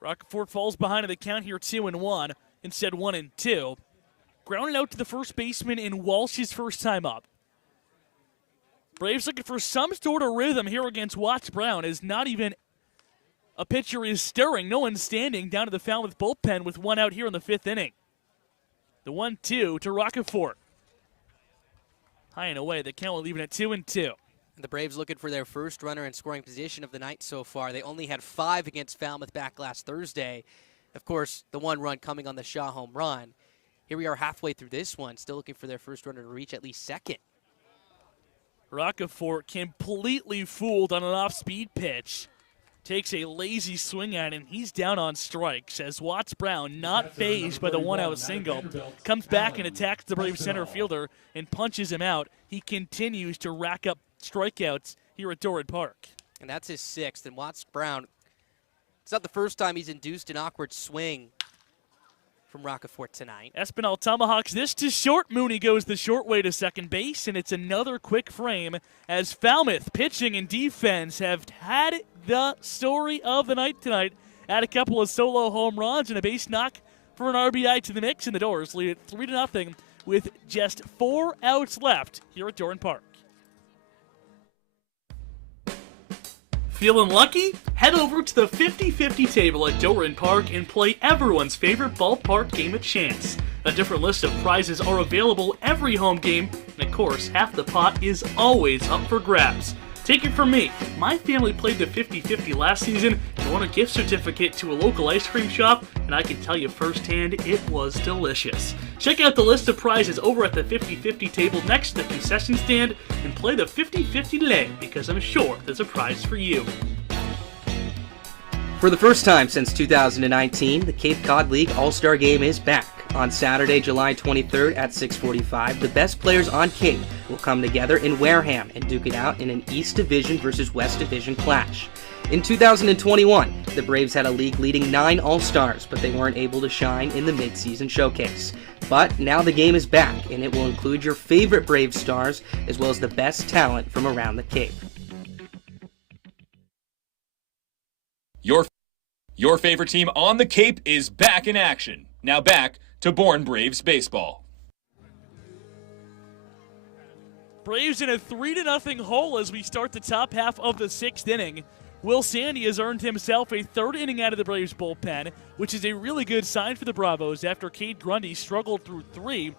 Rockford falls behind in the count here 2-1, instead 1-2. Grounded out to the first baseman in Walsh's first time up. Braves looking for some sort of rhythm here against Watts Brown, as not even a pitcher is stirring. No one's standing down to the Falmouth bullpen with one out here in the 5th inning. The 1-2 to Rockford. High and away, the count will leave it at 2-2. The Braves looking for their first runner in scoring position of the night so far. They only had 5 against Falmouth back last Thursday. Of course, the 1 run coming on the Shaw home run. Here we are halfway through this one, still looking for their first runner to reach at least second. Rockford completely fooled on an off-speed pitch. Takes a lazy swing at it, and he's down on strikes as Watts Brown, not phased by the 1-out single, comes back and attacks the Braves center fielder and punches him out. He continues to rack up strikeouts here at Doran Park. And that's his 6th. And Watts Brown, it's not the first time he's induced an awkward swing from Rockford tonight. Espinal tomahawks this to short. Mooney goes the short way to second base, and it's another quick frame as Falmouth pitching and defense have had the story of the night tonight. Add a couple of solo home runs and a base knock for an RBI to the mix, and the Doors lead it 3-0 with just 4 outs left here at Doran Park. Feeling lucky? Head over to the 50-50 table at Doran Park and play everyone's favorite ballpark game of chance. A different list of prizes are available every home game, and of course, half the pot is always up for grabs. Take it from me, my family played the 50-50 last season and won a gift certificate to a local ice cream shop, and I can tell you firsthand it was delicious. Check out the list of prizes over at the 50-50 table next to the concession stand and play the 50-50 today, because I'm sure there's a prize for you. For the first time since 2019, the Cape Cod League All-Star Game is back. On Saturday, July 23rd at 6:45, the best players on Cape will come together in Wareham and duke it out in an East Division versus West Division clash. In 2021, the Braves had a league-leading 9 All-Stars, but they weren't able to shine in the mid-season showcase. But now the game is back, and it will include your favorite Braves stars as well as the best talent from around the Cape. Your favorite team on the Cape is back in action. Now back to Bourne Braves baseball. Braves in a 3-0 hole as we start the top half of the 6th inning. Will Sandy has earned himself a 3rd inning out of the Braves bullpen, which is a really good sign for the Bravos after Cade Grundy struggled through 3.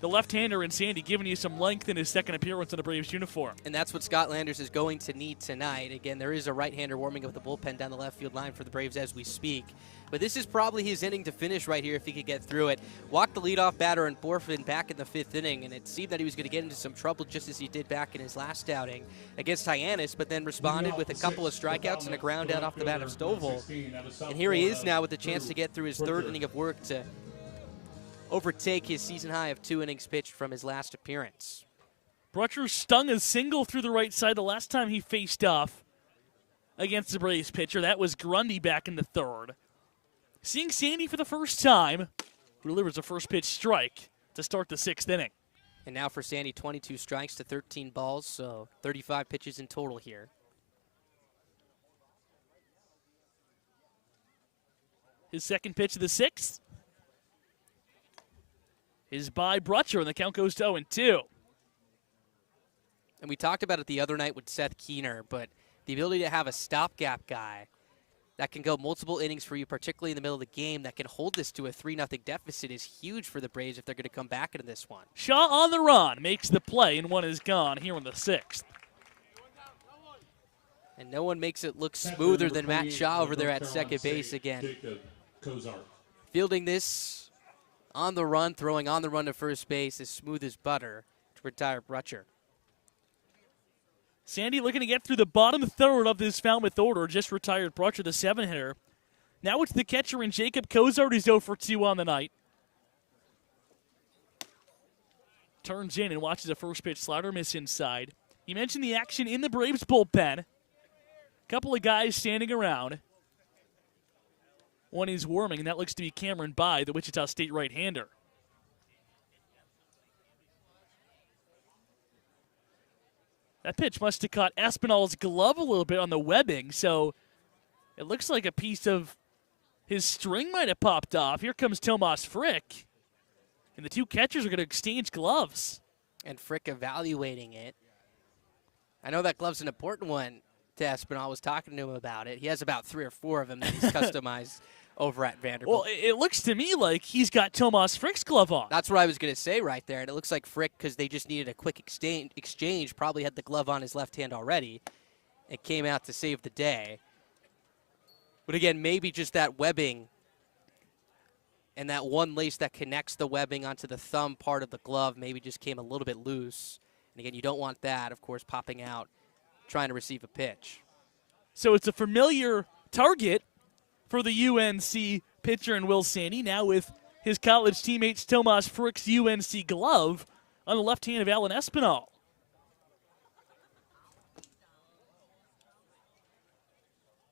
The left-hander in Sandy giving you some length in his second appearance in the Braves uniform. And that's what Scott Landers is going to need tonight. Again, there is a right-hander warming up the bullpen down the left field line for the Braves as we speak. But this is probably his inning to finish right here if he could get through it. Walked the leadoff batter in Borfin back in the 5th inning, and it seemed that he was going to get into some trouble just as he did back in his last outing against Hyannis, but then responded with a couple of strikeouts and a ground out off the bat of Stovall. And here he is now with a chance to get through his 3rd inning of work to overtake his season high of 2 innings pitched from his last appearance. Brutcher stung a single through the right side the last time he faced off against the Braves pitcher. That was Grundy back in the 3rd. Seeing Sandy for the first time, who delivers a first pitch strike to start the 6th inning. And now for Sandy, 22 strikes to 13 balls, so 35 pitches in total here. His second pitch of the 6th is by Brutcher, and the count goes to 0-2. And we talked about it the other night with Seth Keener, but the ability to have a stopgap guy that can go multiple innings for you, particularly in the middle of the game, that can hold this to a 3-0 deficit is huge for the Braves if they're going to come back into this one. Shaw on the run, makes the play, and one is gone here in the 6th. And no one makes it look smoother than Matt Shaw over there at second base again. Fielding this on the run, throwing on the run to first base, as smooth as butter to retire Brutcher. Sandy looking to get through the bottom 3rd of this Falmouth order. Just retired Brutcher, the 7-hitter. Now it's the catcher and Jacob Cozart, who's 0 for 2 on the night. Turns in and watches a first pitch slider miss inside. You mentioned the action in the Braves bullpen. Couple of guys standing around. One is warming, and that looks to be Cameron By, the Wichita State right-hander. That pitch must have caught Espinal's glove a little bit on the webbing, so it looks like a piece of his string might have popped off. Here comes Tomas Frick. And the two catchers are going to exchange gloves. And Frick evaluating it. I know that glove's an important one to Espinal. I was talking to him about it. He has about 3 or 4 of them that he's customized over at Vanderbilt. Well, it looks to me like he's got Tomas Frick's glove on. That's what I was going to say right there. And it looks like Frick, because they just needed a quick exchange, probably had the glove on his left hand already. It came out to save the day. But again, maybe just that webbing and that one lace that connects the webbing onto the thumb part of the glove maybe just came a little bit loose. And again, you don't want that, of course, popping out, trying to receive a pitch. So it's a familiar target for the UNC pitcher and Will Sandy, now with his college teammates Tomas Frick's UNC glove on the left hand of Alan Espinal.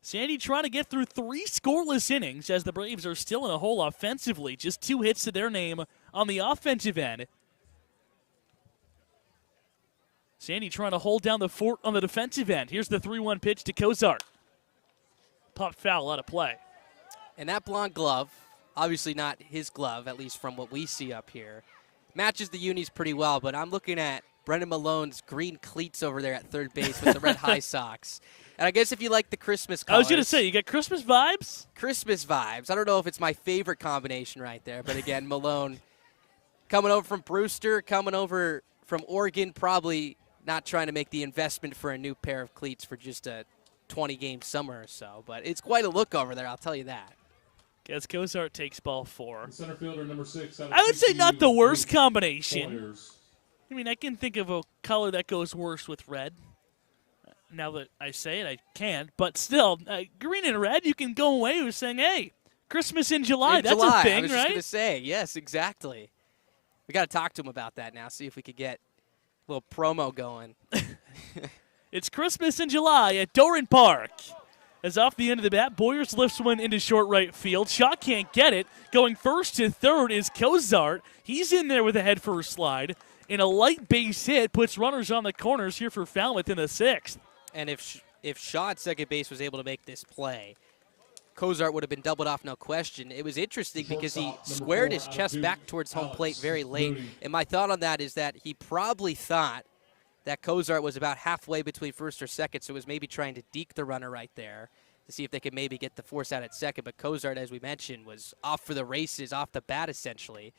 Sandy trying to get through 3 scoreless innings as the Braves are still in a hole offensively. Just 2 hits to their name on the offensive end. Sandy trying to hold down the fort on the defensive end. Here's the 3-1 pitch to Cozart. Pop foul out of play. And that blonde glove, obviously not his glove, at least from what we see up here, matches the unis pretty well, but I'm looking at Brendan Malone's green cleats over there at third base with the red high socks. And I guess if you like the Christmas colors. I was going to say, you got Christmas vibes? Christmas vibes. I don't know if it's my favorite combination right there, but again, Malone coming over from Brewster, coming over from Oregon, probably not trying to make the investment for a new pair of cleats for just a 20-game summer or so. But it's quite a look over there, I'll tell you that. Guess Cozart takes ball 4. Center fielder number 6. I would say not the worst combination. I mean, I can think of a color that goes worse with red. Now that I say it, I can't. But still, green and red, you can go away with saying, hey, Christmas in July, that's a thing, I was right? just going to say, yes, exactly. We got to talk to him about that now, see if we could get a little promo going. It's Christmas in July at Doran Park. As off the end of the bat, Boyers lifts one into short right field. Shaw can't get it. Going first to third is Cozart. He's in there with a head first slide. And a light base hit puts runners on the corners here for Falmouth in the 6th. And if Shaw at second base was able to make this play, Cozart would have been doubled off, no question. It was interesting because he squared his chest back towards home plate very late. And my thought on that is that he probably thought that Cozart was about halfway between first or second, so was maybe trying to deke the runner right there to see if they could maybe get the force out at second. But Cozart, as we mentioned, was off for the races, off the bat essentially.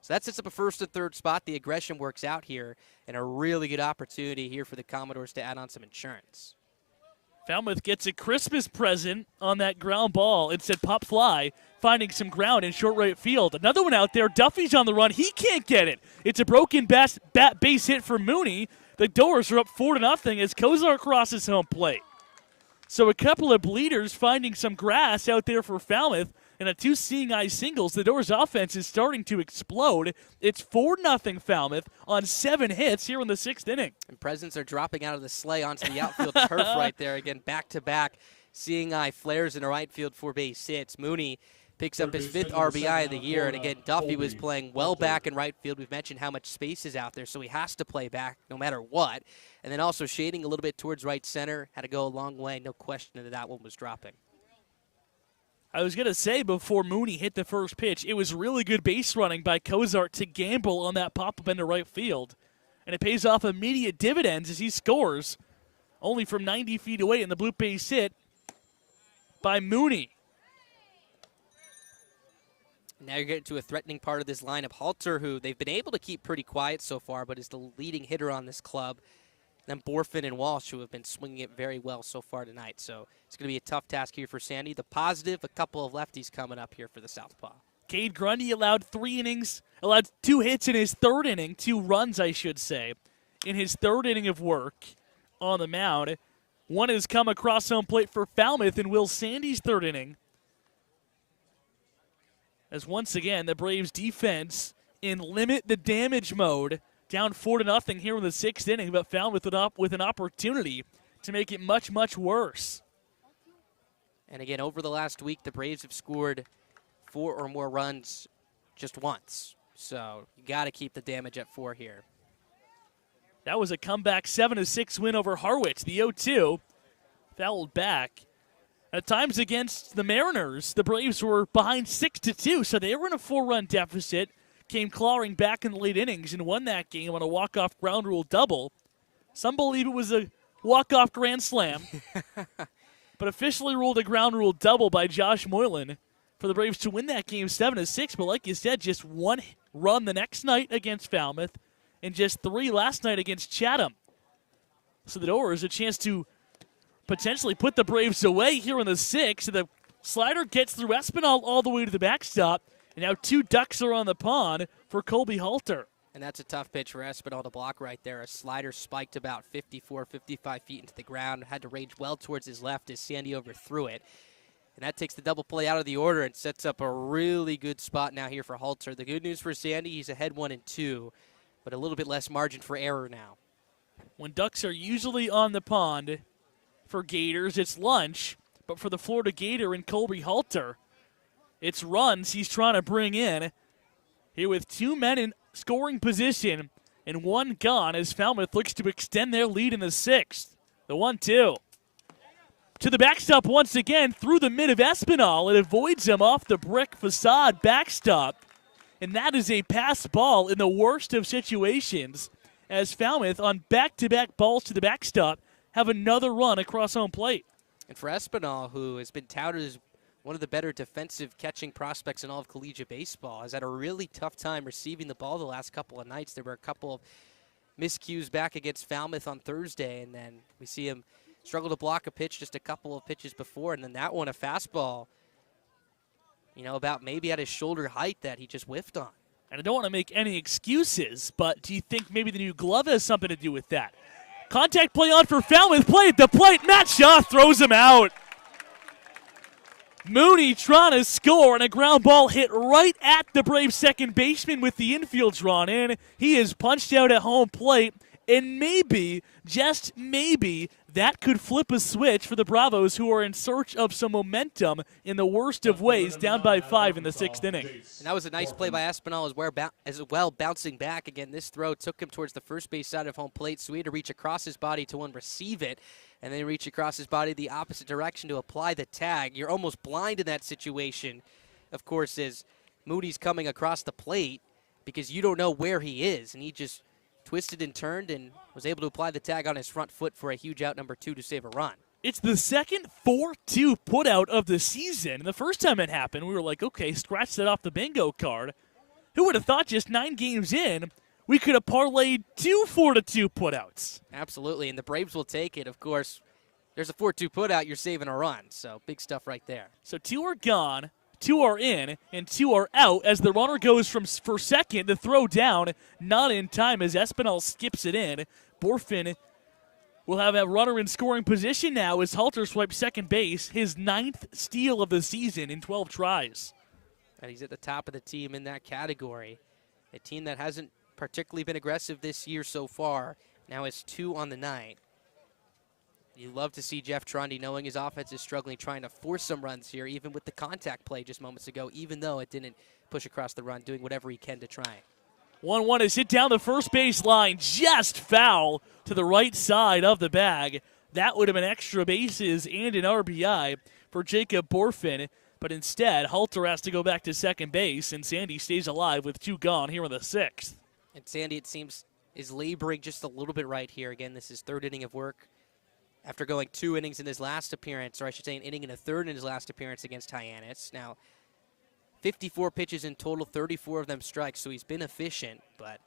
So that sets up a first and third spot. The aggression works out here, and a really good opportunity here for the Commodores to add on some insurance. Falmouth gets a Christmas present on that ground ball. It said pop fly, finding some ground in short right field. Another one out there. Duffy's on the run. He can't get it. It's a broken bat base hit for Mooney. The Doors are up 4-0 as Cozart crosses home plate. So a couple of bleeders finding some grass out there for Falmouth. And a 2 seeing eye singles. The Doors offense is starting to explode. It's 4-0 Falmouth on 7 hits here in the 6th inning. And presents are dropping out of the sleigh onto the outfield turf right there. Again, back-to-back seeing eye flares in the right field for base hits. Mooney picks up his 5th RBI of the year. And again, Duffy was playing well back in right field. We've mentioned how much space is out there, so he has to play back no matter what. And then also shading a little bit towards right center. Had to go a long way. No question that one was dropping. I was going to say before Mooney hit the first pitch, it was really good base running by Cozart to gamble on that pop-up into right field. And it pays off immediate dividends as he scores only from 90 feet away in the blue base hit by Mooney. Now you're getting to a threatening part of this lineup. Halter, who they've been able to keep pretty quiet so far, but is the leading hitter on this club. Then Borfin and Walsh, who have been swinging it very well so far tonight. So it's going to be a tough task here for Sandy. The positive, a couple of lefties coming up here for the Southpaw. Cade Grundy allowed 3 innings, allowed 2 hits in his 3rd inning, 2 runs, I should say, in his 3rd inning of work on the mound. One has come across home plate for Falmouth in Will Sandy's 3rd inning. As once again, the Braves defense in limit the damage mode. Down 4-0 here in the 6th inning, but Falmouth with an opportunity to make it much, much worse. And again, over the last week, the Braves have scored 4 or more runs just once. So you got to keep the damage at 4 here. That was a comeback 7-6 win over Harwich. The 0-2 fouled back. At times against the Mariners, the Braves were behind 6-2, so they were in a 4-run deficit, came clawing back in the late innings and won that game on a walk-off ground rule double. Some believe it was a walk-off grand slam, but officially ruled a ground rule double by Josh Moylan for the Braves to win that game 7-6. But like you said, just 1 run the next night against Falmouth and just 3 last night against Chatham. So the Doors a chance to potentially put the Braves away here in the 6th. The slider gets through Espinal all the way to the backstop, and now 2 ducks are on the pond for Colby Halter. And that's a tough pitch for Espinal to block right there. A slider spiked about 54, 55 feet into the ground. Had to range well towards his left as Sandy overthrew it. And that takes the double play out of the order and sets up a really good spot now here for Halter. The good news for Sandy, he's ahead 1-2, but a little bit less margin for error now. When ducks are usually on the pond for Gators, it's lunch. But for the Florida Gator and Colby Halter, it's runs he's trying to bring in. Here with 2 men in scoring position and 1 gone as Falmouth looks to extend their lead in the 6th. The 1-2. To the backstop once again through the mid of Espinal. It avoids him off the brick facade backstop. And that is a pass ball in the worst of situations as Falmouth on back-to-back balls to the backstop have another run across home plate. And for Espinal, who has been touted as one of the better defensive catching prospects in all of collegiate baseball, has had a really tough time receiving the ball the last couple of nights. There were a couple of miscues back against Falmouth on Thursday, and then we see him struggle to block a pitch just a couple of pitches before, and then that one, a fastball, about maybe at his shoulder height that he just whiffed on. And I don't want to make any excuses, but do you think maybe the new glove has something to do with that? Contact play on for Falmouth, play at the plate, Matt Shaw throws him out. Mooney trying to score, and a ground ball hit right at the Braves second baseman with the infield drawn in. He is punched out at home plate, and maybe, just maybe, that could flip a switch for the Bravos, who are in search of some momentum in the worst of ways, down by 5 in the 6th inning. And that was a nice play by Espinal as well, bouncing back. Again, this throw took him towards the first base side of home plate, so he had to reach across his body to receive it, and then reach across his body the opposite direction to apply the tag. You're almost blind in that situation, of course, as Moody's coming across the plate because you don't know where he is, and he just twisted and turned and was able to apply the tag on his front foot for a huge out number 2 to save a run. It's the second 4-2 putout of the season. And the first time it happened, we were like, okay, scratch that off the bingo card. Who would have thought just 9 games in, we could have parlayed 2 4-2 putouts? Absolutely, and the Braves will take it. Of course, there's a 4-2 putout, you're saving a run. So big stuff right there. So 2 are gone, 2 are in, and 2 are out as the runner goes for second. The throw down, not in time as Espinal skips it in. Borfin will have a runner in scoring position now as Halter swipes second base, his 9th steal of the season in 12 tries. And he's at the top of the team in that category. A team that hasn't particularly been aggressive this year so far, now has 2 on the night. You love to see Jeff Trundy, knowing his offense is struggling, trying to force some runs here, even with the contact play just moments ago, even though it didn't push across the run, doing whatever he can to try. 1-1 is hit down the first base line, just foul to the right side of the bag. That would have been extra bases and an RBI for Jacob Borfin, but instead, Halter has to go back to second base, and Sandy stays alive with 2 gone here in the 6th. And Sandy, it seems, is laboring just a little bit right here. Again, this is 3rd inning of work after going 2 innings in his last appearance, or I should say an inning and a third in his last appearance against Hyannis. Now, 54 pitches in total, 34 of them strikes, so he's been efficient, but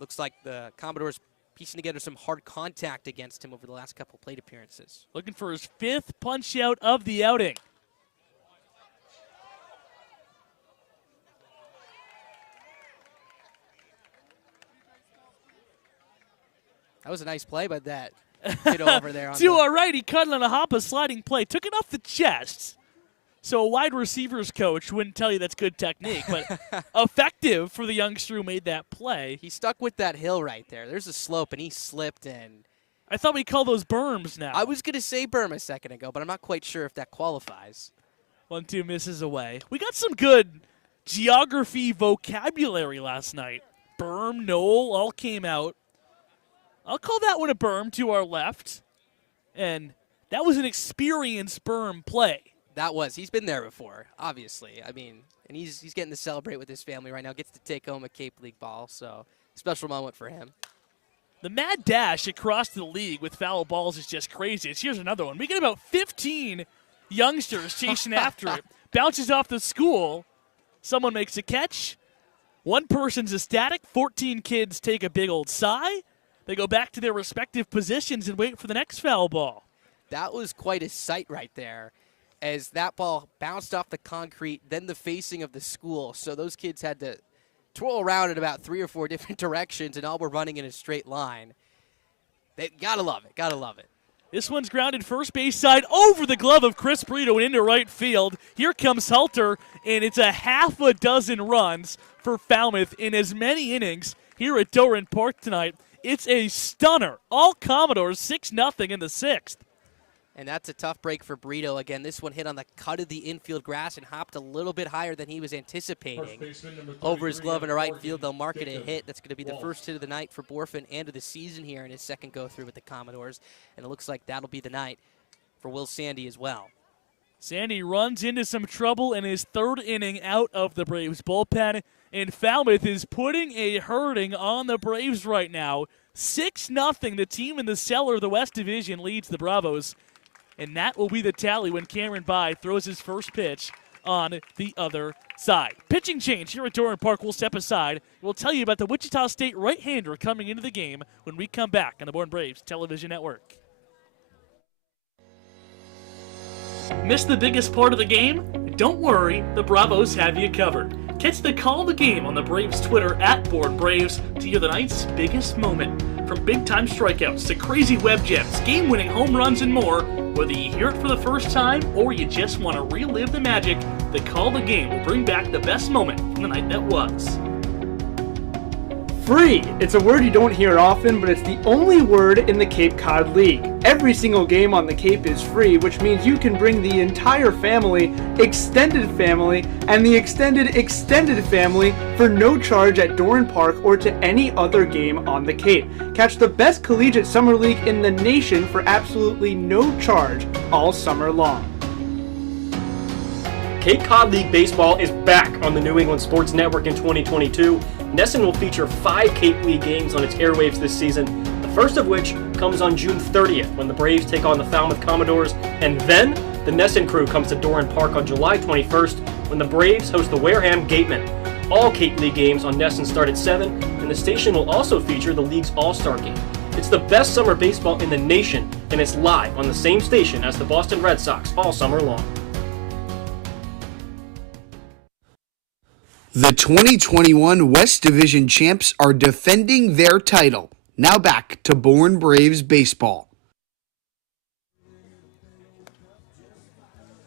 looks like the Commodores piecing together some hard contact against him over the last couple plate appearances. Looking for his 5th punch-out of the outing. That was a nice play by that kiddo over there. To a righty, cutting on a hop, a sliding play. Took it off the chest. So a wide receivers coach wouldn't tell you that's good technique, but effective for the youngster who made that play. He stuck with that hill right there. There's a slope, and he slipped in. I thought we call those berms now. I was going to say berm a second ago, but I'm not quite sure if that qualifies. 1-2 misses away. We got some good geography vocabulary last night. Berm, knoll, all came out. I'll call that one a berm to our left. And That was an experienced Berm play. That was. He's been there before, obviously. I mean, and he's getting to celebrate with his family right now. Gets to take home a Cape League ball, so special moment for him. The mad dash across the league with foul balls is just crazy. Here's another one. We get about 15 youngsters chasing after it. Bounces off the school. Someone makes a catch. One person's ecstatic. 14 kids take a big old sigh. They go back to their respective positions and wait for the next foul ball. That was quite a sight right there, as that ball bounced off the concrete, then the facing of the school. So those kids had to twirl around in about 3 or 4 different directions, and all were running in a straight line. They gotta love it. Gotta love it. This one's grounded first base side over the glove of Chris Brito and into right field. Here comes Halter, and it's a half a dozen runs for Falmouth in as many innings here at Doran Park tonight. It's a stunner. All Commodores 6-0 in the 6th. And that's a tough break for Brito. Again, this one hit on the cut of the infield grass and hopped a little bit higher than he was anticipating. Over his glove in the right field, they'll mark it a hit. That's going to be the first hit of the night for Borfin and of the season here in his second go-through with the Commodores. And it looks like that'll be the night for Will Sandy as well. Sandy runs into some trouble in his 3rd inning out of the Braves bullpen. And Falmouth is putting a hurting on the Braves right now. 6-0, the team in the cellar of the West Division leads the Bravos. And that will be the tally when Cameron Bye throws his first pitch on the other side. Pitching change here at Doran Park. We'll step aside. We'll tell you about the Wichita State right-hander coming into the game when we come back on the Born Braves Television Network. Missed the biggest part of the game? Don't worry, the Bravos have you covered. Catch the call of the game on the Braves Twitter at Born Braves to hear the night's biggest moment. From big-time strikeouts to crazy web gems, game-winning home runs, and more, whether you hear it for the first time or you just want to relive the magic, the call of the game will bring back the best moment from the night that was. Free! It's a word you don't hear often, but it's the only word in the Cape Cod League. Every single game on the Cape is free, which means you can bring the entire family, extended family, and the extended family for no charge at Doran Park or to any other game on the Cape. Catch the best collegiate summer league in the nation for absolutely no charge all summer long. Cape Cod League Baseball is back on the New England Sports Network in 2022. Nesson will feature 5 Cape League games on its airwaves this season, the first of which comes on June 30th when the Braves take on the Falmouth Commodores, and then the Nesson crew comes to Doran Park on July 21st when the Braves host the Wareham Gatemen. All Cape League games on Nesson start at 7, and the station will also feature the league's All-Star Game. It's the best summer baseball in the nation, and it's live on the same station as the Boston Red Sox all summer long. The 2021 West Division champs are defending their title. Now back to Born Braves baseball.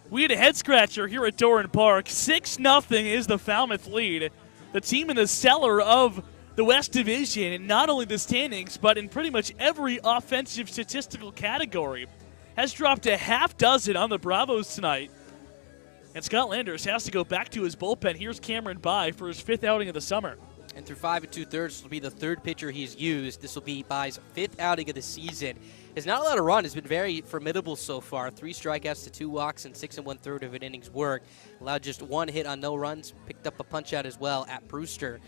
We had a head-scratcher here at Doran Park. 6-0 is the Falmouth lead. The team in the cellar of the West Division, in not only the standings, but in pretty much every offensive statistical category, has dropped a half dozen on the Bravos tonight. And Scott Landers has to go back to his bullpen. Here's Cameron Bye for his 5th outing of the summer. And through 5 2/3, this will be the 3rd pitcher he's used. This will be Bye's 5th outing of the season. Has not allowed a run. Has been very formidable so far. 3 strikeouts to 2 walks and 6 1/3 of an inning's work. Allowed just 1 hit on no runs. Picked up a punch out as well at Brewster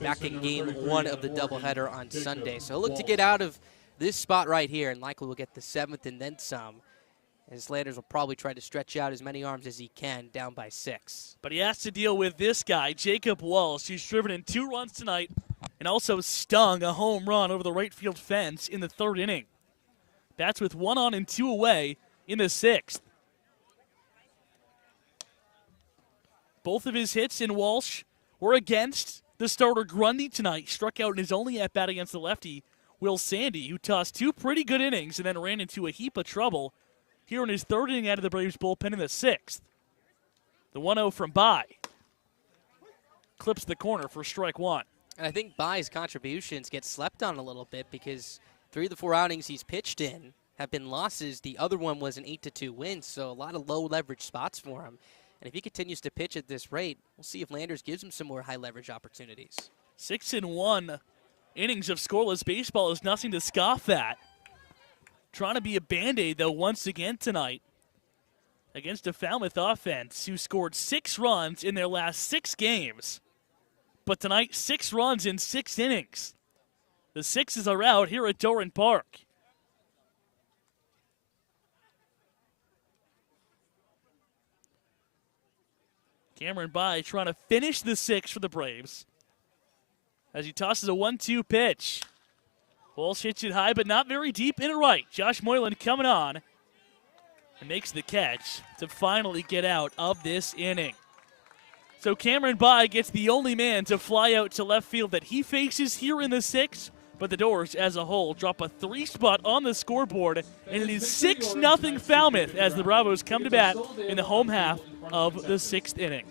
back in game 1 of the doubleheader on Sunday. So he'll look to get out of this spot right here, and likely will get the 7th and then some. As Landers will probably try to stretch out as many arms as he can, down by 6. But he has to deal with this guy, Jacob Walsh, who's driven in 2 runs tonight and also stung a home run over the right field fence in the 3rd inning. That's with 1 on and 2 away in the 6th. Both of his hits in Walsh were against the starter Grundy tonight. Struck out in his only at-bat against the lefty, Will Sandy, who tossed 2 pretty good innings and then ran into a heap of trouble here in his 3rd inning out of the Braves bullpen in the 6th. The 1-0 from Bye clips the corner for strike 1. And I think Bye's contributions get slept on a little bit because 3 of the 4 outings he's pitched in have been losses. The other one was an 8-2 win, so a lot of low leverage spots for him. And if he continues to pitch at this rate, we'll see if Landers gives him some more high leverage opportunities. 6-1 innings of scoreless baseball is nothing to scoff at. trying to be a Band-Aid, though, once again tonight against a Falmouth offense who scored 6 runs in their last 6 games. But tonight, 6 runs in 6 innings. The sixes are out here at Doran Park. Cameron By trying to finish the 6 for the Braves as he tosses a 1-2 pitch. Walsh hits it high, but not very deep in it right. Josh Moylan coming on and makes the catch to finally get out of this inning. So Cameron By gets the only man to fly out to left field that he faces here in the 6th, but the Doors as a whole drop a 3 spot on the scoreboard, and it is 6-0 Falmouth as the Bravos come to bat in the home half of the 6th inning.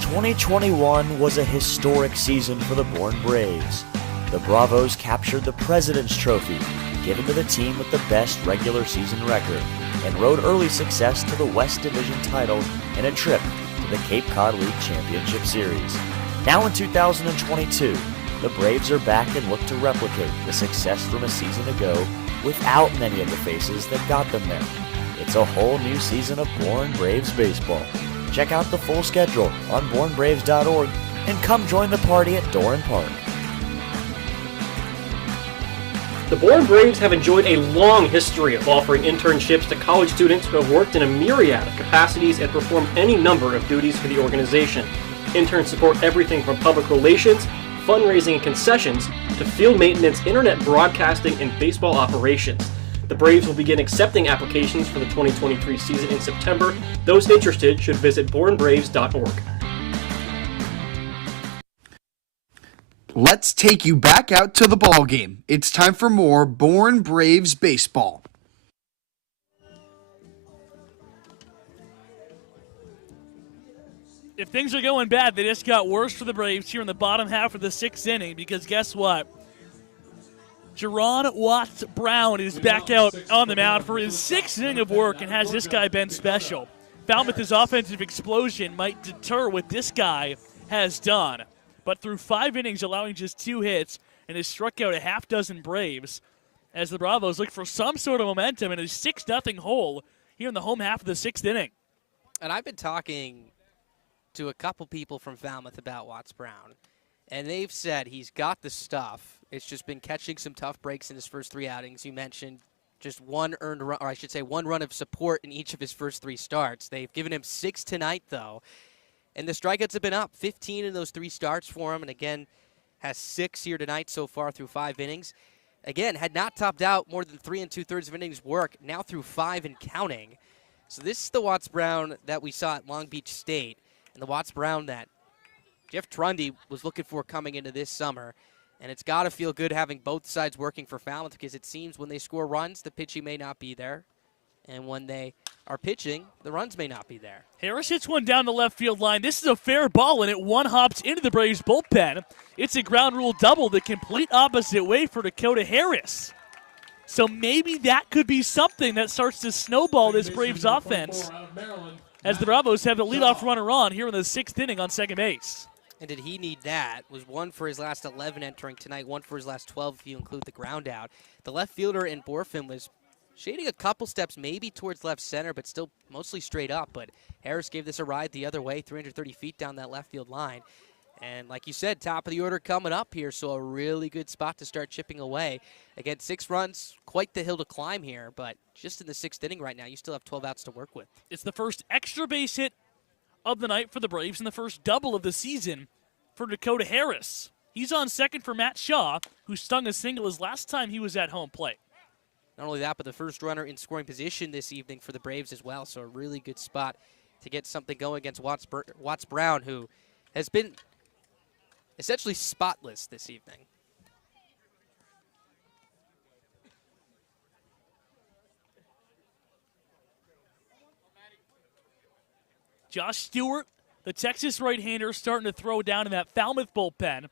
2021 was a historic season for the Bourne Braves. The Bravos captured the President's Trophy, given to the team with the best regular season record, and rode early success to the West Division title and a trip to the Cape Cod League Championship Series. Now in 2022, the Braves are back and look to replicate the success from a season ago without many of the faces that got them there. It's a whole new season of Bourne Braves baseball. Check out the full schedule on bournebraves.org and come join the party at Doran Park. The Bourne Braves have enjoyed a long history of offering internships to college students who have worked in a myriad of capacities and performed any number of duties for the organization. Interns support everything from public relations, fundraising and concessions, to field maintenance, internet broadcasting, and baseball operations. The Braves will begin accepting applications for the 2023 season in September. Those interested should visit bournebraves.org. Let's take you back out to the ball game. It's time for more Bourne Braves baseball. If things are going bad, they just got worse for the Braves here in the bottom half of the 6th inning, because guess what? Jerron Watts Brown is back out on the mound for his 6th inning of work, and has this guy been special. Falmouth's offensive explosion might deter what this guy has done. But through 5 innings, allowing just 2 hits, and has struck out a half-dozen Braves as the Bravos look for some sort of momentum in a 6-0 hole here in the home half of the 6th inning. And I've been talking to a couple people from Falmouth about Watts Brown, and they've said he's got the stuff. It's just been catching some tough breaks in his first 3 outings. You mentioned just 1 earned run, or I should say 1 run of support in each of his first 3 starts. They've given him 6 tonight, though. And the strikeouts have been up, 15 in those 3 starts for him, and again, has 6 here tonight so far through 5 innings. Again, had not topped out more than 3 2/3 of innings work, now through 5 and counting. So this is the Watts Brown that we saw at Long Beach State, and the Watts Brown that Jeff Trundy was looking for coming into this summer. And it's got to feel good having both sides working for Falmouth, because it seems when they score runs, the pitching may not be there. And when they are pitching, the runs may not be there. Harris hits one down the left field line. This is a fair ball, and it one-hops into the Braves bullpen. It's a ground rule double the complete opposite way for Dakota Harris. So maybe that could be something that starts to snowball this Braves offense, as the Bravos have the leadoff runner on here in the 6th inning on second base. And did he need that? Was 1 for his last 11 entering tonight, 1 for his last 12 if you include the ground out. The left fielder in Borfin was shading a couple steps maybe towards left center, but still mostly straight up. But Harris gave this a ride the other way, 330 feet down that left field line. And like you said, top of the order coming up here, so a really good spot to start chipping away. Again, 6 runs, quite the hill to climb here, but just in the 6th inning right now, you still have 12 outs to work with. It's the first extra base hit of the night for the Braves and the first double of the season for Dakota Harris. He's on second for Matt Shaw, who stung a single his last time he was at home plate. Not only that, but the first runner in scoring position this evening for the Braves as well, so a really good spot to get something going against Watts Brown, who has been essentially spotless this evening. Josh Stewart, the Texas right-hander, starting to throw down in that Falmouth bullpen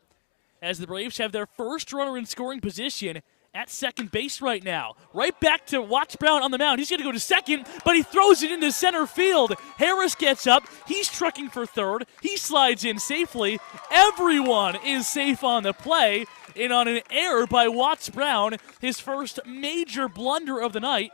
as the Braves have their first runner in scoring position at second base right now. Right back to Watts Brown on the mound. He's going to go to second, but he throws it into center field. Harris gets up. He's trucking for third. He slides in safely. Everyone is safe on the play, and on an error by Watts Brown, his first major blunder of the night,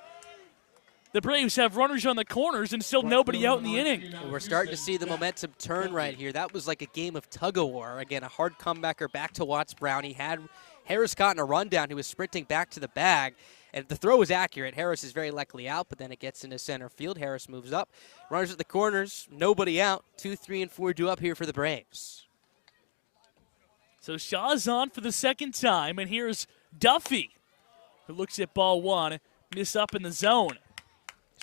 the Braves have runners on the corners and still nobody out in the inning. Well, we're starting to see the momentum turn right here. That was like a game of tug-of-war. Again, a hard comebacker back to Watts Brown. He had Harris caught in a rundown. He was sprinting back to the bag. And the throw was accurate. Harris is very likely out, but then it gets into center field. Harris moves up. Runners at the corners. Nobody out. 2, 3, and 4 due up here for the Braves. So Shaw's on for the second time, and here's Duffy, who looks at ball one, miss up in the zone.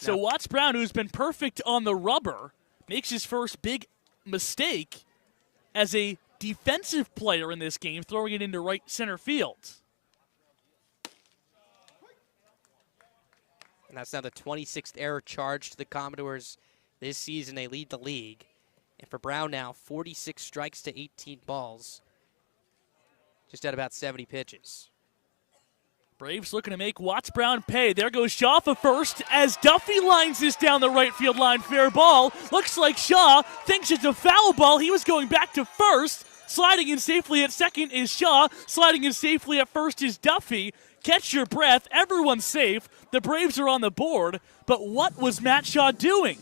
So Watts Brown, who's been perfect on the rubber, makes his first big mistake as a defensive player in this game, throwing it into right center field. And that's now the 26th error charged to the Commodores this season. They lead the league. And for Brown now, 46 strikes to 18 balls. Just at about 70 pitches. Braves looking to make Watts Brown pay. There goes Shaw for first as Duffy lines this down the right field line. Fair ball. Looks like Shaw thinks it's a foul ball. He was going back to first. Sliding in safely at second is Shaw. Sliding in safely at first is Duffy. Catch your breath. Everyone's safe. The Braves are on the board. But what was Matt Shaw doing?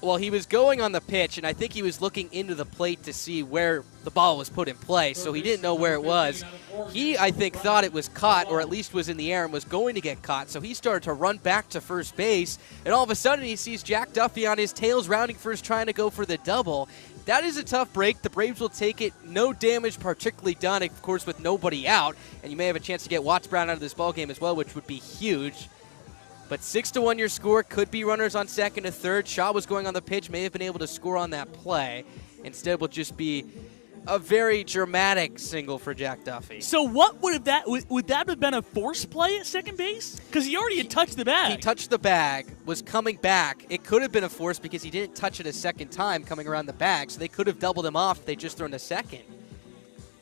Well, he was going on the pitch, and I think he was looking into the plate to see where the ball was put in play, so he didn't know where it was. He, I think, thought it was caught, or at least was in the air and was going to get caught, so he started to run back to first base, and all of a sudden he sees Jack Duffy on his tails rounding first, trying to go for the double. That is a tough break. The Braves will take it. No damage particularly done, of course, with nobody out, and you may have a chance to get Watts Brown out of this ballgame as well, which would be huge. But 6-1 your score. Could be runners on second and third. Shaw was going on the pitch, may have been able to score on that play. Instead will just be a very dramatic single for Jack Duffy. So what would that have been a force play at second base? Because he already had touched the bag. He touched the bag, was coming back. It could have been a force because he didn't touch it a second time coming around the bag, so they could have doubled him off if they just thrown a second.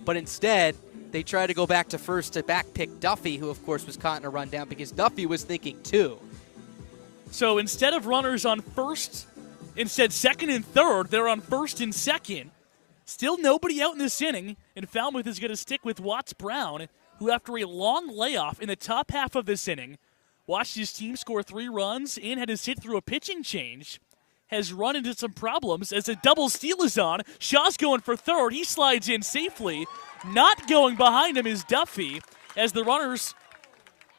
But instead, they tried to go back to first to back pick Duffy, who of course was caught in a rundown because Duffy was thinking two. So instead of runners on first, instead second and third, they're on first and second. Still nobody out in this inning, and Falmouth is going to stick with Watts Brown, who after a long layoff in the top half of this inning, watched his team score 3 runs and had his hit through a pitching change, has run into some problems as a double steal is on. Shaw's going for third. He slides in safely. Not going behind him is Duffy as the runners,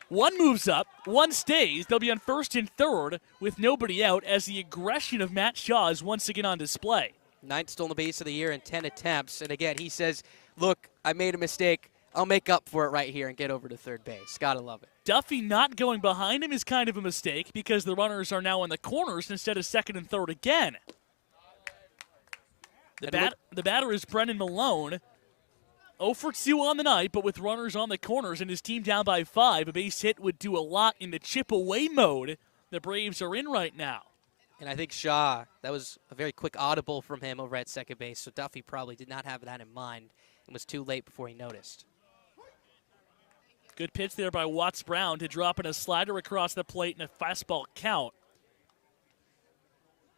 one moves up, one stays. They'll be on first and third with nobody out as the aggression of Matt Shaw is once again on display. 9th stolen base of the year in 10 attempts. And again, he says, look, I made a mistake. I'll make up for it right here and get over to third base. Gotta love it. Duffy not going behind him is kind of a mistake because the runners are now in the corners instead of second and third again. The batter is Brendan Malone. 0 for 2 on the night, but with runners on the corners and his team down by 5, a base hit would do a lot in the chip away mode the Braves are in right now. And I think Shaw, that was a very quick audible from him over at second base, so Duffy probably did not have that in mind and was too late before he noticed. Good pitch there by Watts Brown to drop in a slider across the plate and a fastball count.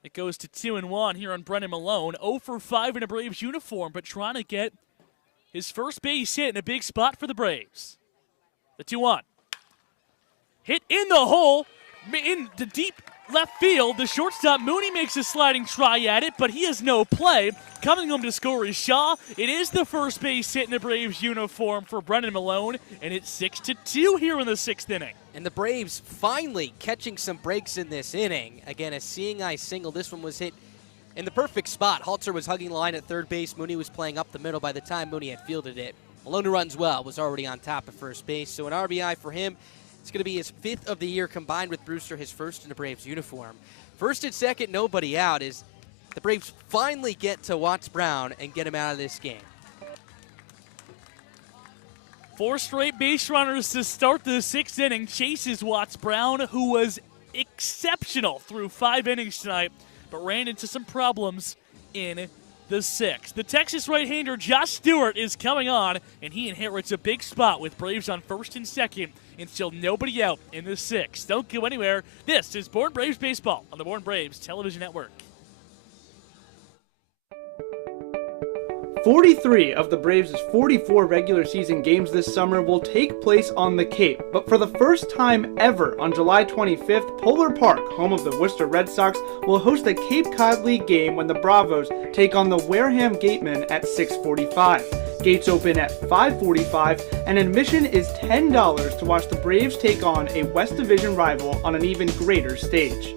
It goes to 2-1 here on Brendan Malone. 0 for 5 in a Braves uniform, but trying to get his first base hit in a big spot for the Braves. The 2-1. Hit in the hole, in the deep left field. The shortstop, Mooney, makes a sliding try at it, but he has no play. Coming home to score is Shaw. It is the first base hit in the Braves uniform for Brendan Malone, and it's 6-2 here in the 6th inning. And the Braves finally catching some breaks in this inning. Again, a seeing eye single. This one was hit in the perfect spot. Halter was hugging the line at third base. Mooney was playing up the middle by the time Mooney had fielded it. Malone, who runs well, was already on top of first base. So an RBI for him. It's going to be his 5th of the year combined with Brewster, his first in the Braves uniform. First and second, nobody out as the Braves finally get to Watts Brown and get him out of this game. 4 straight base runners to start the 6th inning. Chases Watts Brown, who was exceptional through 5 innings tonight, but ran into some problems in the 6th. The Texas right-hander Josh Stewart is coming on, and he inherits a big spot with Braves on first and second, and still nobody out in the 6th. Don't go anywhere. This is Born Braves Baseball on the Born Braves Television Network. 43 of the Braves' 44 regular season games this summer will take place on the Cape, but for the first time ever on July 25th, Polar Park, home of the Worcester Red Sox, will host a Cape Cod League game when the Bravos take on the Wareham Gatemen at 6:45. Gates open at 5:45, and admission is $10 to watch the Braves take on a West Division rival on an even greater stage.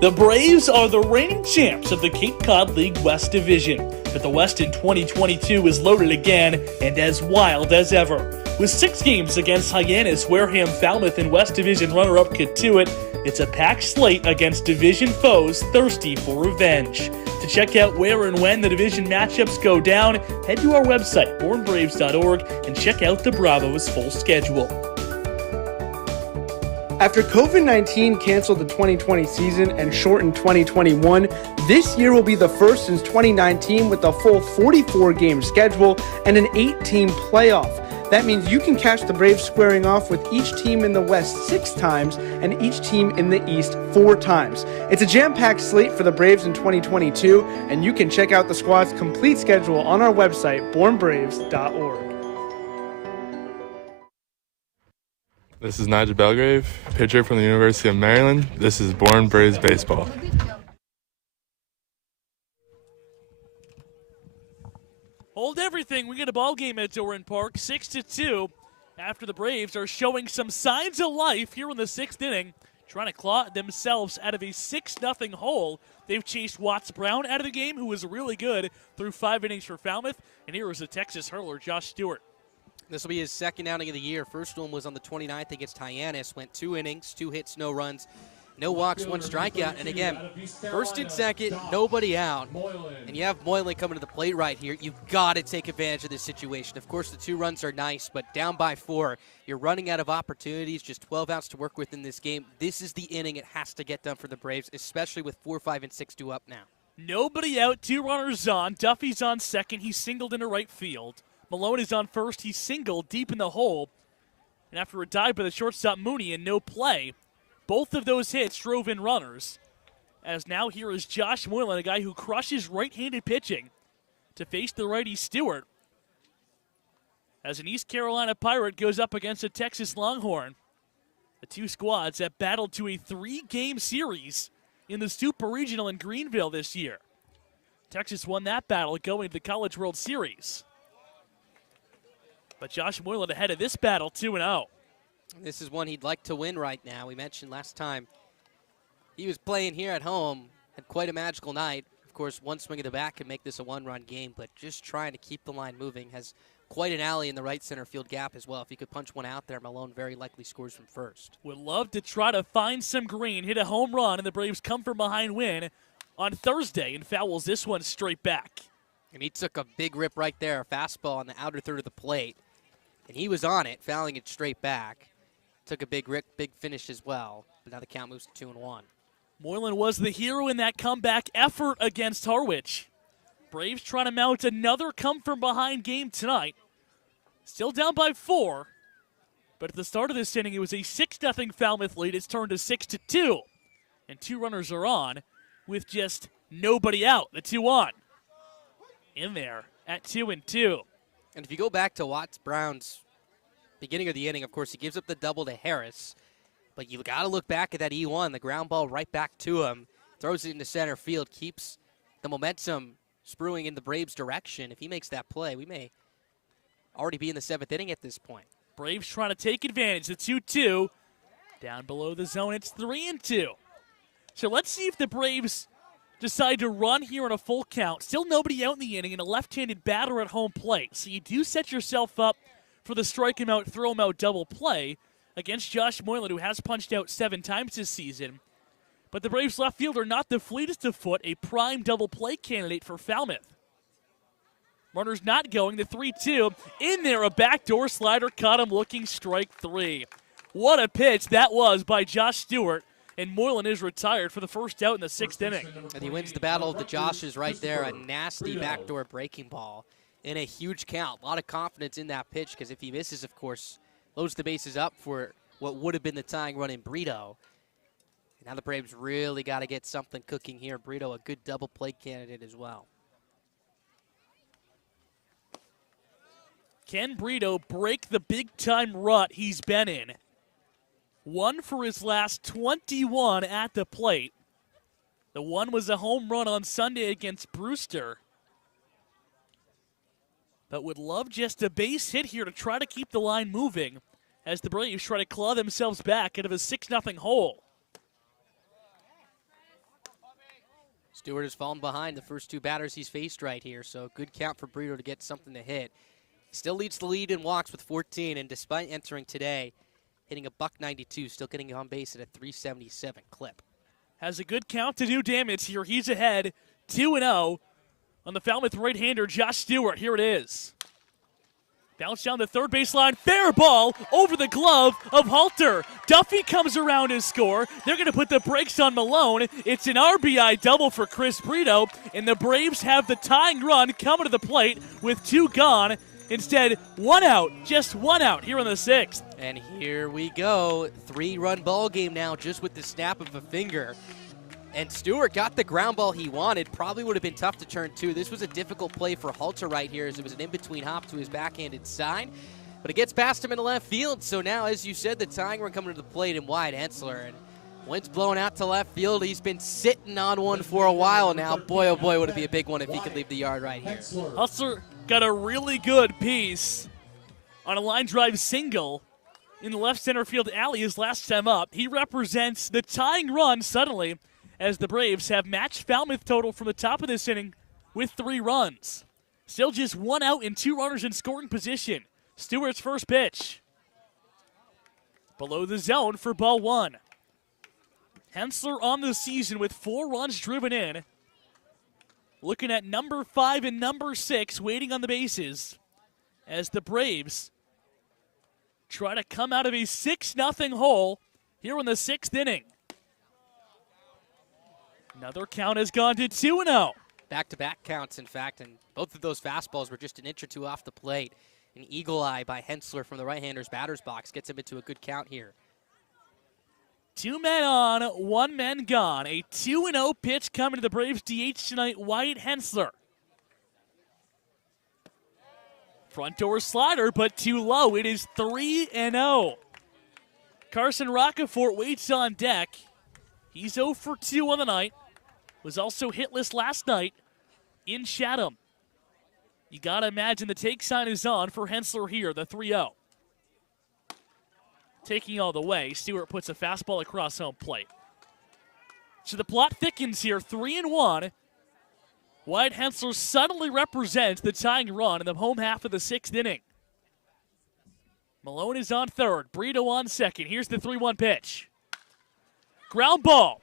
The Braves are the reigning champs of the Cape Cod League West Division, but the West in 2022 is loaded again and as wild as ever. With 6 games against Hyannis, Wareham, Falmouth, and West Division runner-up Katuitt, it's a packed slate against division foes thirsty for revenge. To check out where and when the division matchups go down, head to our website, bornbraves.org, and check out the Bravos' full schedule. After COVID-19 canceled the 2020 season and shortened 2021, this year will be the first since 2019 with a full 44-game schedule and an 8-team playoff. That means you can catch the Braves squaring off with each team in the West 6 times and each team in the East 4 times. It's a jam-packed slate for the Braves in 2022, and you can check out the squad's complete schedule on our website, bornbraves.org. This is Nigel Belgrave, pitcher from the University of Maryland. This is Born Braves Baseball. Hold everything. We get a ball game at Doran Park, 6-2, after the Braves are showing some signs of life here in the 6th inning, trying to claw themselves out of a 6-0 hole. They've chased Watts Brown out of the game, who was really good through 5 innings for Falmouth, and here is the Texas hurler, Josh Stewart. This will be his second outing of the year. First one was on the 29th against Hyannis. Went 2 innings, 2 hits, no runs, no walks, 1 strikeout. And again, first and second, nobody out. And you have Moylan coming to the plate right here. You've got to take advantage of this situation. Of course, the 2 runs are nice, but down by 4. You're running out of opportunities, just 12 outs to work with in this game. This is the inning it has to get done for the Braves, especially with 4, 5, and 6 due up now. Nobody out, 2 runners on. Duffy's on second. He singled into right field. Malone is on first. He singled deep in the hole. And after a dive by the shortstop Mooney and no play, both of those hits drove in runners. As now here is Josh Moylan, a guy who crushes right-handed pitching, to face the righty Stewart. As an East Carolina Pirate goes up against a Texas Longhorn. The 2 squads have battled to a 3-game series in the Super Regional in Greenville this year. Texas won that battle going to the College World Series. But Josh Moylan ahead of this battle, 2-0. This is one he'd like to win right now. We mentioned last time he was playing here at home, had quite a magical night. Of course, 1 swing of the bat can make this a 1-run game, but just trying to keep the line moving. Has quite an alley in the right center field gap as well. If he could punch one out there, Malone very likely scores from first. Would love to try to find some green, hit a home run, and the Braves come from behind win on Thursday and fouls this one straight back. And he took a big rip right there, a fastball on the outer third of the plate. And he was on it, fouling it straight back. Took a big rip, big finish as well. But now the count moves to 2-1. Moylan was the hero in that comeback effort against Harwich. Braves trying to mount another come-from-behind game tonight. Still down by 4. But at the start of this inning, it was a 6-0 Falmouth lead. It's turned to 6-2. And 2 runners are on with just nobody out. The 2-1. In there at 2-2. And if you go back to Watts Brown's beginning of the inning, of course, he gives up the double to Harris. But you got to look back at that E1, the ground ball right back to him. Throws it into center field, keeps the momentum spruing in the Braves' direction. If he makes that play, we may already be in the 7th inning at this point. Braves trying to take advantage. The 2-2. Down below the zone, it's 3-2. So let's see if the Braves decide to run here on a full count. Still nobody out in the inning and a left-handed batter at home plate. So you do set yourself up for the strike him out, throw him out double play against Josh Moylan, who has punched out 7 times this season. But the Braves left fielder not the fleetest of foot, a prime double play candidate for Falmouth. Runners not going, the 3-2. In there, a backdoor slider caught him looking, strike 3. What a pitch that was by Josh Stewart. And Moylan is retired for the first out in the 6th inning. And he wins the battle of the Joshes right there. A nasty backdoor breaking ball in a huge count. A lot of confidence in that pitch because if he misses, of course, loads the bases up for what would have been the tying run in Brito. And now the Braves really got to get something cooking here. Brito, a good double play candidate as well. Can Brito break the big-time rut he's been in? 1 for his last 21 at the plate. The one was a home run on Sunday against Brewster. But would love just a base hit here to try to keep the line moving as the Braves try to claw themselves back out of a 6-0 hole. Stewart has fallen behind the first 2 batters he's faced right here, so good count for Brito to get something to hit. Still leads the lead in walks with 14, and despite entering today, hitting a .192, still getting on base at a .377 clip. Has a good count to do damage here. He's ahead 2-0 on the Falmouth right-hander Josh Stewart. Here it is. Bounce down the third baseline, fair ball over the glove of Halter. Duffy comes around to score. They're going to put the brakes on Malone. It's an RBI double for Chris Brito, and the Braves have the tying run coming to the plate with 2 gone. Instead, 1 out, just 1 out here in the 6th. And here we go, 3-run ball game now just with the snap of a finger. And Stewart got the ground ball he wanted. Probably would have been tough to turn 2. This was a difficult play for Halter right here as it was an in-between hop to his backhanded side. But it gets past him in left field. So now, as you said, the tying run coming to the plate in Wyatt Hensler. And wind's blowing out to left field. He's been sitting on one for a while now. Boy, oh boy, would it be a big one if he could leave the yard right here. Hensler got a really good piece on a line drive single in the left center field alley his last time up. He represents the tying run suddenly, as the Braves have matched Falmouth total from the top of this inning with 3 runs. Still just 1 out and 2 runners in scoring position. Stewart's first pitch. Below the zone for ball 1. Hensler on the season with 4 runs driven in. Looking at number 5 and number 6 waiting on the bases as the Braves try to come out of a 6-0 hole here in the 6th inning. Another count has gone to 2-0. Back-to-back counts, in fact, and both of those fastballs were just an inch or 2 off the plate. An eagle eye by Hensler from the right-hander's batter's box gets him into a good count here. 2 men on, 1 man gone. A 2-0 pitch coming to the Braves DH tonight, Wyatt Hensler. Front door slider, but too low. It is 3-0. Carson Roccaforte waits on deck. He's 0 for 2 on the night. Was also hitless last night in Chatham. You got to imagine the take sign is on for Hensler here, the 3-0. Taking all the way, Stewart puts a fastball across home plate. So the plot thickens here, 3-1. Wyatt Hensler suddenly represents the tying run in the home half of the 6th inning. Malone is on third, Brito on second. Here's the 3-1 pitch. Ground ball.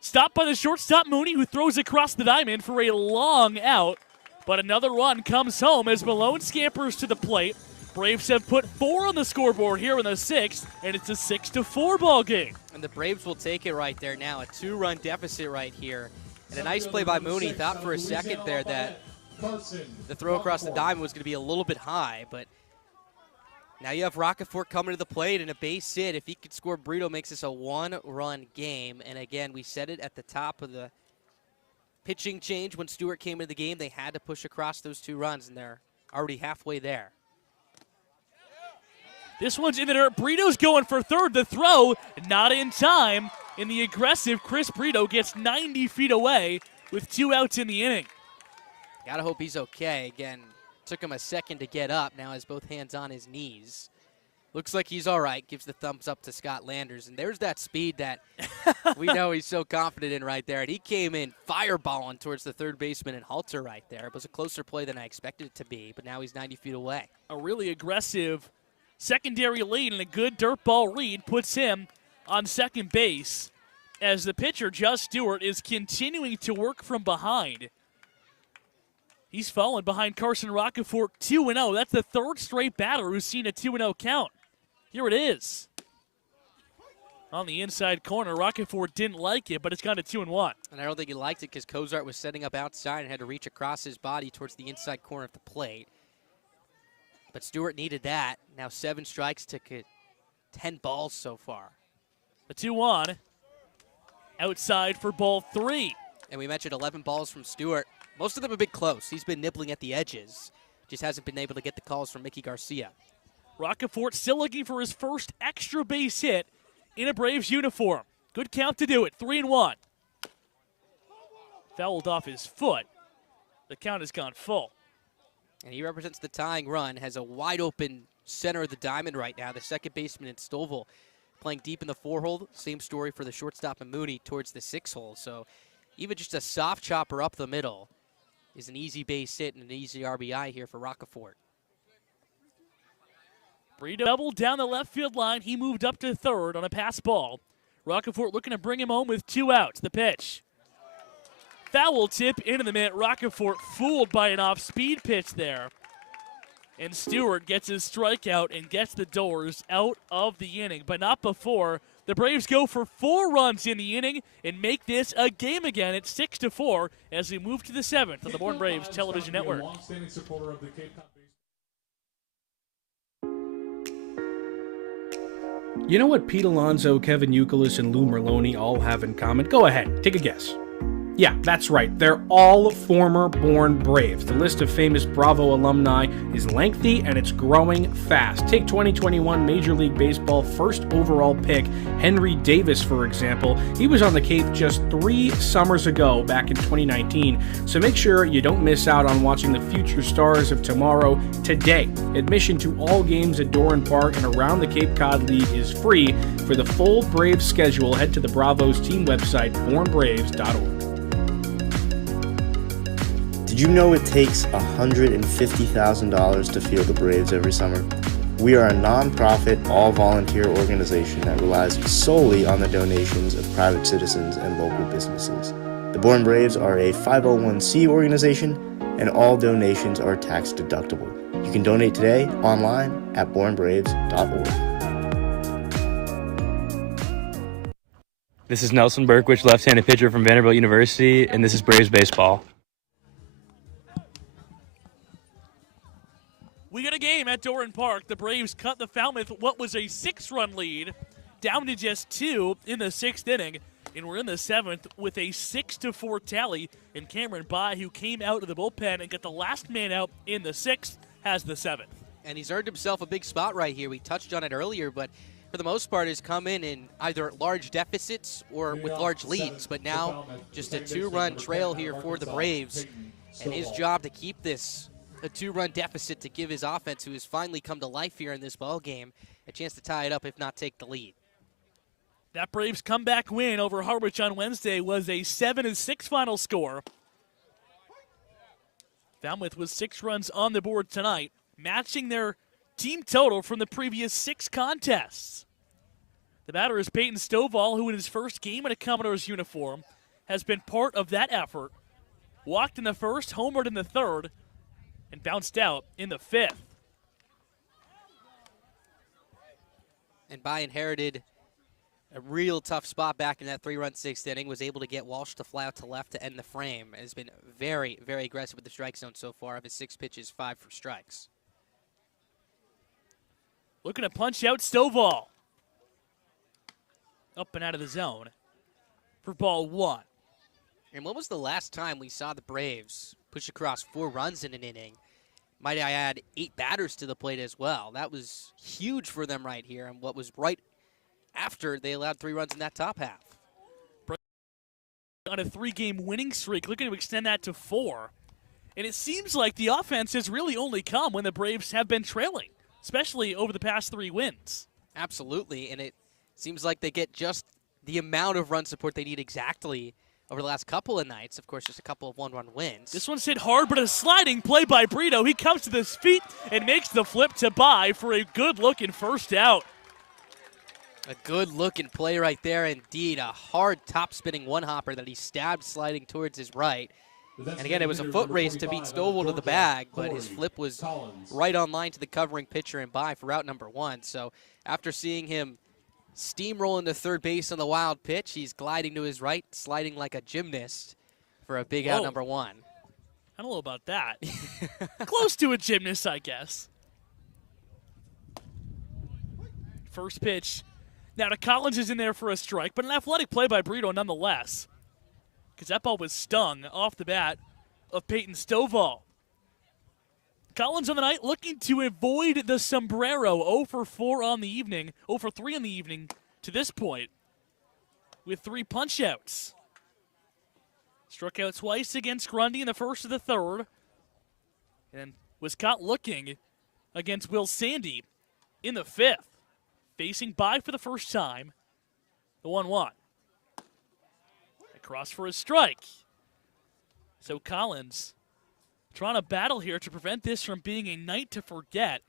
Stopped by the shortstop Mooney, who throws across the diamond for a long out. But another run comes home as Malone scampers to the plate. Braves have put 4 on the scoreboard here in the 6th, and it's a 6-4 ball game. And the Braves will take it right there now. A 2-run deficit right here. And a nice play by Mooney. Thought for a second there that the throw across the diamond was going to be a little bit high, but now you have Roccaforte coming to the plate and a base hit. If he could score, Brito makes this a 1-run game. And again, we said it at the top of the pitching change when Stewart came into the game. They had to push across those 2 runs, and they're already halfway there. This one's in the dirt. Brito's going for third. The throw, not in time. And the aggressive Chris Brito gets 90 feet away with 2 outs in the inning. Gotta hope he's okay. Again, took him a second to get up. Now has both hands on his knees. Looks like he's all right. Gives the thumbs up to Scott Landers. And there's that speed that we know he's so confident in right there. And he came in fireballing towards the third baseman and Halter right there. It was a closer play than I expected it to be, but now he's 90 feet away. A really aggressive secondary lead and a good dirt ball read puts him on second base as the pitcher, Josh Stewart, is continuing to work from behind. He's fallen behind Carson Roccaforte 2-0. That's the 3rd straight batter who's seen a 2-0 count. Here it is. On the inside corner, Roccaforte didn't like it, but it's gone to 2-1. And I don't think he liked it because Cozart was setting up outside and had to reach across his body towards the inside corner of the plate. But Stewart needed that. Now 7 strikes, took it 10 balls so far. The 2-1. Outside for ball 3. And we mentioned 11 balls from Stewart. Most of them have been close. He's been nibbling at the edges. Just hasn't been able to get the calls from Mickey Garcia. Roccaforte still looking for his first extra base hit in a Braves uniform. Good count to do it, 3-1. Fouled off his foot. The count has gone full. And he represents the tying run, has a wide open center of the diamond right now. The second baseman in Stovall playing deep in the 4-hole. Same story for the shortstop and Mooney towards the 6-hole. So even just a soft chopper up the middle is an easy base hit and an easy RBI here for Roccaforte. Brito doubled down the left field line. He moved up to third on a pass ball. Roccaforte looking to bring him home with 2 outs. The pitch. Foul tip into the mitt. Roccaforte fooled by an off-speed pitch there. And Stewart gets his strikeout and gets the Doors out of the inning, but not before. The Braves go for 4 runs in the inning and make this a game again at 6-4 as we move to the 7th on the Born Braves Television Network. You know what Pete Alonso, Kevin Youkilis, and Lou Merloni all have in common? Go ahead, take a guess. Yeah, that's right. They're all former Born Braves. The list of famous Bravo alumni is lengthy and it's growing fast. Take 2021 Major League Baseball first overall pick, Henry Davis, for example. He was on the Cape just 3 summers ago, back in 2019. So make sure you don't miss out on watching the future stars of tomorrow today. Admission to all games at Doran Park and around the Cape Cod League is free. For the full Braves schedule, head to the Bravos team website, bornbraves.org. Did you know it takes $150,000 to field the Braves every summer? We are a non-profit, all-volunteer organization that relies solely on the donations of private citizens and local businesses. The Born Braves are a 501c organization, and all donations are tax deductible. You can donate today online at bornbraves.org. This is Nelson Berkwich, left-handed pitcher from Vanderbilt University, and this is Braves Baseball. We got a game at Doran Park. The Braves cut the Falmouth what was a 6-run lead down to just 2 in the 6th inning. And we're in the 7th with a 6-4 tally. And Cameron Bye, who came out of the bullpen and got the last man out in the 6th, has the 7th. And he's earned himself a big spot right here. We touched on it earlier, but for the most part has come in either large deficits or with large leads. But now just a 2-run trail here for the Braves. And his job to keep this a 2-run deficit to give his offense, who has finally come to life here in this ball game, a chance to tie it up, if not take the lead. That Braves comeback win over Harwich on Wednesday was a 7-6 final score. Falmouth was 6 runs on the board tonight, matching their team total from the previous 6 contests. The batter is Peyton Stovall, who in his first game in a Commodores uniform has been part of that effort. Walked in the 1st, homered in the 3rd, and bounced out in the 5th. And Bye inherited a real tough spot back in that 3-run 6th inning, was able to get Walsh to fly out to left to end the frame. Has been very, very aggressive with the strike zone so far. Of his 6 pitches, 5 for strikes. Looking to punch out Stovall. Up and out of the zone for ball 1. And when was the last time we saw the Braves push across 4 runs in an inning? Might I add 8 batters to the plate as well. That was huge for them right here, and what was right after they allowed 3 runs in that top half. On a 3-game winning streak, looking to extend that to 4. And it seems like the offense has really only come when the Braves have been trailing, especially over the past 3 wins. Absolutely, and it seems like they get just the amount of run support they need exactly over the last couple of nights. Of course, just a couple of 1-run wins. This one's hit hard, but a sliding play by Brito. He comes to his feet and makes the flip to Bye for a good-looking first out. A good-looking play right there indeed. A hard top-spinning one-hopper that he stabbed sliding towards his right. And again, it was a foot race to beat Stovall to the bag, but his flip was right on line to the covering pitcher and Bye for out number 1. So after seeing him steamroll into third base on the wild pitch, he's gliding to his right, sliding like a gymnast for a big out number 1. I don't know about that. Close to a gymnast, I guess. First pitch. Now, Collins is in there for a strike, but an athletic play by Brito nonetheless, because that ball was stung off the bat of Peyton Stovall. Collins on the night looking to avoid the sombrero. 0 for 4 on the evening. 0 for 3 on the evening to this point with 3 punch-outs. Struck out twice against Grundy in the first of the third. And was caught looking against Will Sandy in the fifth. Facing by for the first time. The 1-1. Across for a strike. So Collins trying to battle here to prevent this from being a night to forget,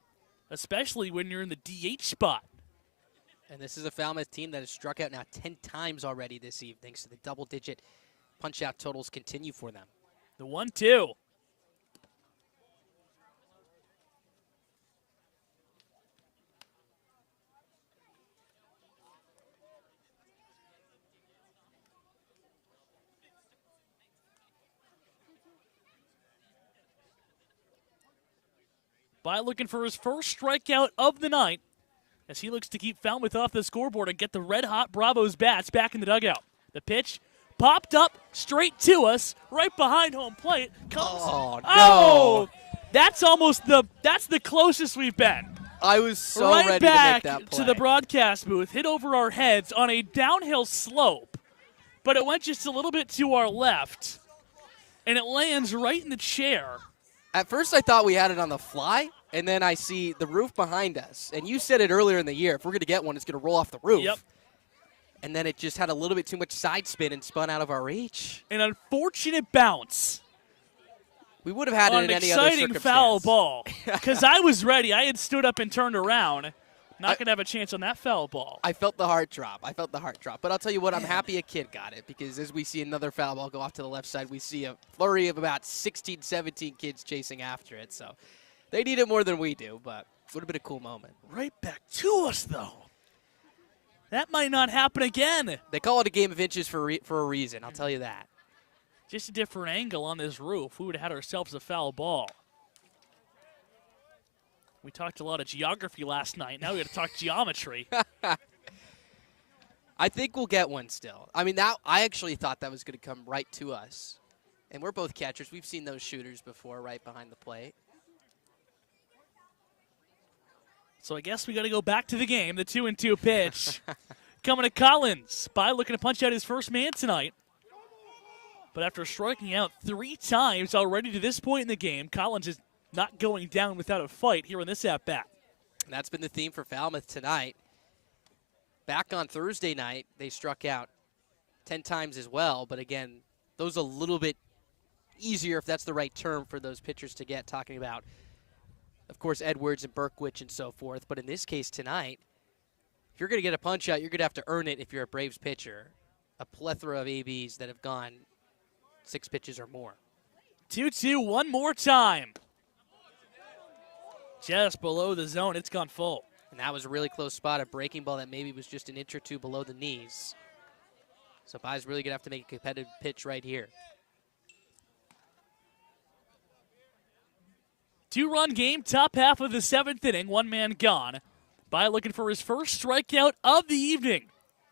especially when you're in the DH spot. And this is a Falmouth team that has struck out now 10 times already this evening, so the double-digit punch-out totals continue for them. The 1-2. By looking for his first strikeout of the night as he looks to keep Falmouth off the scoreboard and get the red-hot Bravos bats back in the dugout. The pitch popped up straight to us, right behind home plate. Oh, no. Oh, that's the closest we've been. I was so right ready back to make that play. to the broadcast booth, hit over our heads on a downhill slope, but it went just a little bit to our left, and it lands right in the chair. At first, I thought we had it on the fly, and then I see the roof behind us. And you said it earlier in the year, if we're going to get one, it's going to roll off the roof. Yep. And then it just had a little bit too much side spin and spun out of our reach. An unfortunate bounce. We would have had it in any other exciting circumstance. foul ball, because I was ready. I had stood up and turned around. Not going to have a chance on that foul ball. I felt the heart drop. But I'll tell you what, I'm happy a kid got it, because as we see another foul ball go off to the left side, we see a flurry of about 16, 17 kids chasing after it. So they need it more than we do, but it would have been a cool moment. Right back to us, though. That might not happen again. They call it a game of inches for a reason, I'll tell you that. Just a different angle on this roof. We would have had ourselves a foul ball. We talked a lot of geography last night. Now we got to talk geometry. I think we'll get one still. I mean, I actually thought that was going to come right to us. And we're both catchers. We've seen those shooters before right behind the plate. So I guess we got to go back to the game. The 2-2 pitch coming to Collins. By looking to punch out his first man tonight. But after striking out 3 times already to this point in the game, Collins is not going down without a fight here in this at-bat. And that's been the theme for Falmouth tonight. Back on Thursday night, they struck out 10 times as well. But again, those a little bit easier, if that's the right term, for those pitchers to get, talking about, of course, Edwards and Berkwich and so forth. But in this case tonight, if you're going to get a punch-out, you're going to have to earn it if you're a Braves pitcher. A plethora of ABs that have gone 6 pitches or more. 2-2 one more time. Just below the zone, it's gone full. And that was a really close spot, a breaking ball that maybe was just an inch or two below the knees. So Bai's really going to have to make a competitive pitch right here. 2-run game, top half of the 7th inning, 1 man gone. Bai looking for his first strikeout of the evening.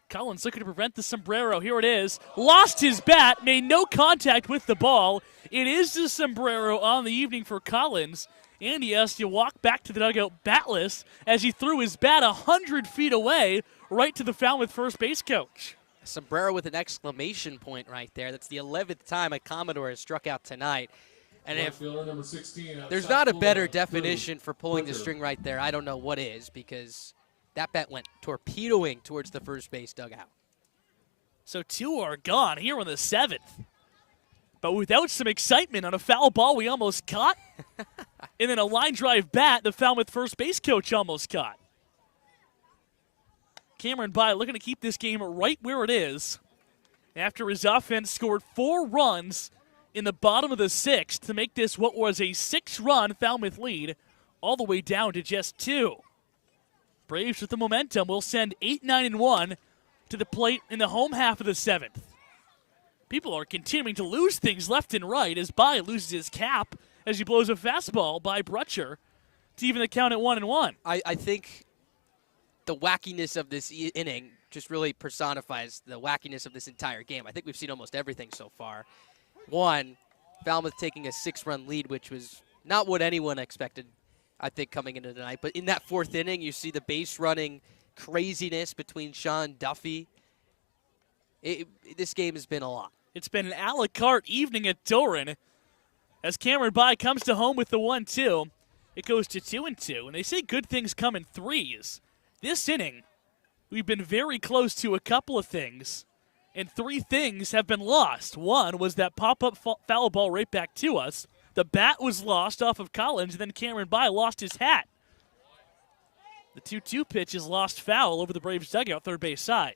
Collins looking to prevent the sombrero. Here it is. Lost his bat, made no contact with the ball. It is the sombrero on the evening for Collins. And he has to walk back to the dugout batless as he threw his bat 100 feet away right to the Falmouth first base coach. Sombrero with an exclamation point right there. That's the 11th time a Commodore has struck out tonight. And if number 16, there's not a better definition for pulling the string right there, I don't know what is, because that bat went torpedoing towards the first base dugout. So 2 are gone here in the 7th. But without some excitement on a foul ball we almost caught. And then a line drive bat the Falmouth first base coach almost caught. Cameron Bai looking to keep this game right where it is after his offense scored 4 runs in the bottom of the 6th to make this what was a 6-run Falmouth lead all the way down to just 2. Braves with the momentum will send 8-9-1 to the plate in the home half of the 7th. People are continuing to lose things left and right as Bai loses his cap as he blows a fastball by Brutcher to even the count at 1-1. I think the wackiness of this inning just really personifies the wackiness of this entire game. I think we've seen almost everything so far. One, Falmouth taking a 6-run lead, which was not what anyone expected, I think, coming into tonight. But in that fourth inning, you see the base running craziness between Sean Duffy. This game has been a lot. It's been an a la carte evening at Doran. As Cameron By comes to home with the 1-2, it goes to 2-2. And they say good things come in threes. This inning, we've been very close to a couple of things, and 3 things have been lost. One was that pop-up foul ball right back to us. The bat was lost off of Collins, and then Cameron By lost his hat. The 2-2 pitch is lost foul over the Braves dugout, third base side.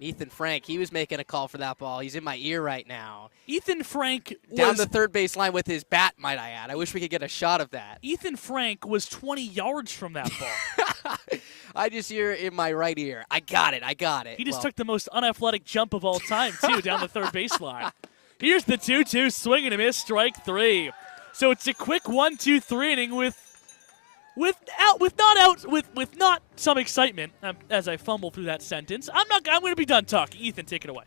Ethan Frank, he was making a call for that ball. He's in my ear right now. Ethan Frank down the third base line with his bat, might I add. I wish we could get a shot of that. Ethan Frank was 20 yards from that ball. I just hear in my right ear. I got it. He just took the most unathletic jump of all time, too, down the third baseline. Here's the 2-2, swing and a miss, strike 3. So it's a quick 1-2-3 inning with not some excitement. As I fumble through that sentence, I'm going to be done talking. Ethan, take it away.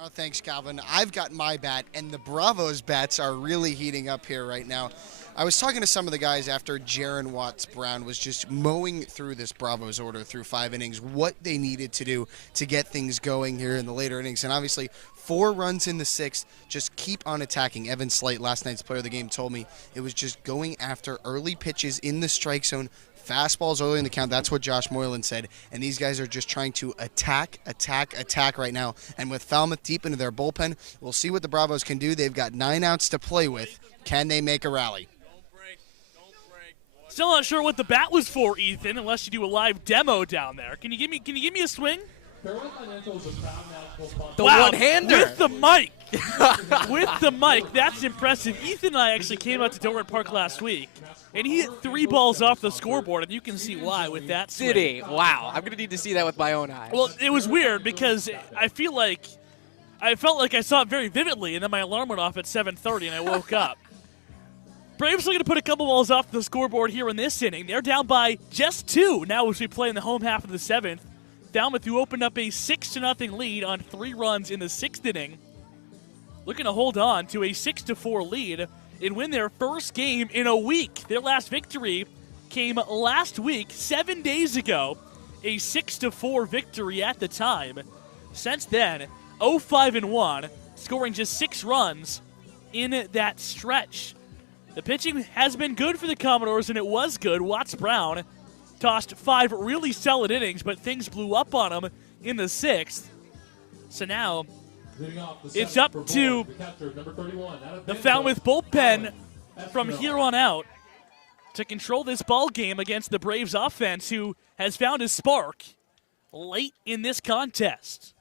Oh, thanks, Calvin. I've got my bat, and the Bravos bats are really heating up here right now. I was talking to some of the guys after Jaron Watts-Brown was just mowing through this Bravos order through 5 innings, what they needed to do to get things going here in the later innings. And obviously, 4 runs in the 6th, just keep on attacking. Evan Slate, last night's player of the game, told me it was just going after early pitches in the strike zone, fastballs early in the count. That's what Josh Moylan said. And these guys are just trying to attack right now. And with Falmouth deep into their bullpen, we'll see what the Bravos can do. They've got 9 outs to play with. Can they make a rally? Still not sure what the bat was for, Ethan, unless you do a live demo down there. Can you give me a swing? The one-hander. With the mic. With the mic. That's impressive. Ethan and I actually came out to Doran Park last week, and he hit 3 balls off the scoreboard, and you can see why with that swing. Did he? Wow. I'm going to need to see that with my own eyes. Well, it was weird because I felt like I saw it very vividly, and then my alarm went off at 7:30, and I woke up. Braves are going to put a couple balls off the scoreboard here in this inning. They're down by just 2 now as we play in the home half of the 7th. Falmouth, who opened up a 6-0 lead on 3 runs in the 6th inning, looking to hold on to a 6-4 lead and win their first game in a week. Their last victory came last week, 7 days ago, a 6-4 victory at the time. Since then, 0-5-1, scoring just 6 runs in that stretch. The pitching has been good for the Commodores, and it was good. Watts-Brown tossed 5 really solid innings, but things blew up on him in the 6th. So now it's up to the Falmouth bullpen from here on out to control this ball game against the Braves offense, who has found his spark late in this contest.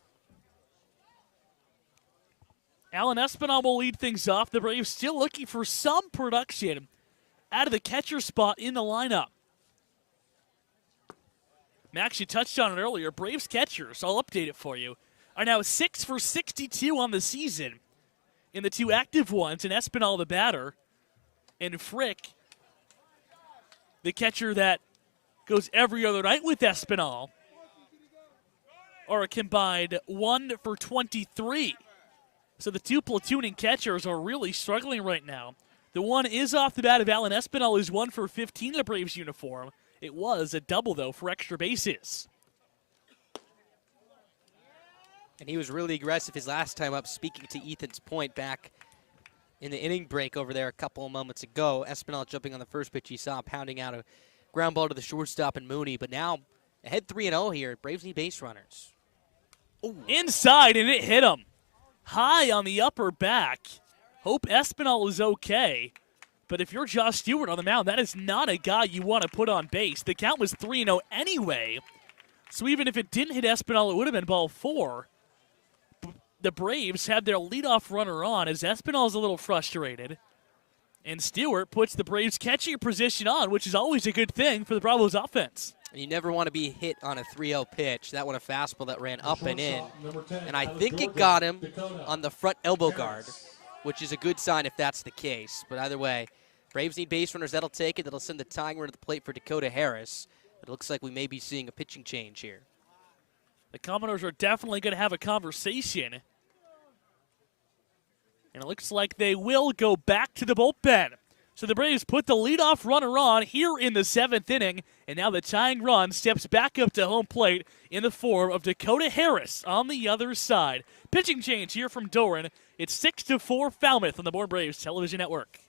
Alan Espinal will lead things off. The Braves still looking for some production out of the catcher spot in the lineup. Max, you touched on it earlier. Braves catchers, I'll update it for you, are now 6 for 62 on the season. In the 2 active ones, and Espinal the batter, and Frick, the catcher that goes every other night with Espinal, are a combined 1 for 23. So the 2 platooning catchers are really struggling right now. The one is off the bat of Alan Espinal, is 1 for 15 in a Braves uniform. It was a double, though, for extra bases. And he was really aggressive his last time up, speaking to Ethan's point back in the inning break over there a couple of moments ago. Espinal jumping on the first pitch he saw, pounding out a ground ball to the shortstop and Mooney. But now ahead 3-0 here. Braves need base runners. Ooh. Inside, and it hit him. High on the upper back. Hope Espinal is okay. But if you're Josh Stewart on the mound, that is not a guy you want to put on base. The count was 3-0 anyway. So even if it didn't hit Espinal, it would have been ball 4. The Braves had their leadoff runner on as Espinal is a little frustrated. And Stewart puts the Braves catching position on, which is always a good thing for the Bravos offense. You never want to be hit on a 3-0 pitch. That one a fastball that ran up and in. And I think it got him on the front elbow guard, which is a good sign if that's the case. But either way, Braves need base runners. That'll take it. That'll send the tying run to the plate for Dakota Harris. It looks like we may be seeing a pitching change here. The Commodores are definitely going to have a conversation. And it looks like they will go back to the bullpen. So the Braves put the leadoff runner on here in the 7th inning, and now the tying run steps back up to home plate in the form of Dakota Harris on the other side. Pitching change here from Doran. It's 6-4 Falmouth on the Bourne Braves television network.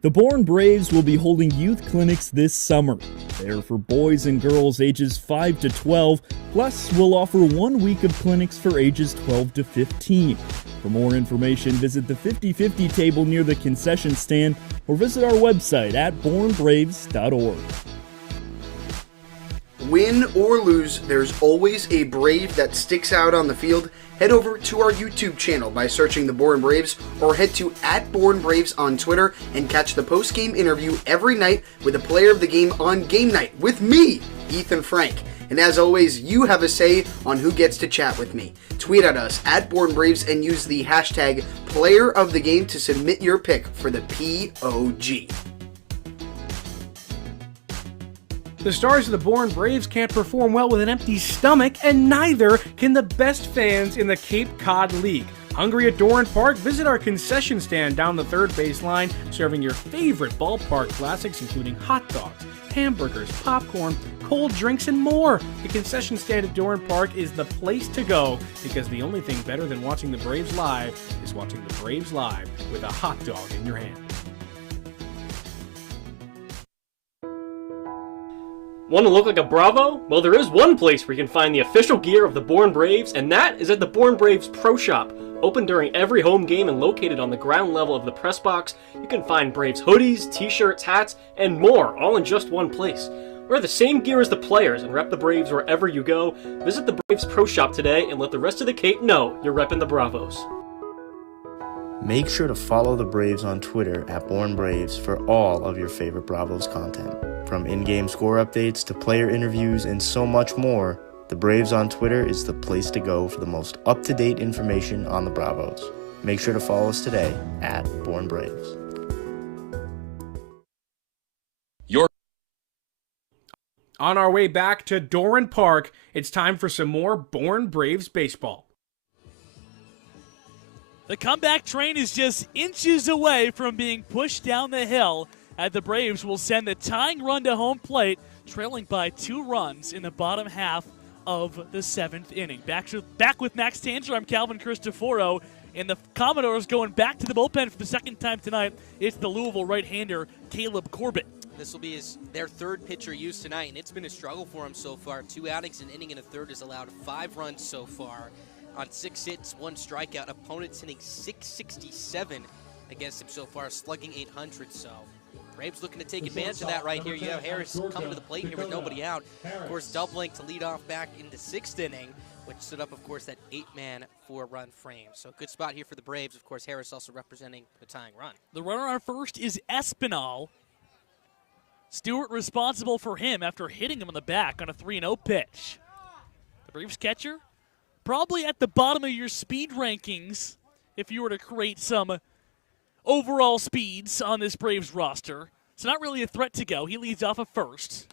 The Bourne Braves will be holding youth clinics this summer. They're for boys and girls ages 5 to 12, plus we'll offer 1 week of clinics for ages 12 to 15. For more information, visit the 50/50 table near the concession stand or visit our website at bournebraves.org. Win or lose, there's always a Brave that sticks out on the field. Head over to our YouTube channel by searching the Bourne Braves or head to @BourneBraves on Twitter and catch the post-game interview every night with a player of the game on game night with me, Ethan Frank. And as always, you have a say on who gets to chat with me. Tweet at us @BourneBraves and use the hashtag Player of the Game to submit your pick for the POG. The stars of the Bourne Braves can't perform well with an empty stomach, and neither can the best fans in the Cape Cod League. Hungry at Doran Park? Visit our concession stand down the third baseline, serving your favorite ballpark classics, including hot dogs, hamburgers, popcorn, cold drinks, and more. The concession stand at Doran Park is the place to go, because the only thing better than watching the Braves live is watching the Braves live with a hot dog in your hand. Want to look like a Bravo? Well, there is one place where you can find the official gear of the Bourne Braves, and that is at the Bourne Braves Pro Shop. Open during every home game and located on the ground level of the press box, you can find Braves hoodies, t-shirts, hats, and more, all in just one place. Wear the same gear as the players and rep the Braves wherever you go. Visit the Braves Pro Shop today and let the rest of the Cape know you're repping the Bravos. Make sure to follow the Braves on Twitter @BourneBraves for all of your favorite Bravos content. From in-game score updates to player interviews and so much more, the Braves on Twitter is the place to go for the most up-to-date information on the Bravos. Make sure to follow us today @BourneBraves. On our way back to Doran Park, it's time for some more Bourne Braves baseball. The comeback train is just inches away from being pushed down the hill, as the Braves will send the tying run to home plate, trailing by 2 runs in the bottom half of the 7th inning. Back with Max Tanger, I'm Calvin Cristoforo, and the Commodores going back to the bullpen for the second time tonight. It's the Louisville right-hander, Caleb Corbett. This will be their third pitcher used tonight, and it's been a struggle for him so far. 2 outings, an inning and a third, has allowed 5 runs so far. On 6 hits, 1 strikeout. Opponents hitting .667 against him so far, slugging .800. So Braves looking to take advantage of that right here. You have Harris coming to the plate here with nobody out. Of course, doubling to lead off back into 6th inning, which stood up, of course, that 8-man 4-run frame. So good spot here for the Braves. Of course, Harris also representing the tying run. The runner on first is Espinal. Stewart responsible for him after hitting him on the back on a 3-0 pitch. The Braves catcher, probably at the bottom of your speed rankings if you were to create some overall speeds on this Braves roster. It's not really a threat to go. He leads off at first.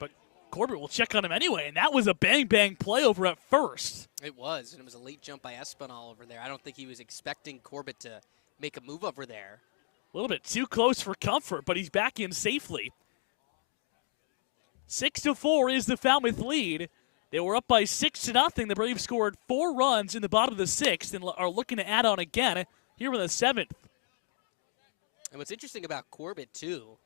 But Corbett will check on him anyway, and that was a bang-bang play over at first. It was, and it was a late jump by Espinal over there. I don't think he was expecting Corbett to make a move over there. A little bit too close for comfort, but he's back in safely. 6-4 is the Falmouth lead. They were up by 6-0. The Braves scored 4 runs in the bottom of the 6th and are looking to add on again here in the 7th. And what's interesting about Corbett, too,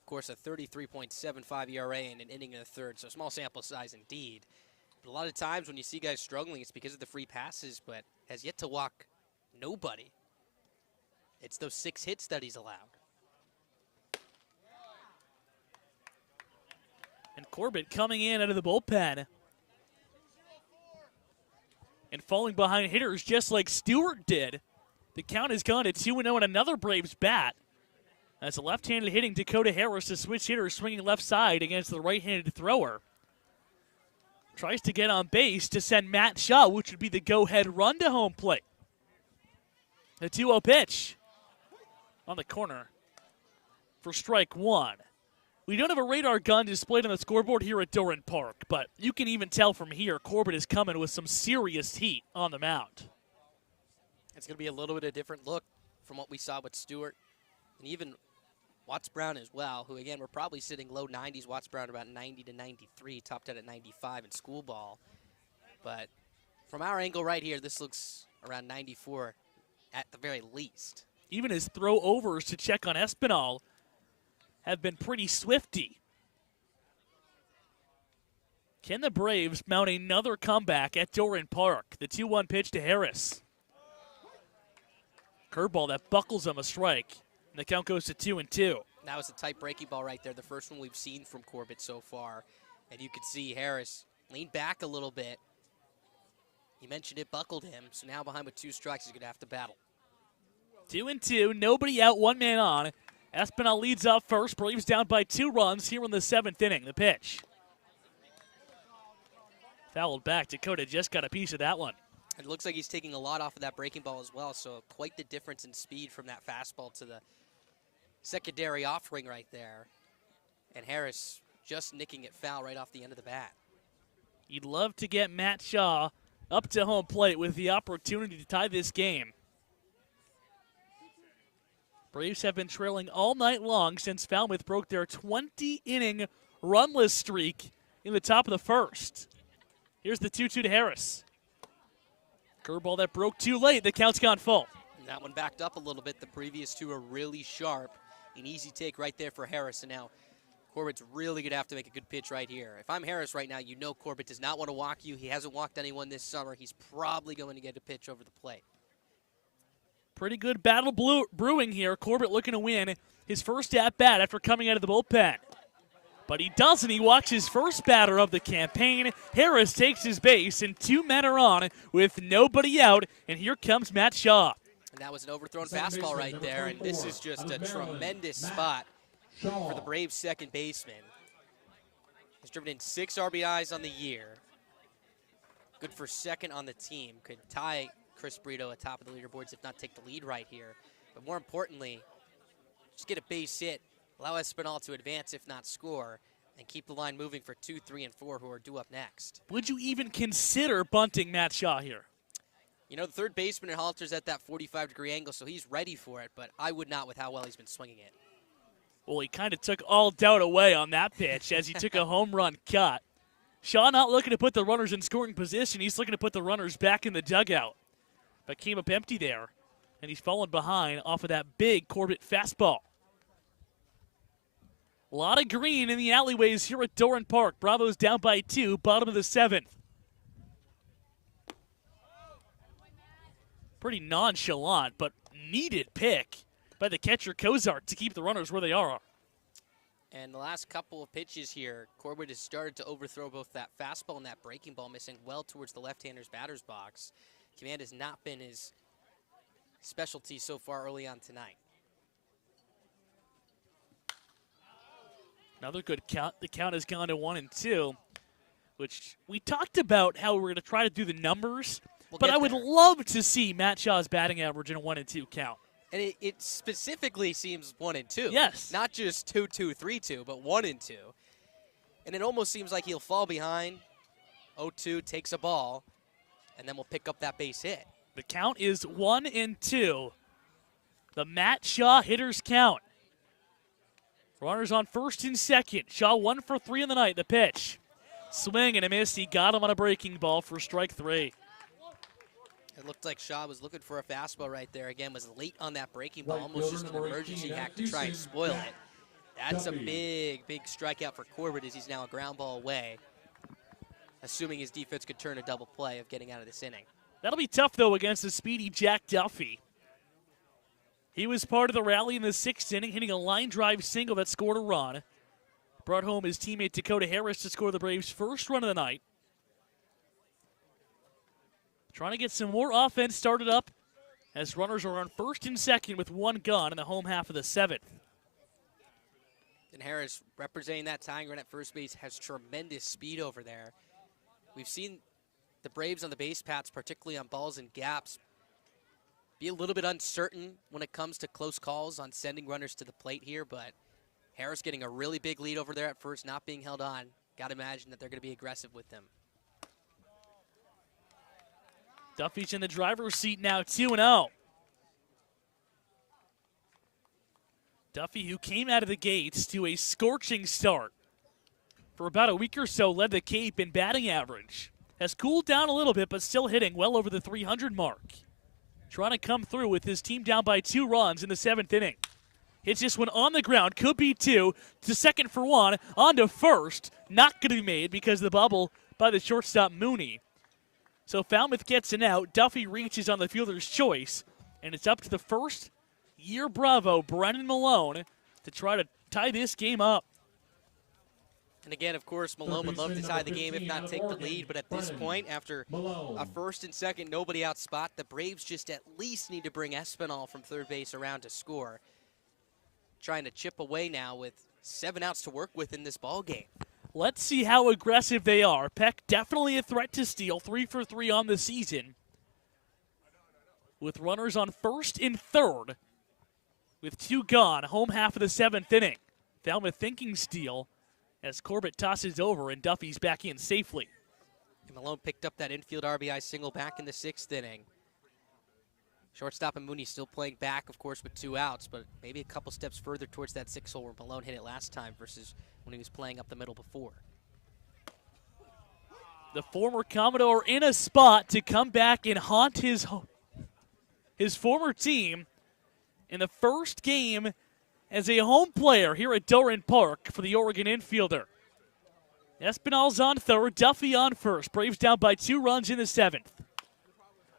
of course, a 33.75 ERA and an inning and a third, so small sample size indeed. But a lot of times when you see guys struggling, it's because of the free passes, but has yet to walk nobody. It's those 6 hits that he's allowed. And Corbett coming in out of the bullpen and falling behind hitters just like Stewart did. The count has gone to 2-0 and another Braves bat. That's a left-handed hitting Dakota Harris to switch hitters, swinging left side against the right-handed thrower. Tries to get on base to send Matt Shaw, which would be the go-ahead run to home plate. The 2-0 pitch on the corner for strike 1. We don't have a radar gun displayed on the scoreboard here at Doran Park, but you can even tell from here Corbett is coming with some serious heat on the mound. It's going to be a little bit of a different look from what we saw with Stewart and even Watts Brown as well, who, again, we're probably sitting low 90s. Watts Brown about 90 to 93, topped out at 95 in school ball. But from our angle right here, this looks around 94 at the very least. Even his throw overs to check on Espinal have been pretty swifty. Can the Braves mount another comeback at Doran Park? The 2-1 pitch to Harris. Curveball that buckles him a strike. And the count goes to 2-2. That was a tight breaking ball right there, the first one we've seen from Corbett so far. And you could see Harris lean back a little bit. He mentioned it buckled him, so now behind with 2 strikes, he's going to have to battle. 2-2, nobody out, 1 man on. Espinal leads off first. Braves down by 2 runs here in the 7th inning. The pitch. Fouled back. Dakota just got a piece of that one. It looks like he's taking a lot off of that breaking ball as well, so quite the difference in speed from that fastball to the secondary offering right there. And Harris just nicking it foul right off the end of the bat. You'd love to get Matt Shaw up to home plate with the opportunity to tie this game. Braves have been trailing all night long since Falmouth broke their 20-inning runless streak in the top of the first. Here's the 2-2 to Harris. Curveball that broke too late. The count's gone full. And that one backed up a little bit. The previous 2 are really sharp. An easy take right there for Harris. And now Corbett's really going to have to make a good pitch right here. If I'm Harris right now, you know Corbett does not want to walk you. He hasn't walked anyone this summer. He's probably going to get a pitch over the plate. Pretty good battle brewing here. Corbett looking to win his first at-bat after coming out of the bullpen. But he doesn't. He walks his first batter of the campaign. Harris takes his base, and 2 men are on with nobody out. And here comes Matt Shaw. And that was an overthrown fastball right there. And this is just a tremendous spot for the Braves' second baseman. He's driven in 6 RBIs on the year. Good for second on the team. Could tie Chris Brito atop of the leaderboards, if not take the lead right here. But more importantly, just get a base hit. Allow Espinal to advance, if not score, and keep the line moving for 2, 3, and 4 who are due up next. Would you even consider bunting Matt Shaw here? You know, the third baseman at Halter's at that 45-degree angle, so he's ready for it, but I would not with how well he's been swinging it. Well, he kind of took all doubt away on that pitch as he took a home run cut. Shaw not looking to put the runners in scoring position. He's looking to put the runners back in the dugout. But came up empty there, and he's fallen behind off of that big Corbett fastball. A lot of green in the alleyways here at Doran Park. Bravos down by 2, bottom of the 7th. Pretty nonchalant, but needed pick by the catcher Kozart to keep the runners where they are. And the last couple of pitches here, Corbett has started to overthrow both that fastball and that breaking ball, missing well towards the left-hander's batter's box. Command has not been his specialty so far early on tonight. Another good count. The count has gone to 1-2, which we talked about how we're going to try to do the numbers, but I would love to see Matt Shaw's batting average in a 1-2 count. And it specifically seems 1-2. Yes. Not just 2-2, 3-2, but 1-2. And it almost seems like he'll fall behind. 0-2, takes a ball, and then we'll pick up that base hit. The count is 1-2. The Matt Shaw hitter's count. Runners on first and second. Shaw 1 for 3 in the night. The pitch. Swing and a miss. He got him on a breaking ball for strike 3. It looked like Shaw was looking for a fastball right there. Again, was late on that breaking ball. Almost just an emergency hack to try and spoil it. That's a big, big strikeout for Corbett as he's now a ground ball away. Assuming his defense could turn a double play of getting out of this inning. That'll be tough, though, against the speedy Jack Duffy. He was part of the rally in the 6th inning, hitting a line drive single that scored a run. Brought home his teammate Dakota Harris to score the Braves' first run of the night. Trying to get some more offense started up as runners are on first and second with 1 gun in the home half of the 7th. And Harris, representing that tying run at first base, has tremendous speed over there. We've seen the Braves on the base paths, particularly on balls and gaps, be a little bit uncertain when it comes to close calls on sending runners to the plate here, but Harris getting a really big lead over there at first, not being held on. Got to imagine that they're going to be aggressive with him. Duffy's in the driver's seat now, 2-0. Duffy, who came out of the gates to a scorching start, for about a week or so led the Cape in batting average. Has cooled down a little bit, but still hitting well over the 300 mark. Trying to come through with his team down by 2 runs in the 7th inning. Hits this one on the ground, could be 2, to second for 1, on to first. Not going to be made because of the bubble by the shortstop Mooney. So Falmouth gets an out. Duffy reaches on the fielder's choice, and it's up to the first-year Bravo, Brennan Malone, to try to tie this game up. And again, of course, Malone would love to tie the game, if not take the lead. But at this point, after a first and second nobody-out spot, the Braves just at least need to bring Espinal from third base around to score. Trying to chip away now with 7 outs to work with in this ball game. Let's see how aggressive they are. Peck definitely a threat to steal, 3 for 3 on the season. With runners on first and third, with 2 gone, home half of the 7th inning. Falmouth thinking steal as Corbett tosses over and Duffy's back in safely. And Malone picked up that infield RBI single back in the 6th inning. Shortstop and Mooney still playing back, of course, with 2 outs, but maybe a couple steps further towards that 6-hole where Malone hit it last time versus when he was playing up the middle before. The former Commodore in a spot to come back and haunt his former team in the first game as a home player here at Doran Park for the Oregon infielder. Espinal's on third, Duffy on first. Braves down by 2 runs in the 7th.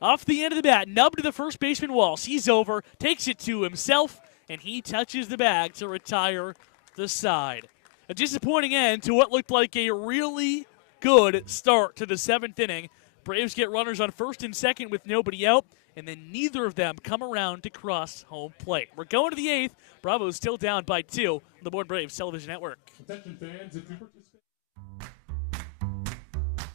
Off the end of the bat, nub to the first baseman wall. He's over, takes it to himself, and he touches the bag to retire the side. A disappointing end to what looked like a really good start to the 7th inning. Braves get runners on first and second with nobody out, and then neither of them come around to cross home plate. We're going to the 8th. Bravo's still down by 2 on the Bourne Braves Television Network. Attention fans, if you participate.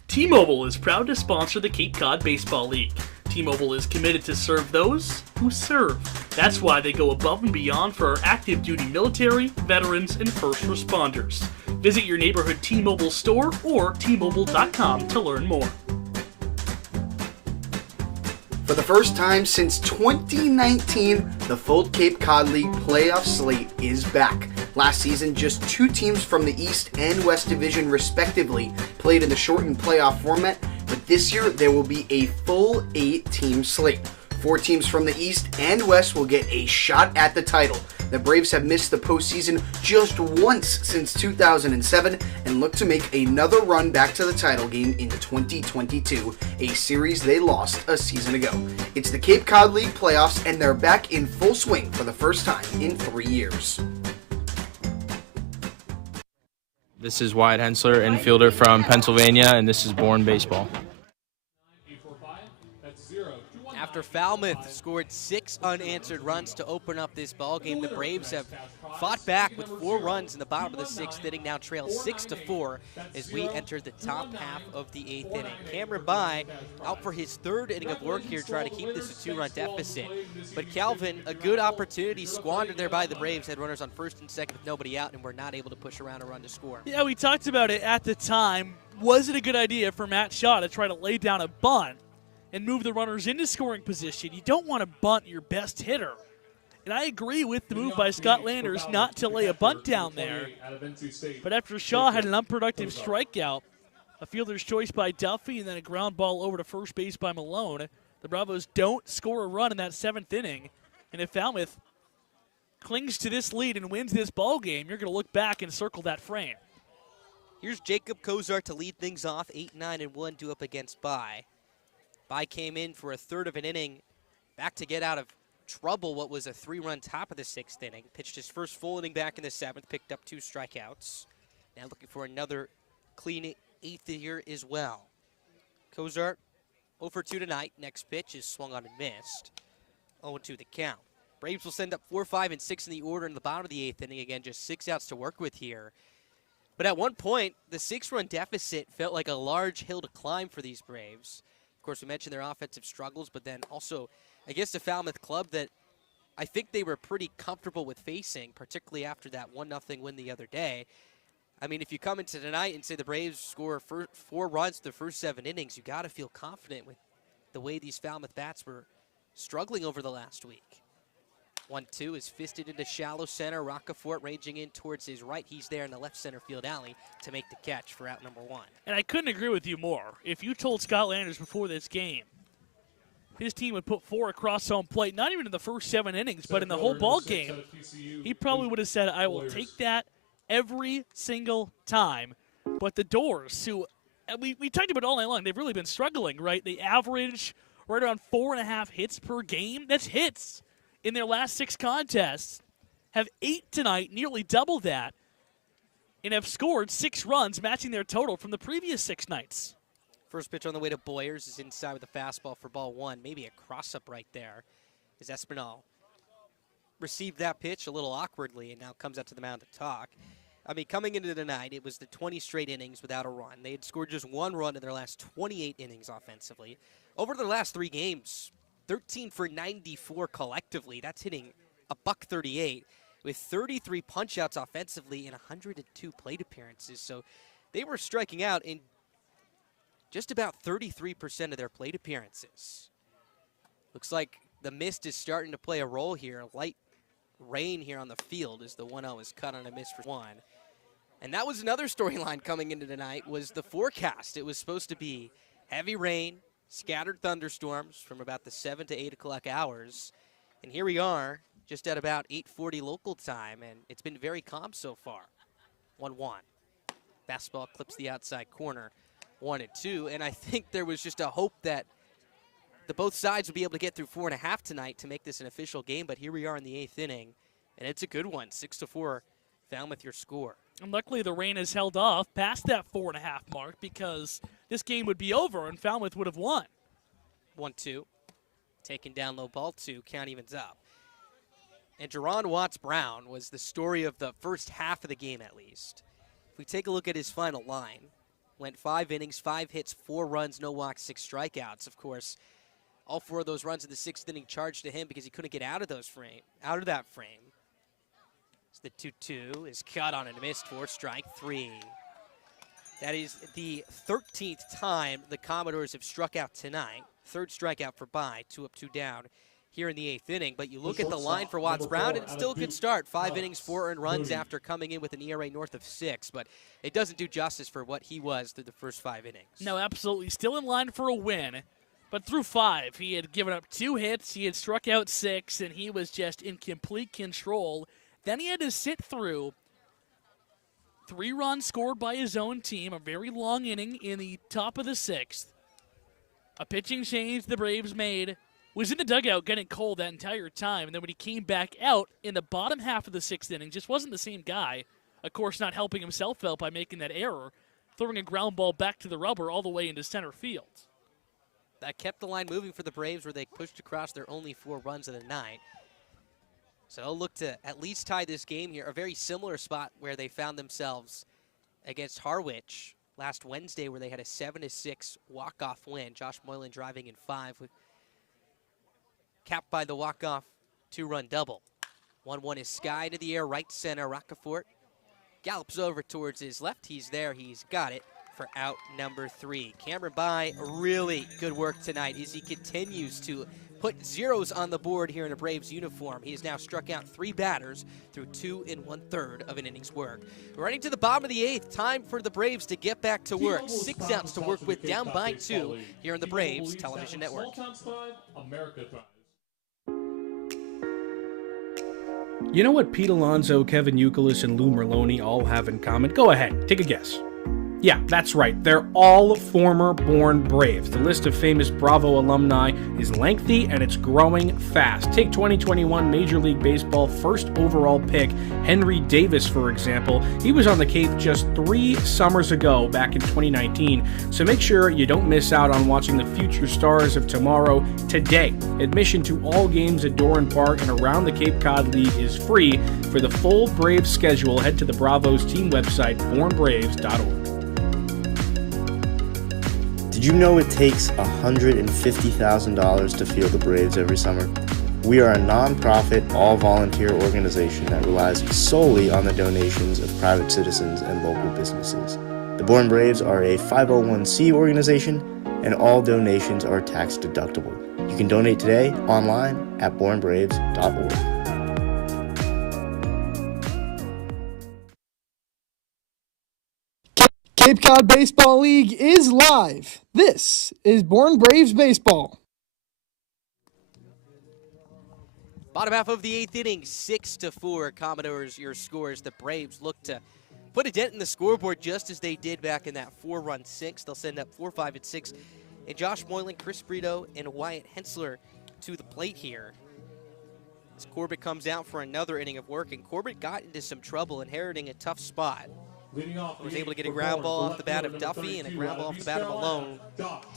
T-Mobile is proud to sponsor the Cape Cod Baseball League. T-Mobile is committed to serve those who serve. That's why they go above and beyond for our active duty military, veterans, and first responders. Visit your neighborhood T-Mobile store or T-Mobile.com to learn more. For the first time since 2019, the full Cape Cod League playoff slate is back. Last season, just 2 teams from the East and West Division respectively played in the shortened playoff format, but this year there will be a full 8-team slate. 4 teams from the East and West will get a shot at the title. The Braves have missed the postseason just once since 2007 and look to make another run back to the title game in 2022, a series they lost a season ago. It's the Cape Cod League playoffs and they're back in full swing for the first time in 3 years. This is Wyatt Hensler, infielder from Pennsylvania, and this is Bourne Baseball. After Falmouth scored 6 unanswered runs to open up this ball game, the Braves have fought back with 4 runs in the bottom of the 6th inning, now trail 6-4 as we enter the top half of the 8th inning. Cameron Bai out for his 3rd inning of work here, trying to keep this a 2-run deficit. But Calvin, a good opportunity squandered there by the Braves, had runners on first and second with nobody out and were not able to push around a run to score. Yeah, we talked about it at the time. Was it a good idea for Matt Shaw to try to lay down a bunt and move the runners into scoring position? You don't want to bunt your best hitter. And I agree with the move by Scott Landers not to lay a bunt down there. But after Shaw had an unproductive strikeout, a fielder's choice by Duffy, and then a ground ball over to first base by Malone, the Bravos don't score a run in that 7th inning. And if Falmouth clings to this lead and wins this ball game, you're going to look back and circle that frame. Here's Jacob Kozart to lead things off, 8-9-1, due up against Bai. Bai came in for a 1/3 of an inning, back to get out of trouble what was a 3-run top of the 6th inning. Pitched his first full inning back in the 7th, picked up 2 strikeouts. Now looking for another clean 8th here as well. Kozart 0-for-2 tonight. Next pitch is swung on and missed. 0-2 the count. Braves will send up 4, 5, and 6 in the order in the bottom of the 8th inning. Again, just 6 outs to work with here. But at one point, the 6-run deficit felt like a large hill to climb for these Braves. Of course, we mentioned their offensive struggles, but then also against a Falmouth club that I think they were pretty comfortable with facing, particularly after that 1-0 win the other day. I mean, if you come into tonight and say the Braves score 4 runs the first 7 innings, you got to feel confident with the way these Falmouth bats were struggling over the last week. 1-2 is fisted into shallow center. Roccaforte ranging in towards his right. He's there in the left center field alley to make the catch for out number 1. And I couldn't agree with you more. If you told Scott Landers before this game his team would put 4 across home plate, not even in the first 7 innings, but in the whole ball game, he probably would have said, I will take that every single time. But the Doors, who we talked about all night long, they've really been struggling, right? They average right around 4.5 hits per game. That's hits. In their last 6 contests, have 8 tonight, nearly double that, and have scored 6 runs, matching their total from the previous 6 nights. First pitch on the way to Boyers is inside with a fastball for ball 1. Maybe a cross-up right there as Espinal received that pitch a little awkwardly and now comes out to the mound to talk. I mean, coming into tonight, it was the 20 straight innings without a run. They had scored just 1 run in their last 28 innings offensively. Over their last 3 games, 13 for 94 collectively. That's hitting a $138 with 33 punch-outs offensively and 102 plate appearances. So they were striking out in just about 33% of their plate appearances. Looks like the mist is starting to play a role here. Light rain here on the field as the 1-0 is cut on a miss for 1. And that was another storyline coming into tonight was the forecast. It was supposed to be heavy rain, scattered thunderstorms from about the 7 to 8 o'clock hours. And here we are, just at about 8:40 local time, and it's been very calm so far. 1-1. Fastball clips the outside corner. 1-2, and I think there was just a hope that both sides would be able to get through 4.5 tonight to make this an official game, but here we are in the 8th inning, and it's a good one. 6-4, Falmouth your score. And luckily the rain has held off past that 4.5 mark because this game would be over and Falmouth would have won. 1-2, taken down low ball 2, count evens up. And Jerron Watts-Brown was the story of the first half of the game at least. If we take a look at his final line, went 5 innings, 5 hits, 4 runs, no walks, 6 strikeouts. Of course, all 4 of those runs in the 6th inning charged to him because he couldn't get out of that frame. So the 2-2 is cut on and missed for strike 3. That is the 13th time the Commodores have struck out tonight. 3rd strikeout for Bye, 2 up, 2 down here in the 8th inning. But you look at the line for Watts-Brown, and it's still a good start. 5 innings, 4 earned runs after coming in with an ERA north of 6. But it doesn't do justice for what he was through the first 5 innings. No, absolutely. Still in line for a win. But through 5, he had given up 2 hits, he had struck out 6, and he was just in complete control. Then he had to sit through 3 runs scored by his own team, a very long inning in the top of the 6th. A pitching change the Braves made. Was in the dugout getting cold that entire time, and then when he came back out in the bottom half of the 6th inning, just wasn't the same guy. Of course, not helping himself out by making that error, throwing a ground ball back to the rubber all the way into center field. That kept the line moving for the Braves where they pushed across their only 4 runs of the night. So they'll look to at least tie this game here. A very similar spot where they found themselves against Harwich last Wednesday where they had a 7-6 walk-off win. Josh Moylan driving in 5 with capped by the walk-off 2-run double. 1-1 is sky to the air, right center. Roccaforte gallops over towards his left. He's there. He's got it for out number 3. Cameron Bye, really good work tonight as he continues to put zeros on the board here in a Braves uniform. He has now struck out 3 batters through 2 1/3 of an inning's work. Running to the bottom of the 8th, time for the Braves to get back to work. 6 outs to work with, down by 2 here on the Braves Television Network. America thrives. You know what Pete Alonso, Kevin Youkilis, and Lou Merloni all have in common? Go ahead, take a guess. Yeah, that's right. They're all former Bourne Braves. The list of famous Bravo alumni is lengthy and it's growing fast. Take 2021 Major League Baseball first overall pick Henry Davis, for example. He was on the Cape just 3 summers ago, back in 2019. So make sure you don't miss out on watching the future stars of tomorrow today. Admission to all games at Doran Park and around the Cape Cod League is free. For the full Braves schedule, head to the Bravos team website, bournebraves.org. Did you know it takes $150,000 to field the Braves every summer? We are a non-profit, all-volunteer organization that relies solely on the donations of private citizens and local businesses. The Bourne Braves are a 501c organization, and all donations are tax deductible. You can donate today online at bornbraves.org. Cape Cod Baseball League is live. This is Born Braves Baseball. Bottom half of the 8th inning, 6-4. Commodores, your scores. The Braves look to put a dent in the scoreboard just as they did back in that 4-run six. They'll send up 4, 5, and 6. And Josh Moylan, Chris Brito, and Wyatt Hensler to the plate here. As Corbett comes out for another inning of work, and Corbett got into some trouble, inheriting a tough spot. Was able to get a ground ball off the bat of Duffy and a ground ball off the bat of Malone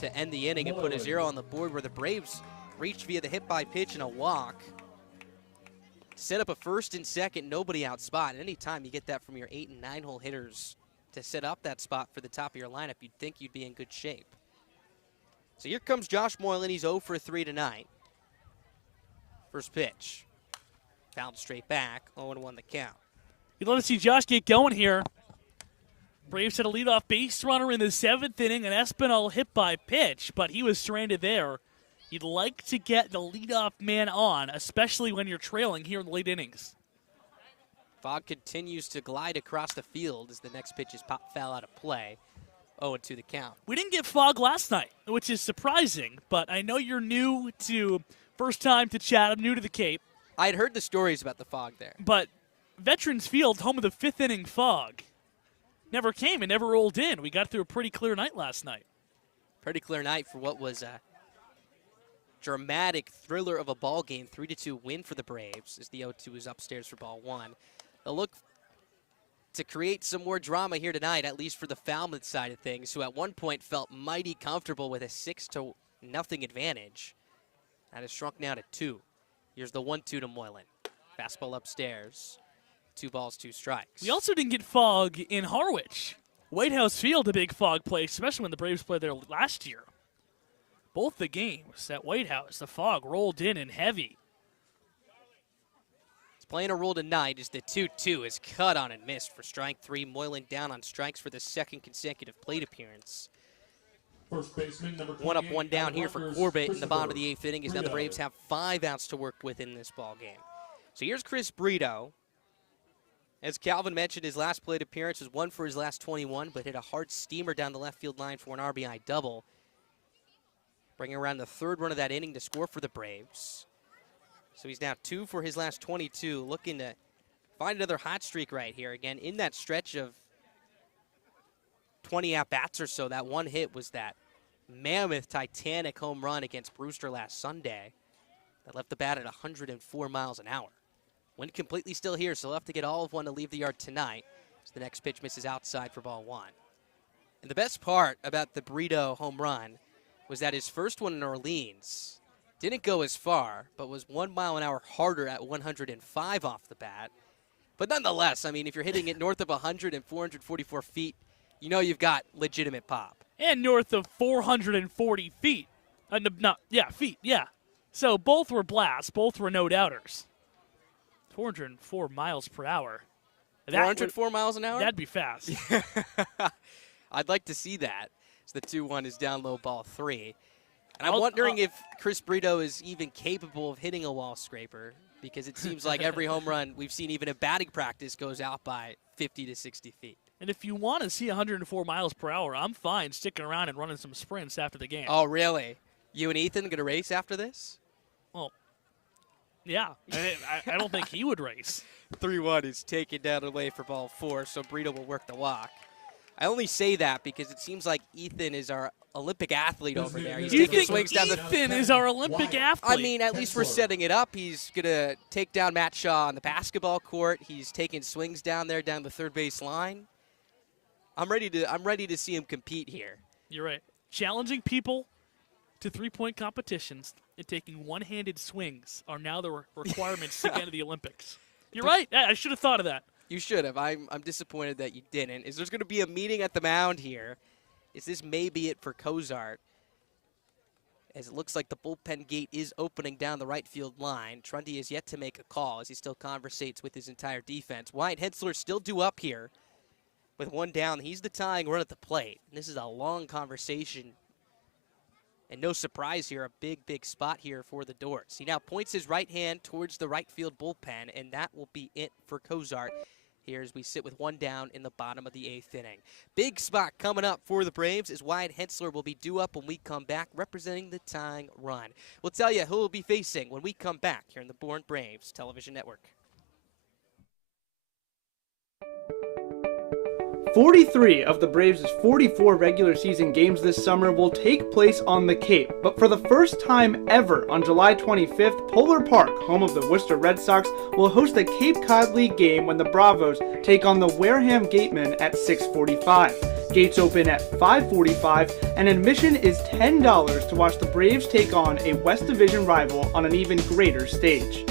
to end the inning and put a 0 on the board, where the Braves reached via the hit by pitch and a walk. Set up a first and second, nobody out spot. Anytime you get that from your 8 and 9 hole hitters to set up that spot for the top of your lineup, you'd think you'd be in good shape. So here comes Josh Moylan. He's 0 for 3 tonight. First pitch. Fouled straight back, 0-1 the count. You'd love to see Josh get going here. Braves had a leadoff base runner in the 7th inning, an Espinal hit by pitch, but he was stranded there. You'd like to get the leadoff man on, especially when you're trailing here in the late innings. Fogg continues to glide across the field as the next pitch is foul out of play. 0-2 the count. We didn't get Fogg last night, which is surprising, but I know you're new to first time to Chatham, new to the Cape. I had heard the stories about the Fogg there. But Veterans Field, home of the 5th inning Fogg, never came and never rolled in. We got through a pretty clear night last night. Pretty clear night for what was a dramatic thriller of a ball game. 3-2 win for the Braves as the 0-2 is upstairs for ball one. They'll look to create some more drama here tonight, at least for the Falmouth side of things, who at one point felt mighty comfortable with a 6-0 advantage. That has shrunk now to 2. Here's the 1-2 to Moylan. Fastball upstairs. 2 balls, 2 strikes. We also didn't get Fogg in Harwich. White House Field, a big Fogg place, especially when the Braves played there last year. Both the games at White House, the Fogg rolled in and heavy. It's playing a role tonight as the 2-2 is cut on and missed for strike 3. Moylan down on strikes for the 2nd consecutive plate appearance. First baseman, number 28, 1 up, 1 down here for Corbett in the bottom of the 8th inning, as now the Brito. Braves have 5 outs to work with in this ball game. So here's Chris Brito. As Calvin mentioned, his last plate appearance was 1 for his last 21, but hit a hard steamer down the left field line for an RBI double, bringing around the 3rd run of that inning to score for the Braves. So he's now 2 for his last 22, looking to find another hot streak right here. Again, in that stretch of 20 at-bats or so, that one hit was that mammoth Titanic home run against Brewster last Sunday that left the bat at 104 miles an hour. Wind completely still here, so he'll have to get all of one to leave the yard tonight. So the next pitch misses outside for ball 1. And the best part about the Brito home run was that his first one in Orleans didn't go as far, but was 1 mile an hour harder at 105 off the bat. But nonetheless, I mean, if you're hitting it north of 100 and 444 feet, you know you've got legitimate pop. And north of 440 feet. Feet, yeah. So both were blasts, both were no-doubters. 404 miles per hour. 404 miles an hour? That'd be fast. I'd like to see that. So the 2-1 is down low, ball 3. And I'm wondering if Chris Brito is even capable of hitting a wall scraper, because it seems like every home run we've seen, even in batting practice, goes out by 50 to 60 feet. And if you want to see 104 miles per hour, I'm fine sticking around and running some sprints after the game. Oh, really? You and Ethan going to race after this? Well, yeah. I don't think he would race. 3-1 is taken down away for ball 4, so Brito will work the walk. I only say that because it seems like Ethan is our Olympic athlete over there. He's taking swings down the Ethan is our Olympic athlete? I mean, at least we're setting it up. He's going to take down Matt Shaw on the basketball court. He's taking swings down there down the third base line. I'm ready to see him compete here. You're right. Challenging people to three-point competitions and taking one-handed swings are now the requirements to get into the Olympics. You're right. I should have thought of that. You should have. I'm disappointed that you didn't. There's going to be a meeting at the mound here. This may be it for Cozart, as it looks like the bullpen gate is opening down the right field line. Trundy is yet to make a call as he still conversates with his entire defense. Wyatt Hensler still due up here with 1 down. He's the tying run at the plate. And this is a long conversation And no surprise here, a big spot here for the Doors. He now points his right hand towards the right field bullpen, and that will be it for Cozart here as we sit with one down in the bottom of the 8th inning. Big spot coming up for the Braves as Wyatt Hensler will be due up when we come back, representing the tying run. We'll tell you who we'll be facing when we come back here on the Born Braves Television Network. 43 of the Braves' 44 regular season games this summer will take place on the Cape, but for the first time ever on July 25th, Polar Park, home of the Worcester Red Sox, will host a Cape Cod League game when the Bravos take on the Wareham Gatemen at 6:45. Gates open at 5:45, and admission is $10 to watch the Braves take on a West Division rival on an even greater stage.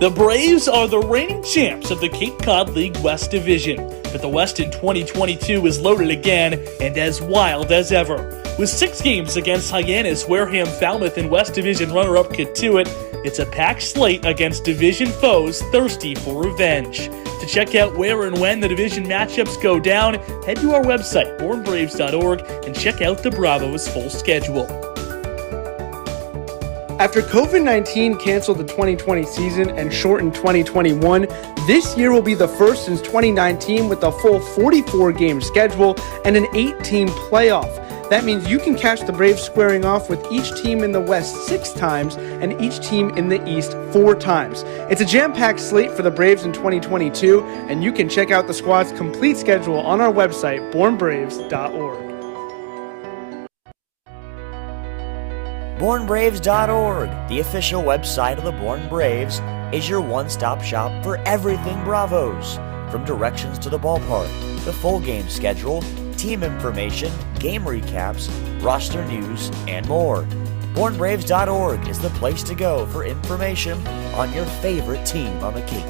The Braves are the reigning champs of the Cape Cod League West Division, but the West in 2022 is loaded again and as wild as ever. With 6 games against Hyannis, Wareham, Falmouth, and West Division runner-up Katuitt, it's a packed slate against division foes thirsty for revenge. To check out where and when the division matchups go down, head to our website, bornbraves.org, and check out the Bravos' full schedule. After COVID-19 canceled the 2020 season and shortened 2021, this year will be the first since 2019 with a full 44-game schedule and an 8-team playoff. That means you can catch the Braves squaring off with each team in the West 6 times and each team in the East 4 times. It's a jam-packed slate for the Braves in 2022, and you can check out the squad's complete schedule on our website, bornbraves.org. BornBraves.org, the official website of the Born Braves, is your one-stop shop for everything Bravos. From directions to the ballpark, the full game schedule, team information, game recaps, roster news, and more. BornBraves.org is the place to go for information on your favorite team on the Cape.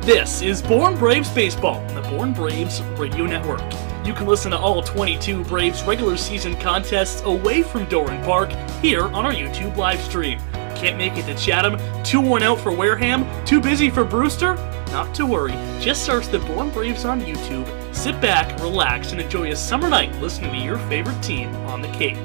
This is Born Braves Baseball on the Born Braves Radio Network. You can listen to all 22 Braves regular season contests away from Doran Park here on our YouTube live stream. Can't make it to Chatham? Too worn out for Wareham? Too busy for Brewster? Not to worry. Just search the Born Braves on YouTube, sit back, relax, and enjoy a summer night listening to your favorite team on the Cape.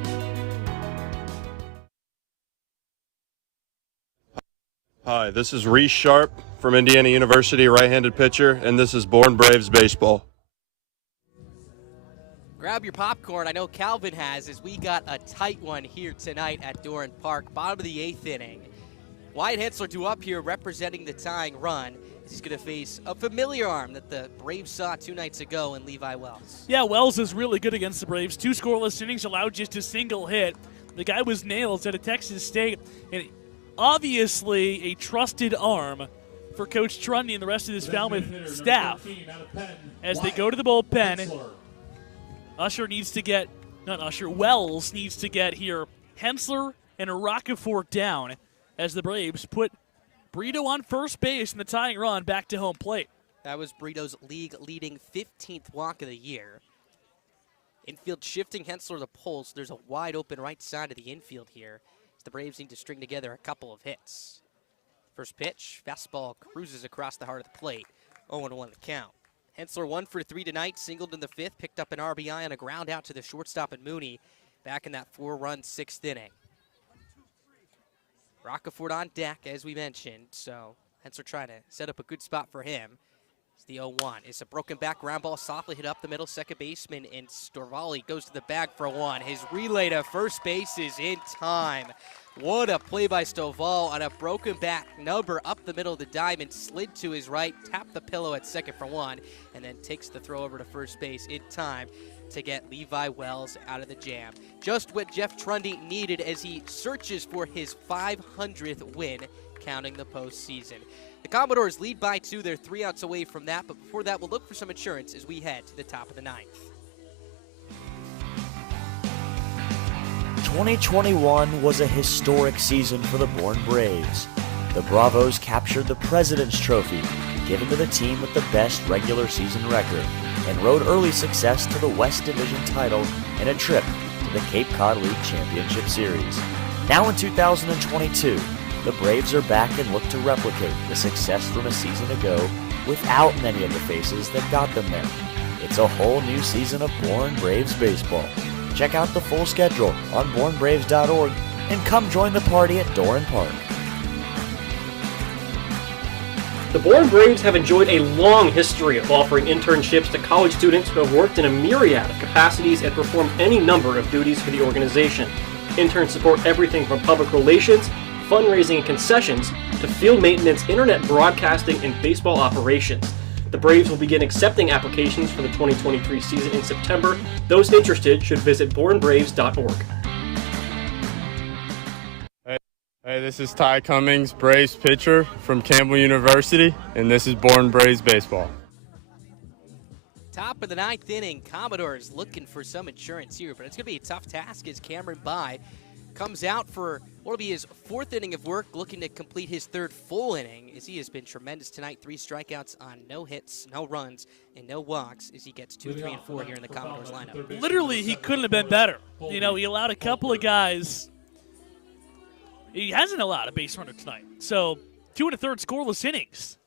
Hi, this is Reese Sharp from Indiana University, right-handed pitcher, and this is Born Braves Baseball. Grab your popcorn. I know Calvin has, as we got a tight one here tonight at Doran Park, bottom of the 8th inning. Wyatt Hensler due up here representing the tying run. He's going to face a familiar arm that the Braves saw 2 nights ago in Levi Wells. Yeah, Wells is really good against the Braves. 2 scoreless innings, allowed just a single hit. The guy was nails at a Texas State, and obviously a trusted arm for Coach Trundy and the rest of this Falmouth staff as they go to the bullpen. Wells needs to get here Hensler and Roccaforte down as the Braves put Brito on first base in the tying run back to home plate. That was Brito's league-leading 15th walk of the year. Infield shifting Hensler to pull, so there's a wide open right side of the infield here. The Braves need to string together a couple of hits. First pitch, fastball cruises across the heart of the plate. 0-1 the count. Hensler 1 for 3 tonight, singled in the 5th, picked up an RBI on a ground out to the shortstop and Mooney back in that 4-run 6th inning. Roccaforte on deck, as we mentioned, so Hensler trying to set up a good spot for him. It's the 0-1. It's a broken back ground ball, softly hit up the middle. Second baseman and Storvali goes to the bag for 1. His relay to first base is in time. What a play by Stovall on a broken back number up the middle of the diamond, slid to his right, tapped the pillow at second for 1, and then takes the throw over to first base in time to get Levi Wells out of the jam. Just what Jeff Trundy needed as he searches for his 500th win, counting the postseason. The Commodores lead by 2. They're 3 outs away from that, but before that, we'll look for some insurance as we head to the top of the 9th. 2021 was a historic season for the Born Braves. The Bravos captured the President's Trophy, given to the team with the best regular season record, and rode early success to the West Division title and a trip to the Cape Cod League Championship Series. Now in 2022, the Braves are back and look to replicate the success from a season ago without many of the faces that got them there. It's a whole new season of Bourne Braves baseball. Check out the full schedule on bournebraves.org and come join the party at Doran Park. The Bourne Braves have enjoyed a long history of offering internships to college students who have worked in a myriad of capacities and performed any number of duties for the organization. Interns support everything from public relations, fundraising and concessions, to field maintenance, internet broadcasting, and baseball operations. The Braves will begin accepting applications for the 2023 season in September. Those interested should visit bournebraves.org. Hey, this is Ty Cummings, Braves pitcher from Campbell University, and this is Bourne Braves baseball. Top of the 9th inning, Commodores looking for some insurance here, but it's going to be a tough task as Cameron Bye comes out for what will be his 4th inning of work, looking to complete his 3rd full inning, as he has been tremendous tonight. 3 strikeouts on no hits, no runs, and no walks as he gets 2, 3, and 4 here in the Commodores lineup. Literally, he couldn't have been better. You know, he allowed a couple of guys. He hasn't allowed a base runner tonight. So 2 1/3 scoreless innings.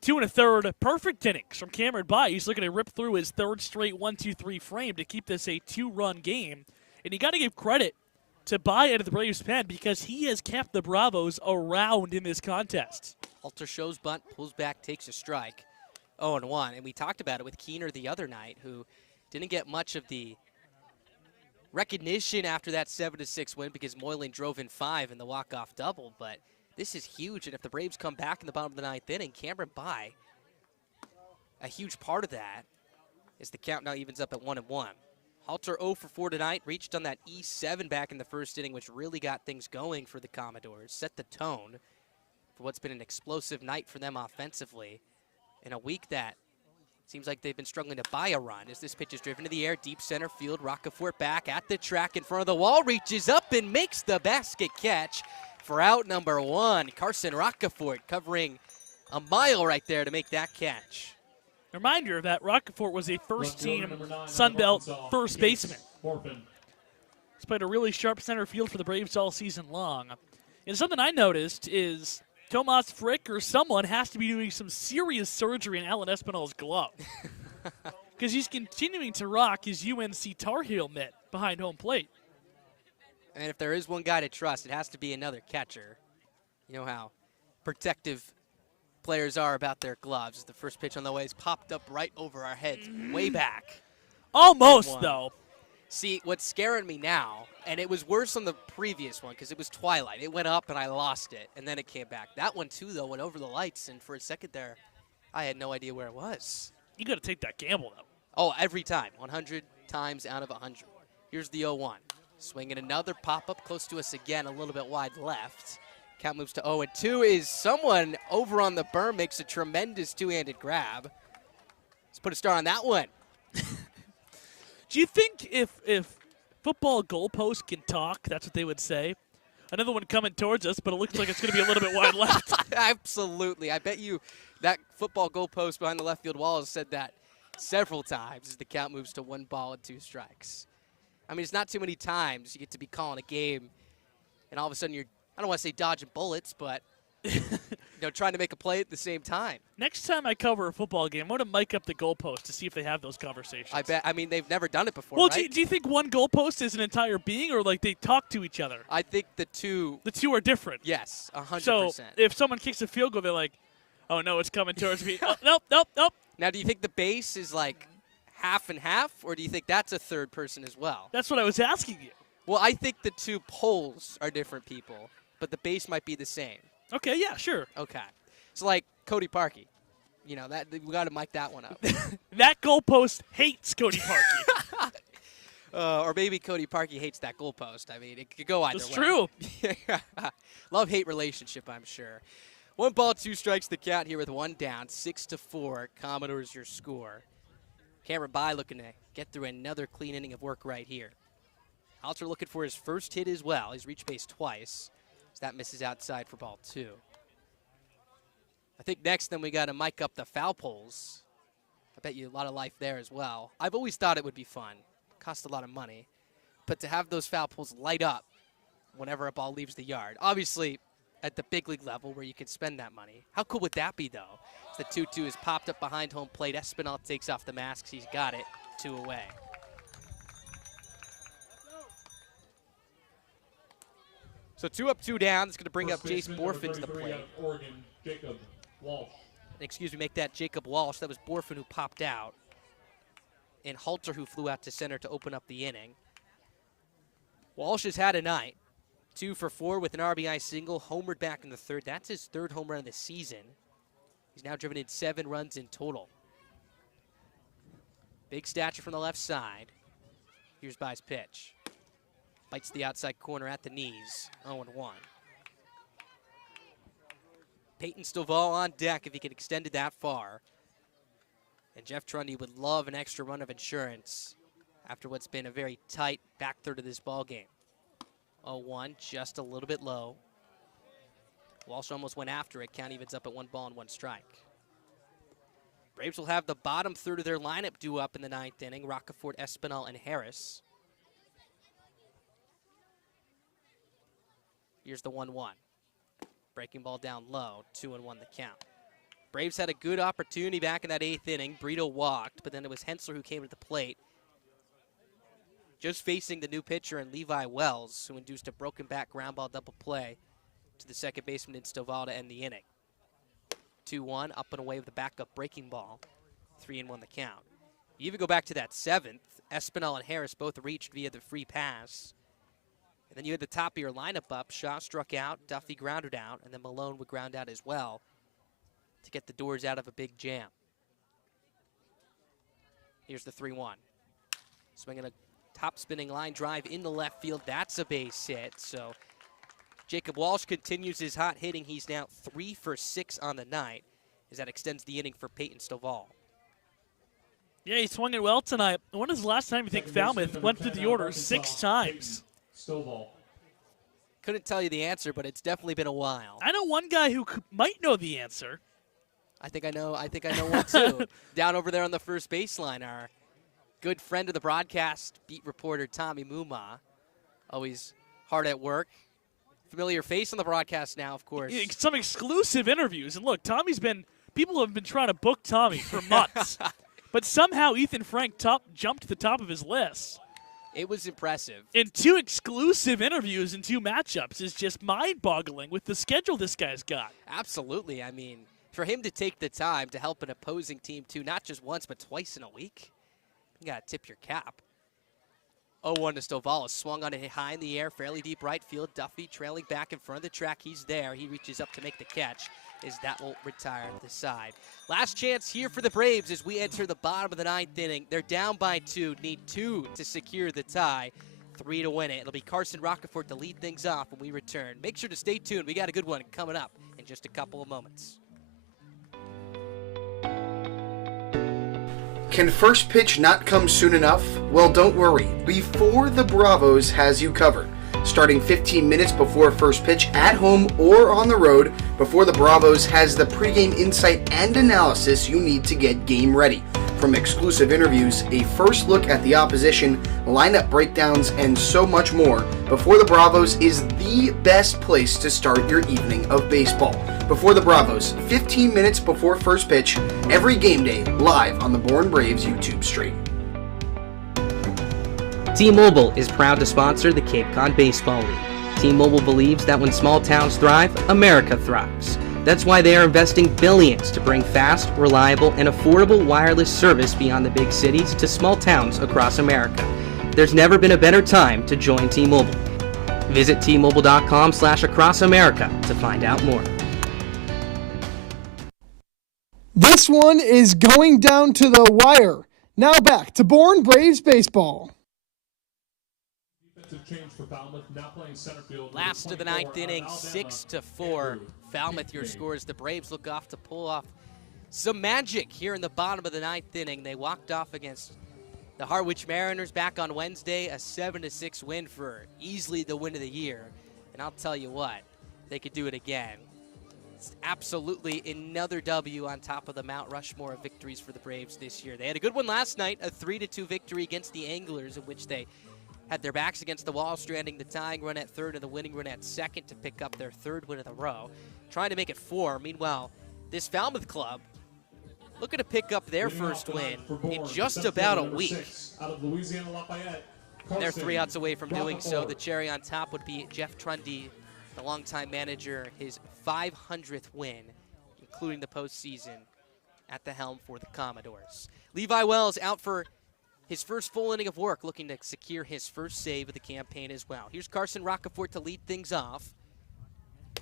2 1/3 perfect innings from Cameron Bye. He's looking to rip through his 3rd straight 1-2-3 frame to keep this a 2-run game. And you got to give credit to Bye out of the Braves pen because he has kept the Bravos around in this contest. Halter shows bunt, pulls back, takes a strike. 0-1. And we talked about it with Keener the other night, who didn't get much of the recognition after that 7-6 win because Moylan drove in 5 in the walk-off double. But this is huge, and if the Braves come back in the bottom of the 9th inning, Cameron Bye, a huge part of that, as the count now evens up at 1-1. Halter 0 for 4 tonight, reached on that E7 back in the 1st inning, which really got things going for the Commodores, set the tone for what's been an explosive night for them offensively in a week that seems like they've been struggling to buy a run as this pitch is driven to the air, deep center field. Roccaforte back at the track in front of the wall, reaches up and makes the basket catch for out number 1. Carson Roccaforte covering a mile right there to make that catch. Reminder that Roccaforte was a first-team Sunbelt first baseman. He's played a really sharp center field for the Braves all season long. And something I noticed is Tomas Frick or someone has to be doing some serious surgery in Alan Espinal's glove. Because he's continuing to rock his UNC Tar Heel mitt behind home plate. And if there is one guy to trust, it has to be another catcher. You know how protective players are about their gloves. The first pitch on the way is popped up right over our heads, way back. Almost, though. See, what's scaring me now, and it was worse on the previous one because it was twilight. It went up and I lost it, and then it came back. That one, too, though, went over the lights, and for a second there, I had no idea where it was. You got to take that gamble, though. Oh, every time. 100 times out of 100. Here's the 0-1. Swinging another pop-up close to us again, a little bit wide left. Count moves to 0-2 is someone over on the berm makes a tremendous two-handed grab. Let's put a star on that one. Do you think if football goalposts can talk, that's what they would say? Another one coming towards us, but it looks like it's going to be a little bit wide left. Absolutely. I bet you that football goalpost behind the left field wall has said that several times as the count moves to 1 ball and 2 strikes. I mean, it's not too many times you get to be calling a game, and all of a sudden you're, I don't want to say dodging bullets, but trying to make a play at the same time. Next time I cover a football game, I'm going to mic up the goalpost to see if they have those conversations. I bet. I mean, they've never done it before, well, right? do you think one goalpost is an entire being, or like they talk to each other? I think the two are different. Yes, 100%. So if someone kicks a field goal, they're like, oh, no, it's coming towards me. Oh, nope. Now, do you think the base is like half and half, or do you think that's a third person as well? That's what I was asking you. Well, I think the two poles are different people, but the base might be the same. Okay, yeah, sure. Okay. So, like Cody Parkey. That we got to mic that one up. That goalpost hates Cody Parkey. Or maybe Cody Parkey hates that goalpost. I mean, it could go either way. That's true. Love-hate relationship, I'm sure. 1 ball, 2 strikes the count here with 1 down. 6-4. Commodores your score. Cameron Bye looking to get through another clean inning of work right here. Halter looking for his first hit as well. He's reached base twice. So that misses outside for ball 2. I think next then we got to mic up the foul poles. I bet you a lot of life there as well. I've always thought it would be fun. Cost a lot of money. But to have those foul poles light up whenever a ball leaves the yard. Obviously, at the big league level where you can spend that money. How cool would that be, though? The 2-2 is popped up behind home plate. Espinal takes off the masks. He's got it. 2 away. So 2 up, 2 down. It's going to bring up Jace Borfin to the plate. Oregon, Jacob Walsh. Excuse me, make that Jacob Walsh. That was Borfin who popped out. And Halter who flew out to center to open up the inning. Walsh has had a night. 2 for 4 with an RBI single. Homered back in the third. That's his 3rd home run of the season. He's now driven in 7 runs in total. Big stature from the left side. Here's By's pitch. Bites the outside corner at the knees. 0-1. Peyton Stovall on deck if he can extend it that far. And Jeff Trundy would love an extra run of insurance after what's been a very tight back third of this ball game. 0-1, just a little bit low. Walsh almost went after it. Count evens up at 1 ball and 1 strike. Braves will have the bottom third of their lineup due up in the 9th inning. Roccaforte, Espinal, and Harris. Here's the 1-1. Breaking ball down low, 2-1 the count. Braves had a good opportunity back in that 8th inning. Brito walked, but then it was Hensler who came to the plate. Just facing the new pitcher and Levi Wells, who induced a broken back ground ball double play to the second baseman in Stovall to end the inning. 2-1, up and away with the backup breaking ball. 3-1 the count. You even go back to that 7th. Espinal and Harris both reached via the free pass. And then you had the top of your lineup up. Shaw struck out, Duffy grounded out, and then Malone would ground out as well to get the Doors out of a big jam. Here's the 3-1. Swinging a top spinning line drive into left field. That's a base hit. So Jacob Walsh continues his hot hitting. He's now 3 for 6 on the night as that extends the inning for Peyton Stovall. Yeah, he's swung it well tonight. When was the last time you think Falmouth went through the order 6 times? Stovall. Couldn't tell you the answer, but it's definitely been a while. I know one guy who might know the answer. I think I know one too. Down over there on the first baseline, our good friend of the broadcast, beat reporter Tommy Muma. Always hard at work. Familiar face on the broadcast now, of course. Yeah, some exclusive interviews. And look, people have been trying to book Tommy for months. But somehow Ethan Frank jumped to the top of his list. It was impressive. And 2 exclusive interviews and 2 matchups is just mind-boggling with the schedule this guy's got. Absolutely. I mean, for him to take the time to help an opposing team too, not just once but twice in a week, you got to tip your cap. 0-1 to Stovall. Swung on it high in the air, fairly deep right field. Duffy trailing back in front of the track. He's there. He reaches up to make the catch. That will retire the side. Last chance here for the Braves as we enter the bottom of the 9th inning. They're down by 2, need 2 to secure the tie, 3 to win it. It'll be Carson Roccaforte to lead things off when we return. Make sure to stay tuned. We got a good one coming up in just a couple of moments. Can first pitch not come soon enough? Well, don't worry. Before the Bravos has you covered. Starting 15 minutes before first pitch at home or on the road, Before the Bravos has the pregame insight and analysis you need to get game ready. From exclusive interviews, a first look at the opposition, lineup breakdowns, and so much more, Before the Bravos is the best place to start your evening of baseball. Before the Bravos, 15 minutes before first pitch, every game day, live on the Born Braves YouTube stream. T-Mobile is proud to sponsor the Cape Cod Baseball League. T-Mobile believes that when small towns thrive, America thrives. That's why they are investing billions to bring fast, reliable, and affordable wireless service beyond the big cities to small towns across America. There's never been a better time to join T-Mobile. Visit T-Mobile.com/acrossamerica to find out more. This one is going down to the wire. Now back to Born Braves Baseball. Change for Falmouth, now playing center field. Last of the ninth inning, 6-4. Falmouth, your scores. The Braves look off to pull off some magic here in the bottom of the ninth inning. They walked off against the Harwich Mariners back on Wednesday, a 7-6 win for easily the win of the year. And I'll tell you what, they could do it again. It's absolutely another W on top of the Mount Rushmore of victories for the Braves this year. They had a good one last night, a 3-2 victory against the Anglers, in which they had their backs against the wall, stranding the tying run at third and the winning run at second to pick up their third win in a row, trying to make it 4. Meanwhile, this Falmouth club looking to pick up their first win in just about a week. And they're 3 outs away from doing so. The cherry on top would be Jeff Trundy, the longtime manager, his 500th win, including the postseason at the helm for the Commodores. Levi Wells out for his first full inning of work, looking to secure his first save of the campaign as well. Here's Carson Roccaforte to lead things off.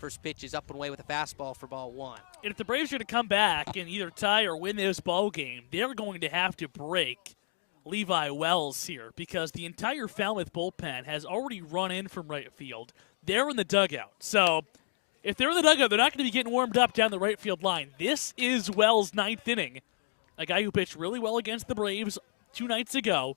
First pitch is up and away with a fastball for ball 1. And if the Braves are going to come back and either tie or win this ball game, they're going to have to break Levi Wells here because the entire Falmouth bullpen has already run in from right field. They're in the dugout. So if they're in the dugout, they're not going to be getting warmed up down the right field line. This is Wells' 9th inning, a guy who pitched really well against the Braves 2 nights ago,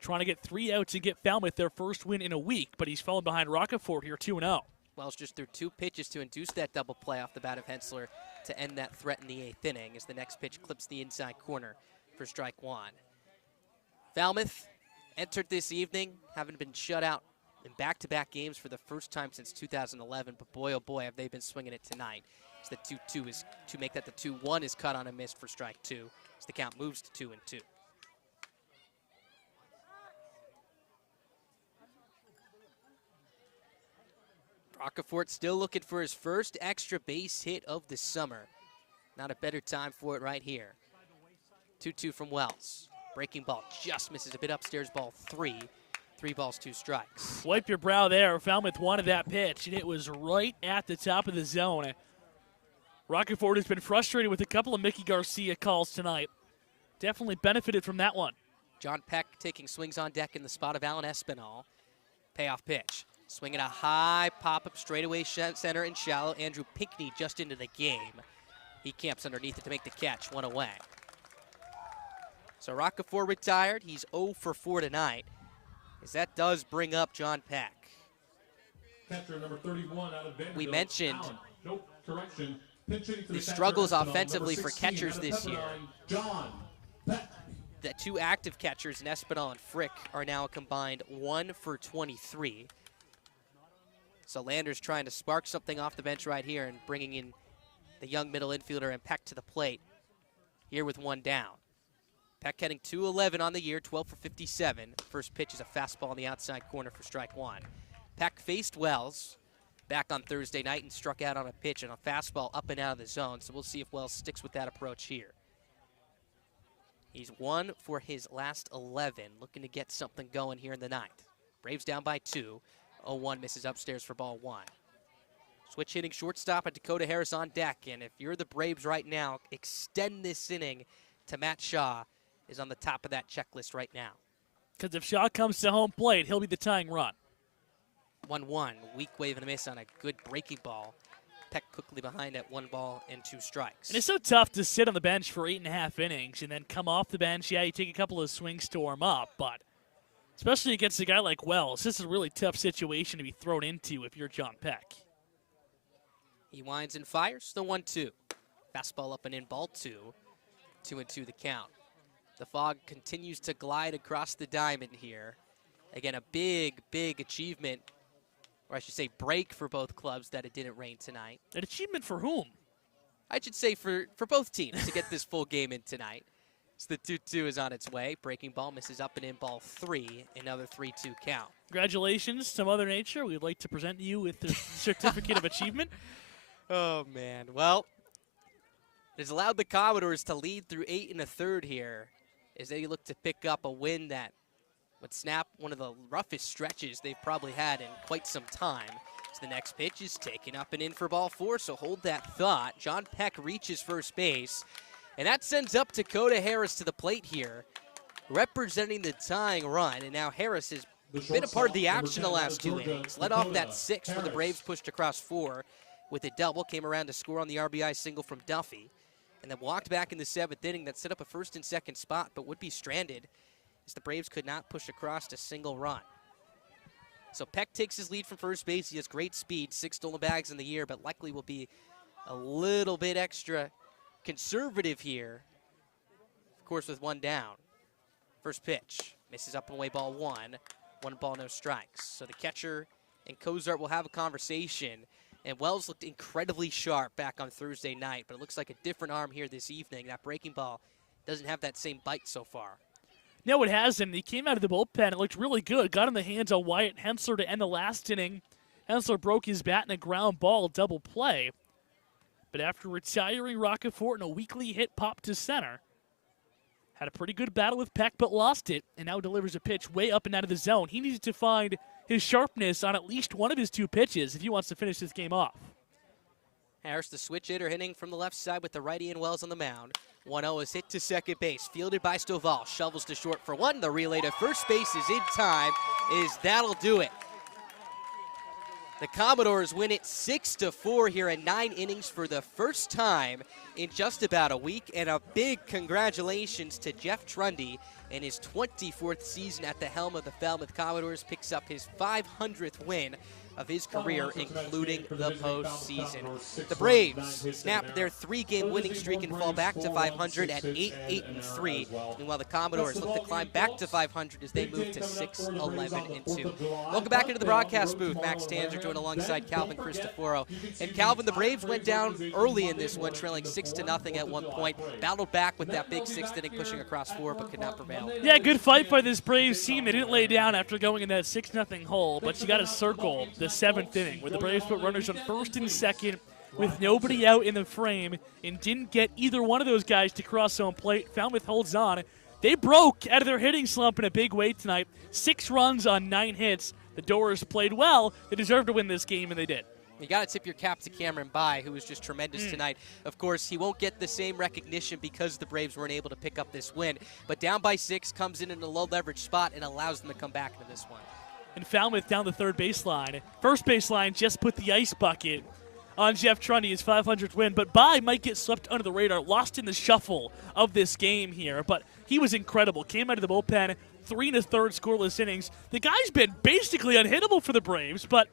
trying to get 3 outs and get Falmouth their first win in a week, but he's fallen behind Roccaforte here 2-0. Wells just threw 2 pitches to induce that double play off the bat of Hensler to end that threat in the 8th inning as the next pitch clips the inside corner for strike 1. Falmouth entered this evening, having been shut out in back-to-back games for the first time since 2011, but boy, oh boy, have they been swinging it tonight. As the 2-2 is, to make that the 2-1 is cut on a miss for strike 2, as the count moves to 2-2. Roccaforte still looking for his first extra base hit of the summer. Not a better time for it right here. 2-2 from Wells. Breaking ball just misses a bit upstairs, ball 3. 3 balls, 2 strikes. Wipe your brow there. Falmouth wanted that pitch, and it was right at the top of the zone. Roccaforte has been frustrated with a couple of Mickey Garcia calls tonight. Definitely benefited from that one. John Peck taking swings on deck in the spot of Alan Espinal. Payoff pitch. Swinging a high pop-up straightaway center and shallow. Andrew Pinckney just into the game. He camps underneath it to make the catch, 1 away. So Roccaforte retired. He's 0 for 4 tonight, as that does bring up John Peck. Catcher number 31 out of Vanderbilt. We mentioned the struggles offensively for catchers this year. John Peck. The 2 active catchers, Espinal and Frick, are now combined 1 for 23. So Landers trying to spark something off the bench right here and bringing in the young middle infielder and Peck to the plate here with 1 down. Peck heading 2-11 on the year, 12 for 57. First pitch is a fastball on the outside corner for strike 1. Peck faced Wells back on Thursday night and struck out on a pitch and a fastball up and out of the zone. So we'll see if Wells sticks with that approach here. He's 1 for his last 11, looking to get something going here in the 9th. Braves down by 2. 0-1 misses upstairs for ball 1. Switch hitting shortstop at Dakota Harris on deck. And if you're the Braves right now, extend this inning to Matt Shaw is on the top of that checklist right now. Because if Shaw comes to home plate, he'll be the tying run. 1-1, weak wave and a miss on a good breaking ball. Peck quickly behind at 1 ball and 2 strikes. And it's so tough to sit on the bench for 8.5 innings and then come off the bench. Yeah, you take a couple of swings to warm up, but especially against a guy like Wells, this is a really tough situation to be thrown into if you're John Peck. He winds and fires the 1-2. Fastball up and in, ball 2. 2-2 the count. The fog continues to glide across the diamond here. Again, a big, big achievement, or I should say break for both clubs that it didn't rain tonight. An achievement for whom? I should say for both teams to get this full game in tonight. So the 2-2 is on its way. Breaking ball misses up and in, ball 3. Another 3-2 count. Congratulations to Mother Nature. We'd like to present you with the certificate of achievement. Oh, man. Well, it has allowed the Commodores to lead through 8 1/3 here as they look to pick up a win that would snap one of the roughest stretches they've probably had in quite some time. So the next pitch is taken up and in for ball 4, so hold that thought. John Peck reaches first base, and that sends up Dakota Harris to the plate here, representing the tying run. And now Harris has been a part of the action the last 2 innings. Led off that 6 where the Braves pushed across 4 with a double, came around to score on the RBI single from Duffy, and then walked back in the 7th inning that set up a first and second spot, but would be stranded as the Braves could not push across a single run. So Peck takes his lead from first base. He has great speed, 6 stolen bags in the year, but likely will be a little bit extra conservative here, of course, with 1 down. First pitch, misses up and away, ball 1. 1 ball, no strikes. So the catcher and Cozart will have a conversation, And Wells looked incredibly sharp back on Thursday night, but it looks like a different arm here this evening. That breaking ball doesn't have that same bite so far. No, it hasn't. He came out of the bullpen. It looked really good. Got in the hands of Wyatt Hensler to end the last inning. Hensler broke his bat in a ground ball double play. But after retiring Roccaforte in a weakly hit pop to center, had a pretty good battle with Peck but lost it, and now delivers a pitch way up and out of the zone. He needs to find his sharpness on at least one of his 2 pitches if he wants to finish this game off. Harris, the switch hitter, hitting from the left side with the righty and Wells on the mound. 1-0 is hit to second base, fielded by Stovall. Shovels to short for 1. The relay to first base is in time. That'll do it. The Commodores win it 6-4 here in 9 innings for the first time in just about a week. And a big congratulations to Jeff Trundy in his 24th season at the helm of the Falmouth Commodores. Picks up his 500th win of his career, including the postseason. The Braves snap their 3-game winning streak and fall back to 500 at 8-8-3. Meanwhile, the Commodores look to climb back to 500 as they move to 6-11-2. Welcome back into the broadcast booth. Max Tanzer joined alongside Calvin Cristoforo. And Calvin, the Braves went down early in this one, trailing 6-0 at one point. Battled back with that big 6th inning, pushing across 4, but could not prevail. Yeah, good fight by this Braves team. They didn't lay down after going in that 6-0 hole, but you got to circle the 7th inning, where the Braves put runners on first and second with nobody out in the frame and didn't get either one of those guys to cross home plate. Falmouth holds on. They broke out of their hitting slump in a big way tonight. 6 runs on 9 hits. The Doors played well. They deserved to win this game, and they did. You got to tip your cap to Cameron Bai, who was just tremendous tonight. Of course, he won't get the same recognition because the Braves weren't able to pick up this win. But down by 6, comes in a low-leverage spot and allows them to come back into this one. And Falmouth down the third baseline. First baseline just put the ice bucket on Jeff Trundy, his 500th win. But Bai might get swept under the radar, lost in the shuffle of this game here. But he was incredible. Came out of the bullpen, 3 1/3 scoreless innings. The guy's been basically unhittable for the Braves, but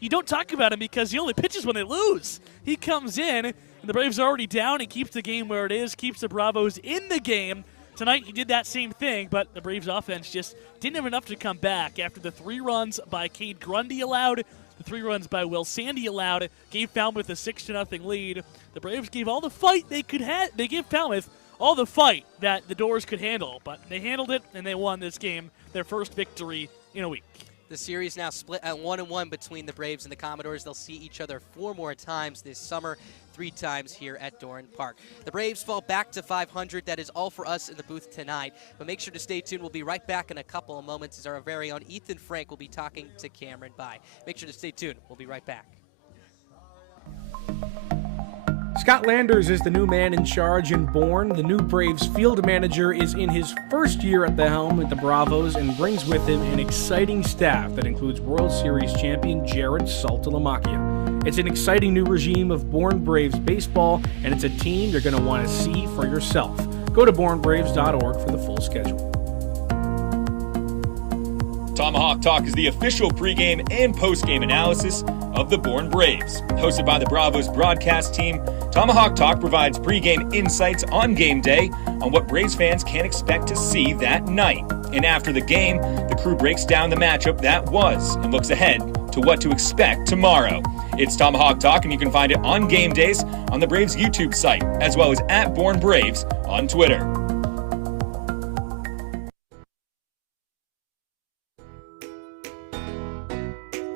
you don't talk about him because he only pitches when they lose. He comes in, and the Braves are already down and keeps the game where it is, keeps the Bravos in the game. Tonight, he did that same thing, but the Braves offense just didn't have enough to come back after the 3 runs by Cade Grundy allowed, the 3 runs by Will Sandy allowed, gave Falmouth a 6-0 lead. The Braves gave all the fight they could have. They gave Falmouth all the fight that the Doors could handle, but they handled it, and they won this game, their first victory in a week. The series now split at 1-1 between the Braves and the Commodores. They'll see each other 4 more times this summer, 3 times here at Doran Park. The Braves fall back to 500. That is all for us in the booth tonight. But make sure to stay tuned. We'll be right back in a couple of moments as our very own Ethan Frank will be talking to Cameron Bai. Make sure to stay tuned. We'll be right back. Scott Landers is the new man in charge in Bourne. The new Braves field manager is in his first year at the helm at the Bravos and brings with him an exciting staff that includes World Series champion Jared Saltalamacchia. It's an exciting new regime of Bourne Braves baseball, and it's a team you're going to want to see for yourself. Go to bournebraves.org for the full schedule. Tomahawk Talk is the official pregame and postgame analysis of the Bourne Braves. Hosted by the Bravos broadcast team, Tomahawk Talk provides pregame insights on game day on what Braves fans can expect to see that night. And after the game, the crew breaks down the matchup that was and looks ahead to what to expect tomorrow. It's Tomahawk Talk, and you can find it on game days on the Braves YouTube site, as well as at Bourne Braves on Twitter.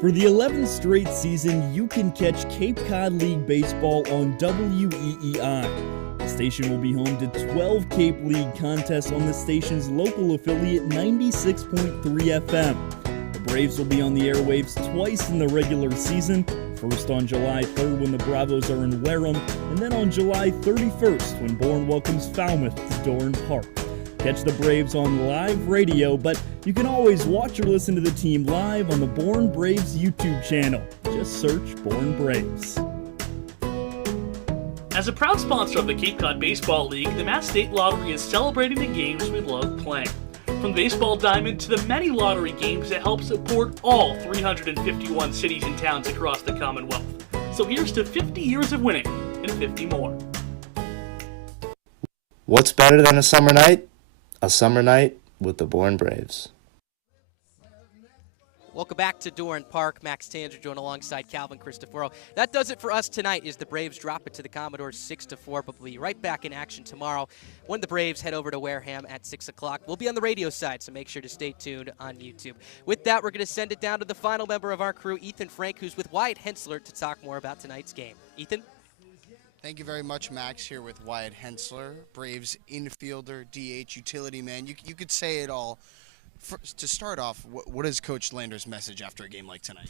For the 11th straight season, you can catch Cape Cod League Baseball on WEEI. The station will be home to 12 Cape League contests on the station's local affiliate 96.3 FM. The Braves will be on the airwaves twice in the regular season, first on July 3rd when the Bravos are in Wareham, and then on July 31st when Bourne welcomes Falmouth to Doran Park. Catch the Braves on live radio, but you can always watch or listen to the team live on the Bourne Braves YouTube channel. Just search Bourne Braves. As a proud sponsor of the Cape Cod Baseball League, the Mass State Lottery is celebrating the games we love playing. From the baseball diamond to the many lottery games that help support all 351 cities and towns across the Commonwealth. So here's to 50 years of winning and 50 more. What's better than a summer night? A summer night with the Bourne Braves. Welcome back to Doran Park. Max Tanger joined alongside Calvin Cristoforo. That does it for us tonight as the Braves drop it to the Commodores 6-4, but we'll be right back in action tomorrow when the Braves head over to Wareham at 6 o'clock. We'll be on the radio side, so make sure to stay tuned on YouTube. With that, we're going to send it down to the final member of our crew, Ethan Frank, who's with Wyatt Hensler to talk more about tonight's game. Ethan? Thank you very much, Max, here with Wyatt Hensler, Braves infielder, DH, utility man. You could say it all. To start off, what is Coach Lander's message after a game like tonight?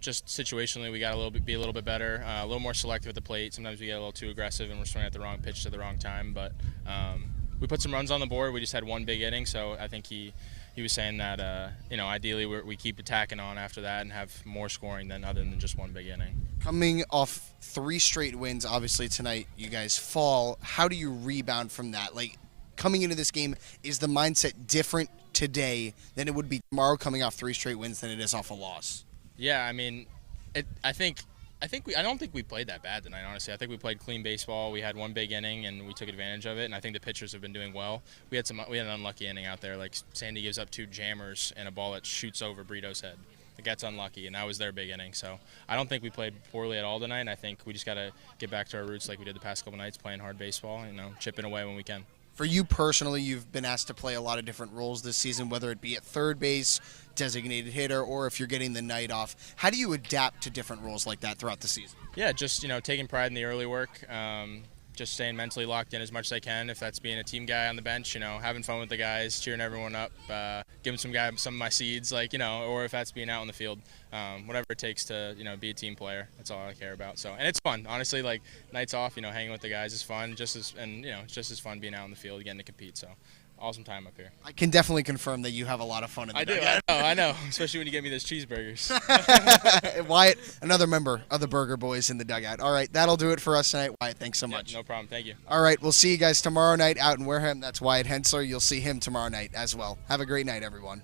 Just situationally, we got be a little bit better, a little more selective at the plate. Sometimes we get a little too aggressive and we're swinging at the wrong pitch to the wrong time. But we put some runs on the board. We just had one big inning, so I think he was saying that ideally we keep attacking on after that and have more scoring than other than just one big inning. Coming off 3 straight wins, obviously tonight you guys fall. How do you rebound from that? Like, coming into this game, is the mindset different today than it would be tomorrow coming off 3 straight wins than it is off a loss? Yeah, I mean, I don't think we played that bad tonight, honestly. I think we played clean baseball. We had one big inning and we took advantage of it, and I think the pitchers have been doing well. We had an unlucky inning out there. Like, Sandy gives up 2 jammers and a ball that shoots over Brito's head. Like, that's unlucky, and that was their big inning. So I don't think we played poorly at all tonight, and I think we just got to get back to our roots like we did the past couple nights, playing hard baseball, chipping away when we can. For you personally, you've been asked to play a lot of different roles this season, whether it be at third base, designated hitter, or if you're getting the night off. How do you adapt to different roles like that throughout the season? Yeah, just taking pride in the early work, just staying mentally locked in as much as I can. If that's being a team guy on the bench, having fun with the guys, cheering everyone up, giving some of my seeds, or if that's being out in the field, whatever it takes to be a team player. That's all I care about. So, and it's fun, honestly. Like, nights off, hanging with the guys is fun. It's just as fun being out in the field, getting to compete. So, awesome time up here. I can definitely confirm that you have a lot of fun in the dugout. I know, especially when you get me those cheeseburgers. Wyatt, another member of the Burger Boys in the dugout. All right, that'll do it for us tonight. Wyatt, thanks so much. No problem. Thank you. All right, we'll see you guys tomorrow night out in Wareham. That's Wyatt Hensler. You'll see him tomorrow night as well. Have a great night, everyone.